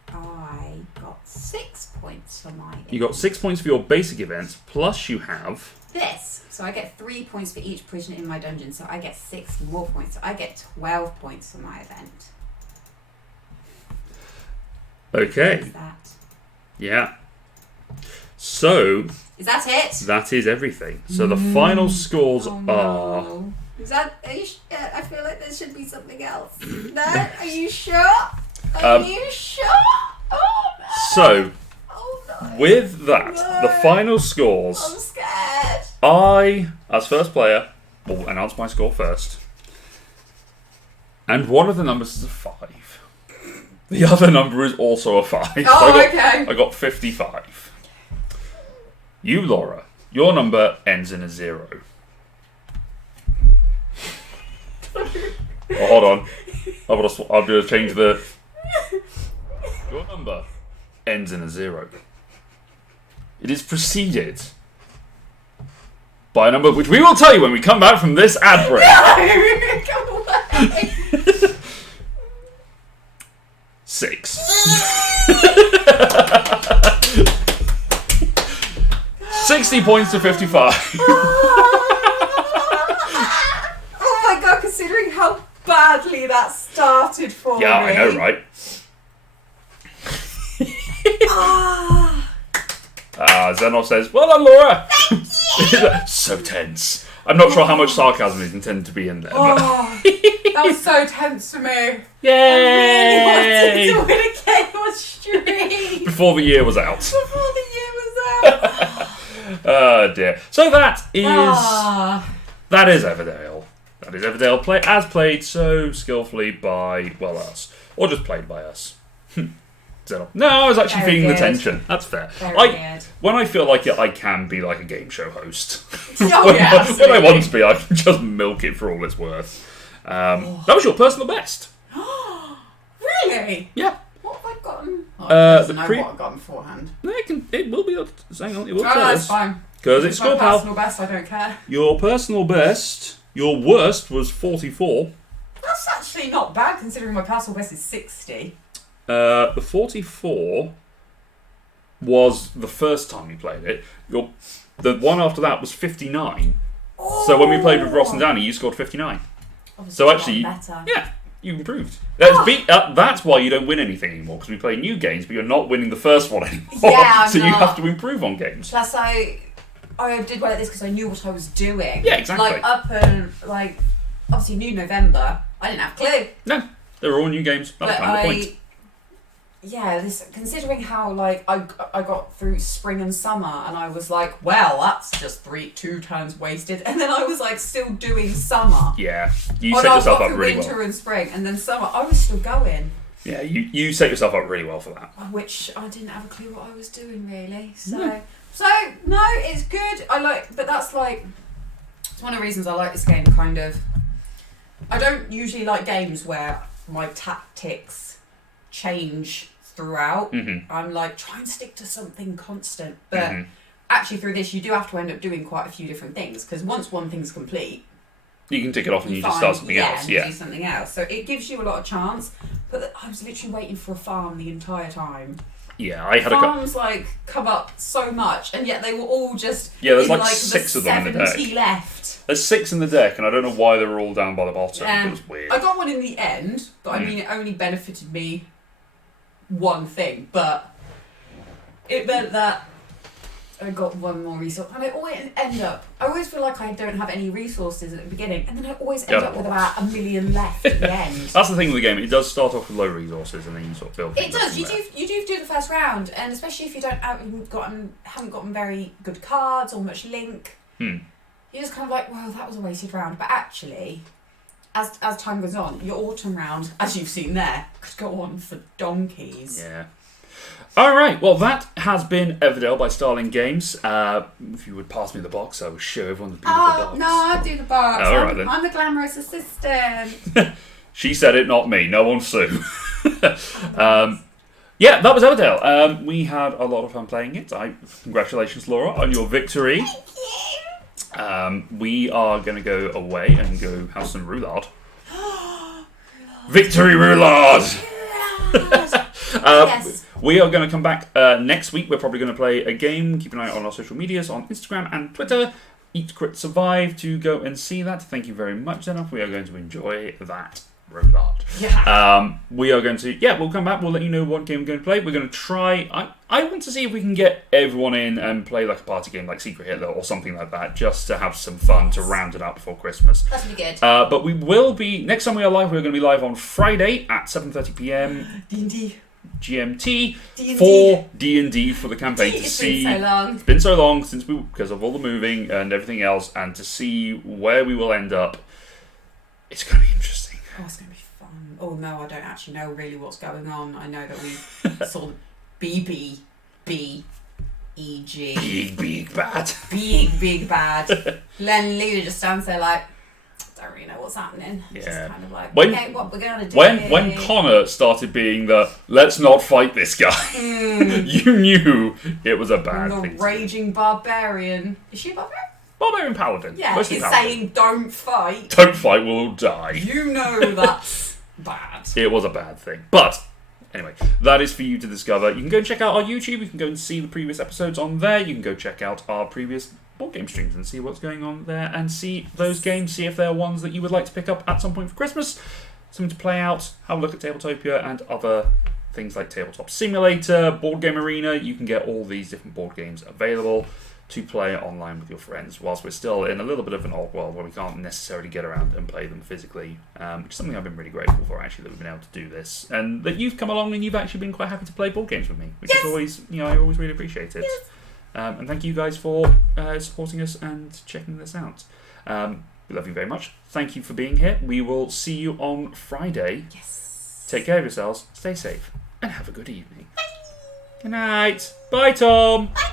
I got 6 points for my event. You got 6 points for your basic events, plus you have this. So I get 3 points for each prisoner in my dungeon, so I get 6 more points. So I get 12 points for my event. Okay. What's that? Yeah. So Is that it? that is everything. So the final scores Oh, are. no. Is that? Are you I feel like there should be something else. No? Are you sure? Are you sure? Oh no! So Oh no! with that, the No. final I'm scores. scared. I, as first player, will announce my score first. And one of the numbers is a 5. The other number is also a 5. Oh, okay. I got 55. You, Laura, your number ends in a 0. Oh, hold on. I'll do a change the. Your number ends in a 0. It is preceded by a number which we will tell you when we come back from this ad break. No! Go away! 6. 60 points to 55. Oh my god, considering how badly that started for me. Yeah, I know, right? Zenov says, well done, Laura. So tense. I'm not sure how much sarcasm is intended to be in there. But... that was so tense for me. Yay! I really wanted to win a game on stream. Before the year was out. Before the year was out. Oh dear. So that is Everdell. That is Everdell as played so skillfully by, well, us. Or just played by us. No, I was actually feeling the tension. That's fair. When I feel like it, I can be like a game show host. When I want to be, I can just milk it for all it's worth. That was your personal best. Really? Yeah. What have I gotten? I don't know what I've gotten beforehand. No, it will be. Hang on, it will tell us. That's fine. Because it's my score, pal. personal best, I don't care. Your personal best, your worst was 44. That's actually not bad considering my personal best is 60. The 44 was the first time you played it. The one after that was 59. So when we played with Ross and Danny, you scored 59. So actually, yeah, you improved. That's why you don't win anything anymore, because we play new games, but you're not winning the first one anymore. Yeah, so you have to improve on games. Plus, I did well at this because I knew what I was doing. Yeah, exactly. Like up and obviously new November, I didn't have a clue. No, they were all new games. That was kind of the point. Yeah, considering how I got through spring and summer, and I was like, well, that's just 2 turns wasted, and then I was still doing summer. Yeah, you set yourself up really well. Winter and spring, and then summer, I was still going. Yeah, you set yourself up really well for that. Which I didn't have a clue what I was doing really. So no, it's good. But that's it's one of the reasons I like this game. Kind of, I don't usually like games where my tactics change throughout. Mm-hmm. I'm try and stick to something constant, but actually through this you do have to end up doing quite a few different things, because once one thing's complete you can tick it off and you just start something else. Yeah, do something else. So it gives you a lot of chance, but I was literally waiting for a farm the entire time. Yeah, I had farms come up so much, and yet they were all just there's 6 of them in the deck. 70 left. There's 6 in the deck, and I don't know why they were all down by the bottom. It was weird. I got one in the end, but I mean it only benefited me one thing, but it meant that I got one more resource, and I always feel like I don't have any resources at the beginning, and then I always end up with about 1 million left at the end. That's the thing with the game; it does start off with low resources, and then you sort of build. It does. You do the first round, and especially if you haven't gotten very good cards or much link, you're just kind of well, that was a wasted round. But actually, as time goes on, your autumn round, as you've seen there, could go on for donkeys. Yeah. All right. Well, that has been Everdell by Starling Games. If you would pass me the box, I will show everyone the beautiful box. No, I'll do the box. All right, then. I'm the glamorous assistant. She said it, not me. No one sue. Yeah, that was Everdell. We had a lot of fun playing it. Congratulations, Laura, on your victory. Thank you. We are going to go away and go have some roulade. Victory roulade! Yes. We are going to come back next week. We're probably going to play a game. Keep an eye on our social medias on Instagram and Twitter. Eat, Crit, Survive to go and see that. Thank you very much, Enough. We are going to enjoy that roulade. Yeah. We are going to, we'll come back. We'll let you know what game we're going to play. We're going to try, I want to see if we can get everyone in and play like a party game like Secret Hitler or something like that, just to have some fun to round it up before Christmas. That's going to be good. But we will be, next time we are live, we're going to be live on Friday at 7:30pm. D&D. GMT D&D. for D&D for the campaign to It's see. been so long. It's been so long because of all the moving and everything else, and to see where we will end up. It's going to be interesting. Oh, it's going to be fun. Oh no, I don't actually know really what's going on. I know that we saw BBBEG. Big bad. Big bad. Len Luna just stands there don't really know what's happening. Yeah. Just kind of when, what we're going to do. When Connor started being the let's not fight this guy, you knew it was a bad thing. The raging barbarian. Is she a barbarian? Barbarian Paladin. Yeah, Mostly it's Paladin. saying don't fight. Don't fight, we'll die. You know that's bad. It was a bad thing. But, anyway, that is for you to discover. You can go and check out our YouTube. You can go and see the previous episodes on there. You can go check out our previous board game streams and see what's going on there and see those games, see if they're ones that you would like to pick up at some point for Christmas. Something to play out, have a look at Tabletopia and other things like Tabletop Simulator, Board Game Arena. You can get all these different board games available to play online with your friends, whilst we're still in a little bit of an odd world where we can't necessarily get around and play them physically, which is something I've been really grateful for, actually, that we've been able to do this, and that you've come along and you've actually been quite happy to play board games with me, which is always, I always really appreciate it. Yes. And thank you guys for supporting us and checking this out. We love you very much. Thank you for being here. We will see you on Friday. Yes. Take care of yourselves, stay safe, and have a good evening. Bye. Good night. Bye, Tom. Bye.